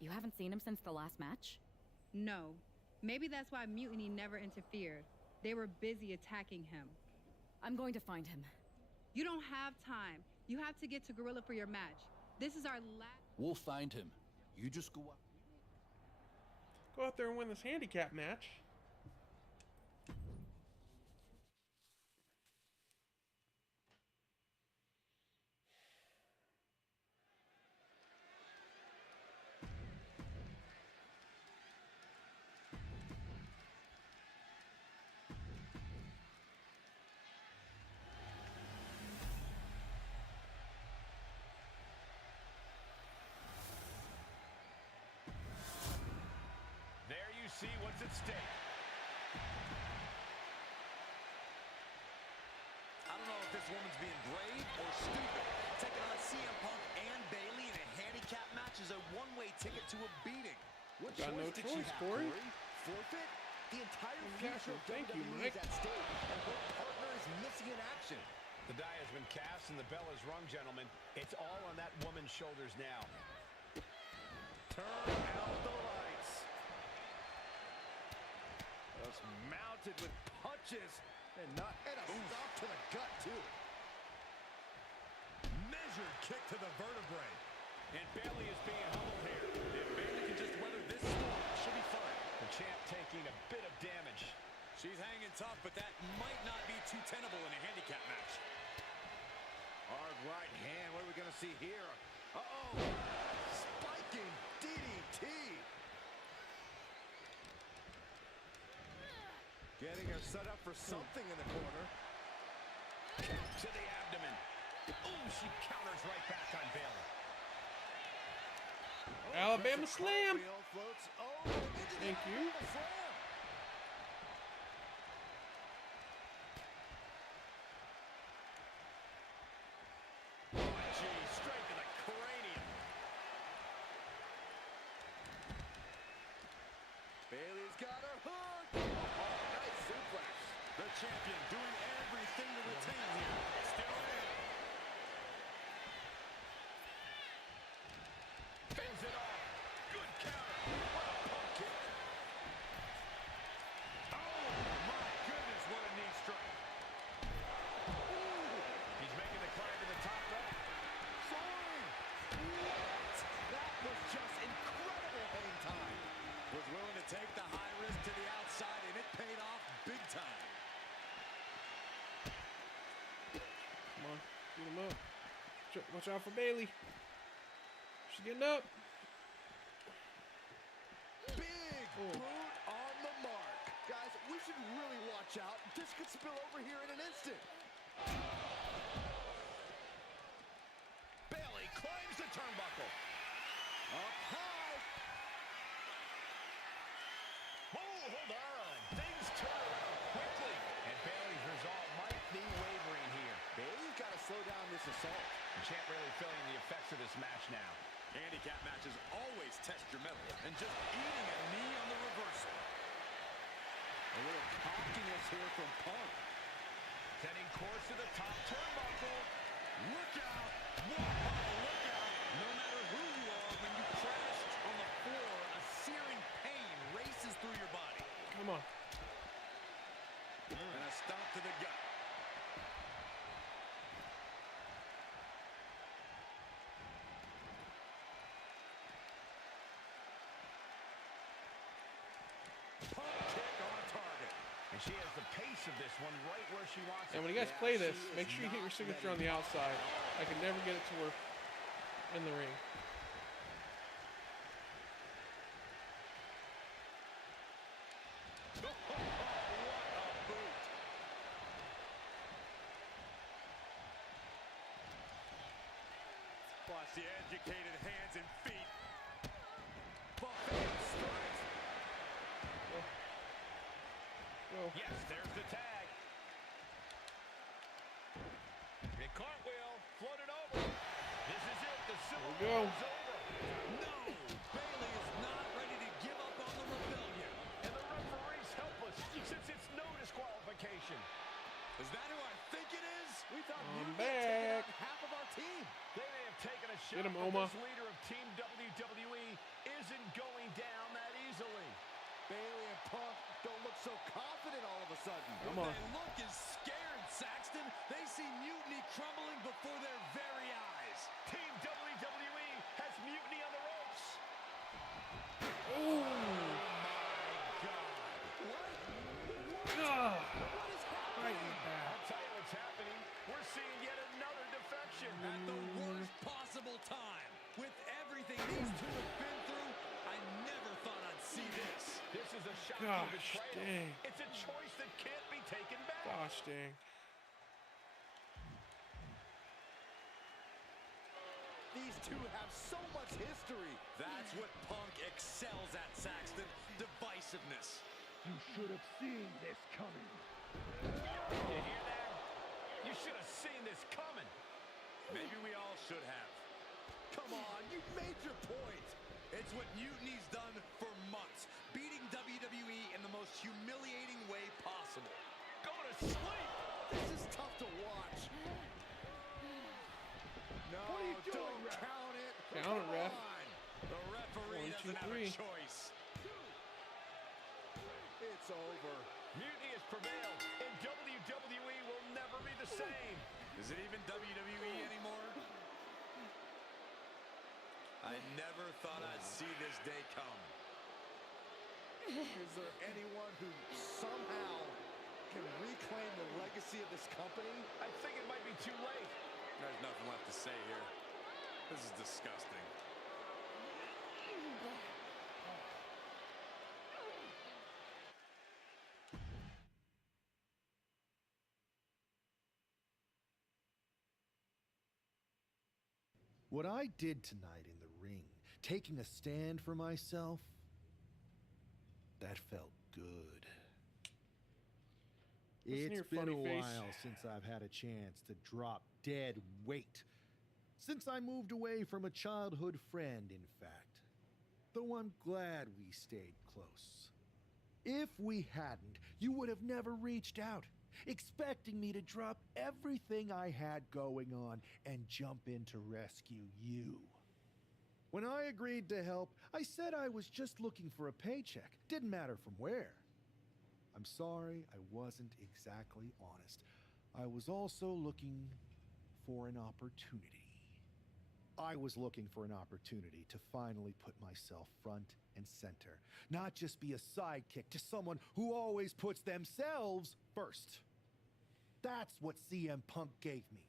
You haven't seen him since the last match? No. Maybe that's why Mutiny never interfered. They were busy attacking him. I'm going to find him. You don't have time. You have to get to Gorilla for your match. This is our last... We'll find him. You just go up. Go out there and win this handicap match. See what's at stake. I don't know if this woman's being brave or stupid. Taking on CM Punk and Bayley in a handicap match is a one-way ticket to a beating. What Got no choice did she choice, have, Corey. Forfeit? The entire Exactly. future of Thank you, WWE Mike. is at stake, and her partner is missing in action. The die has been cast and the bell is rung, gentlemen. It's all on that woman's shoulders now. Turn out the lights. Just mounted with punches and a stop to the gut too. Measured kick to the vertebrae. And Bayley is being humbled here. If Bayley can just weather this storm, she'll be fine. The champ taking a bit of damage. She's hanging tough, but that might not be too tenable in a handicap match. Hard right hand. What are we going to see here? Uh-oh. Spiking DDT. Getting her set up for something in the corner. Kick to the abdomen. Ooh, she counters right back on Bayley. Alabama slam. Floats over into Thank the you. Alabama slam. Oh, gee, straight to the cranium. Bayley's got her hooked. Oh, nice suplex. The champion doing everything to retain here. Still in. Fends it off. Good counter. What a pump kick. Oh, my goodness, what a knee strike. He's making the climb to the top rope. Soaring. What? That was just incredible hang time. Was willing to take the high risk to the outside, and it paid off big time. Come on, get him up. Watch out for Bayley. She's getting up. Big boot on the mark. Guys, we should really watch out. This could spill over here in an instant. Bayley climbs the turnbuckle. Up high. Oh, hold on. Things turn around quickly. And Bayley's resolve might be wavering here. Bayley's got to slow down this assault. The champ really feeling the effects of this match now. Handicap matches always test your mettle, and just eating a knee on the reversal. A little cockiness here from Punk. Setting course to the top turnbuckle. Look out! Whoa, look out! No matter who you are, when you crash on the floor, a searing pain races through your body. Come on. And a stomp to the gut. Pump kick on target. And she has the pace of this one right where she wants it. And when you guys play this, make sure you hit your signature on the outside. I can never get it to work in the ring. What a boot. Watch the educated hands and feet. Buffet strikes. Go. Yes, there's the tag. A cartwheel, floated over. This is it, the Civil There we go. War is over. No! Bayley is not ready to give up on the rebellion. And the referee's helpless since it's no disqualification. Is that who I think it is? We thought I'm you had taken back. out half of our team. They may have taken a shot, Get him, but Oma. this leader of Team WWE isn't going down that easily. Bayley and Punk don't look so confident all of a sudden. Come on. They look as scared, Saxton. They see mutiny crumbling before their very eyes. Team WWE has mutiny on the ropes. Ooh. Oh these two have been through, I never thought I'd see this. This is a shocking Gosh betrayal. dang. It's a choice that can't be taken back. Gosh dang. These two have so much history. That's what Punk excels at, Saxton. Divisiveness. You should have seen this coming. You hear that? You should have seen this coming. Maybe we all should have. Come on, you've made your point. It's what Mutiny's done for months, beating WWE in the most humiliating way possible. Go to sleep. This is tough to watch. No, What are you doing, don't ref? count it. Count it, ref. Come on. The referee 1, 2, doesn't have a 3. choice. It's over. Mutiny has prevailed, and WWE will never be the same. Is it even WWE anymore? I never thought I'd see this day come. Is there anyone who somehow can reclaim the legacy of this company? I think it might be too late. There's nothing left to say here. This is disgusting. What I did tonight in the ring, taking a stand for myself, that felt good. Listen to It's your been a funny face. while since I've had a chance to drop dead weight. Since I moved away from a childhood friend, in fact. Though I'm glad we stayed close. If we hadn't, you would have never reached out, expecting me to drop everything I had going on and jump in to rescue you. When I agreed to help, I said I was just looking for a paycheck. Didn't matter from where. I'm sorry I wasn't exactly honest. I was also looking for an opportunity. I was looking for an opportunity to finally put myself front and center, not just be a sidekick to someone who always puts themselves first. That's what CM Punk gave me.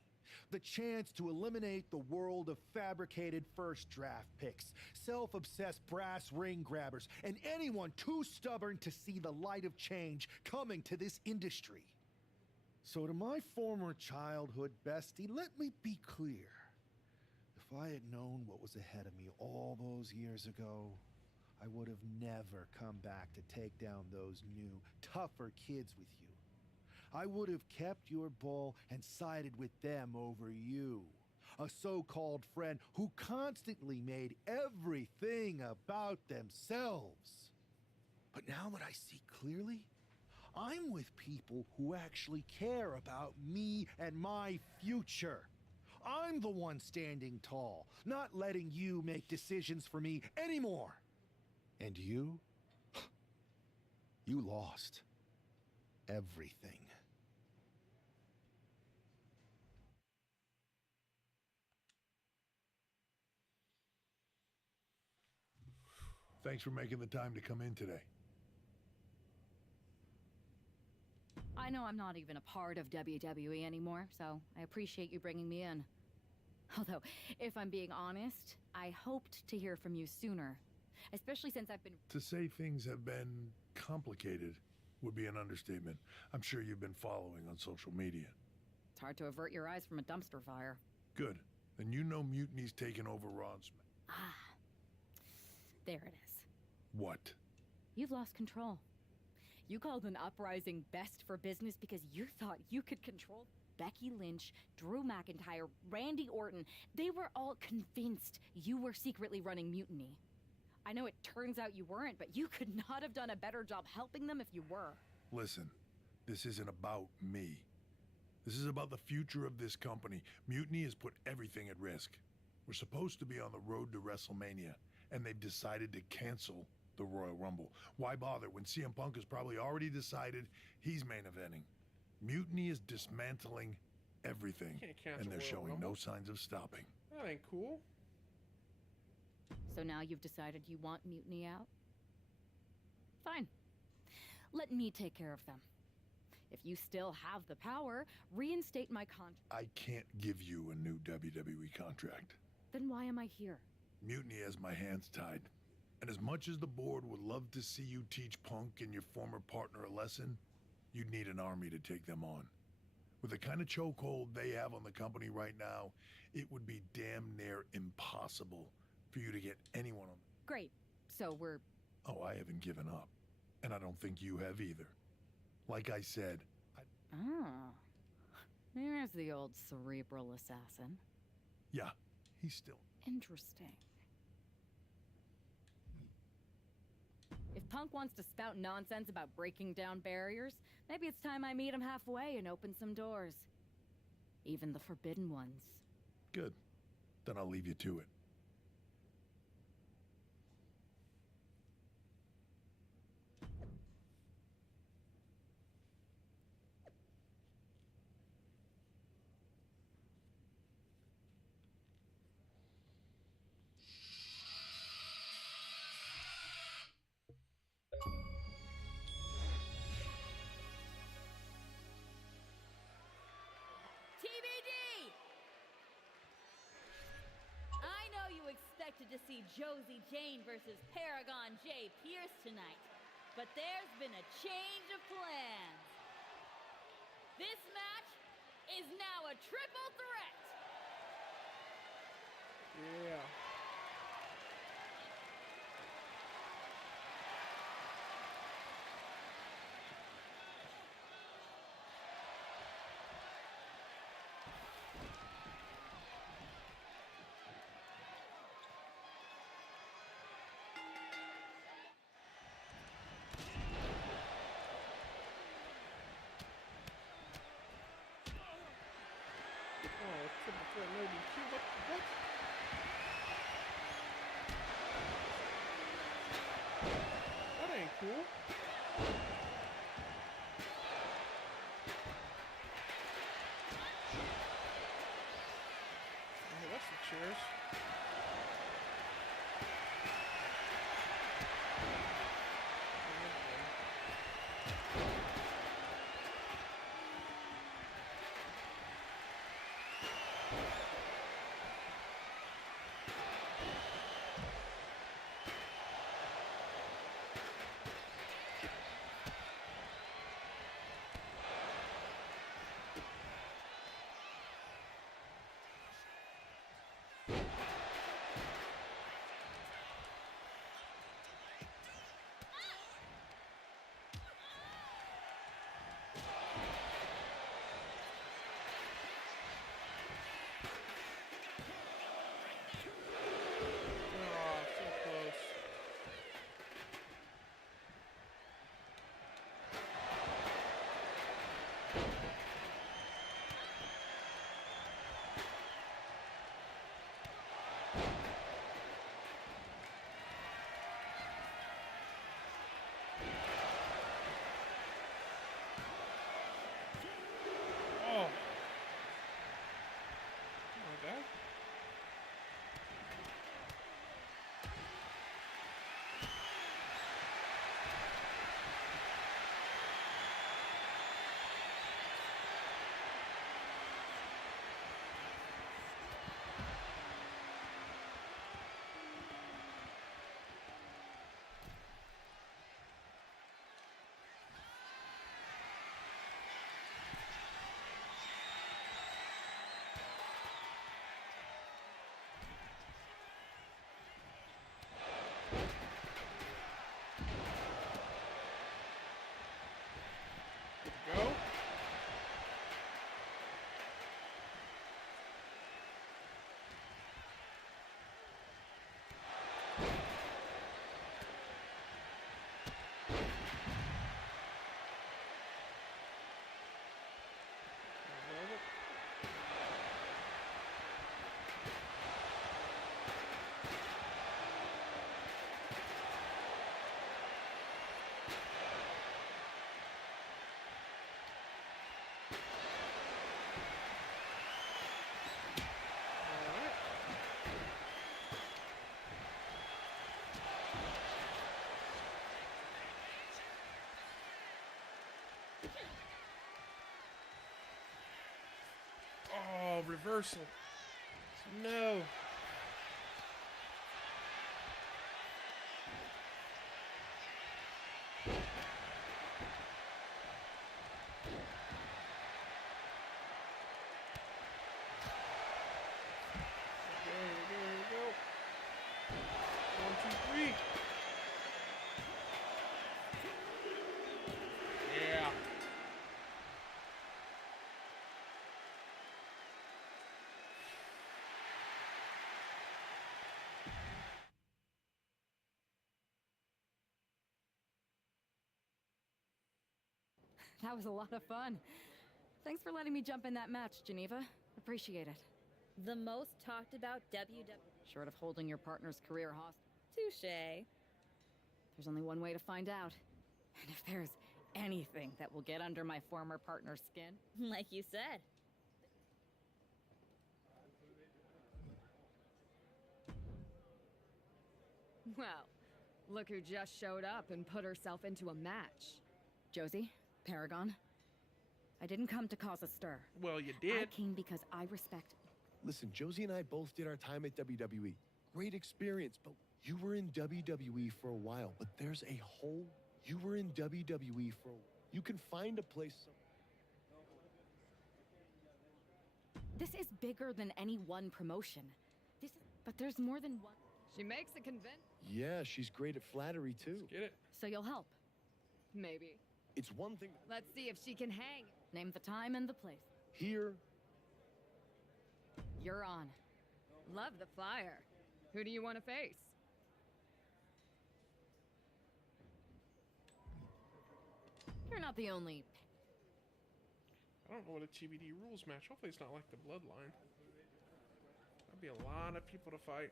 The chance to eliminate the world of fabricated first draft picks, self-obsessed brass ring grabbers, and anyone too stubborn to see the light of change coming to this industry. So to my former childhood bestie, let me be clear. If I had known what was ahead of me all those years ago, I would have never come back to take down those new, tougher kids with you. I would have kept your bull and sided with them over you. A so-called friend who constantly made everything about themselves. But now that I see clearly, I'm with people who actually care about me and my future. I'm the one standing tall, not letting you make decisions for me anymore. And you? You lost everything. Thanks for making the time to come in today. I know I'm not even a part of WWE anymore, so I appreciate you bringing me in. Although, if I'm being honest, I hoped to hear from you sooner. Especially since I've been... To say things have been complicated would be an understatement. I'm sure you've been following on social media. It's hard to avert your eyes from a dumpster fire. Good. Then you know Mutiny's taken over Raw's. Ah. There it is. What? You've lost control. You called an uprising best for business because you thought you could control Becky Lynch, Drew McIntyre, Randy Orton. They were all convinced you were secretly running Mutiny. I know it turns out you weren't, but you could not have done a better job helping them if you were. Listen, this isn't about me. This is about the future of this company. Mutiny has put everything at risk. We're supposed to be on the road to WrestleMania, and they've decided to cancel the Royal Rumble. Why bother when CM Punk has probably already decided he's main eventing? Mutiny is dismantling everything, Can't cancel and they're Royal showing Rumble. no signs of stopping. That ain't cool. So now you've decided you want Mutiny out? Fine. Let me take care of them. If you still have the power, reinstate my contract. I can't give you a new WWE contract. Then why am I here? Mutiny has my hands tied. And as much as the board would love to see you teach Punk and your former partner a lesson, you'd need an army to take them on. With the kind of chokehold they have on the company right now, it would be damn near impossible for you to get anyone on. Great. So we're... Oh, I haven't given up. And I don't think you have either. Like I said, Ah. There's the old cerebral assassin. yeah, he's still... Interesting. If Punk wants to spout nonsense about breaking down barriers, maybe it's time I meet him halfway and open some doors. Even the forbidden ones. Good. Then I'll leave you to it. TBD! I know you expected to see Josie Jane versus Paragon J. Pierce tonight, but there's been a change of plans. This match is now a triple threat. Yeah. Oh, triple threat no DQ. What? That ain't cool. Oh, that's the chairs. Oh, so close. Oh. Oh my God. Go. Oh, reversal. No. That was a lot of fun. Thanks for letting me jump in that match, Geneva. Appreciate it. The most talked about WWE. Short of holding your partner's career hostage. Touche. There's only one way to find out. And if there's anything that will get under my former partner's skin... Like you said. Well, look who just showed up and put herself into a match. Josie, Paragon, I didn't come to cause a stir. Well, you did. I came because I respect... Listen, Josie and I both did our time at WWE. Great experience, but you were in WWE for a while. But there's a whole... You were in WWE for a... You can find a place... This is bigger than any one promotion. But there's more than one... She makes a convince. Yeah, she's great at flattery, too. Get it? So you'll help? Maybe. It's one thing... Let's see if she can hang. Name the time and the place. Here. You're on. Love the fire. Who do you want to face? You're not the only... I don't know what a TBD rules match. Hopefully it's not like the Bloodline. That'd be a lot of people to fight.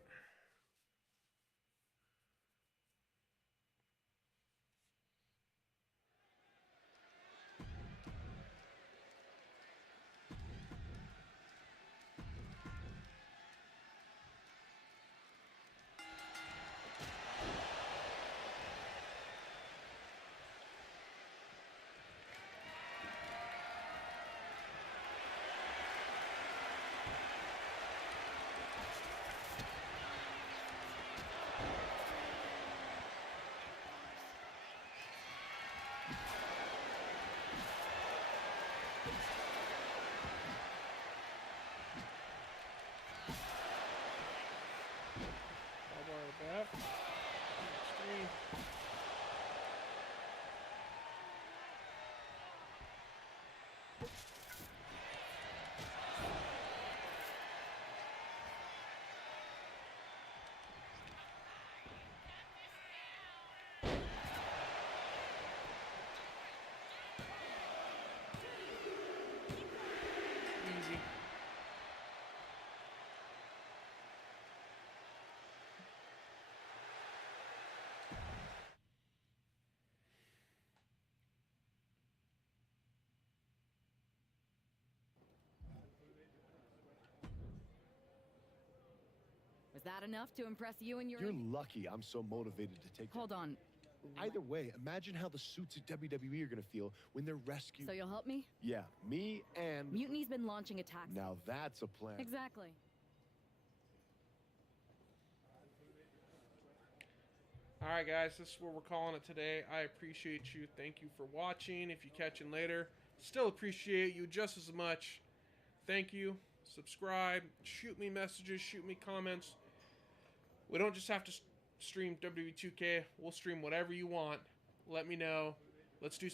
Easy. Was that enough to impress you and your... You're lucky I'm so motivated to take... Hold on. Either way, imagine how the suits at WWE are going to feel when they're rescued. So you'll help me? Yeah, me and... Mutiny's been launching attacks. Now that's a plan. Exactly. Alright guys, this is where we're calling it today. I appreciate you. Thank you for watching. If you're catching later, still appreciate you just as much. Thank you. Subscribe. Shoot me messages. Shoot me comments. We don't just have to stream WWE 2K. We'll stream whatever you want. Let me know. Let's do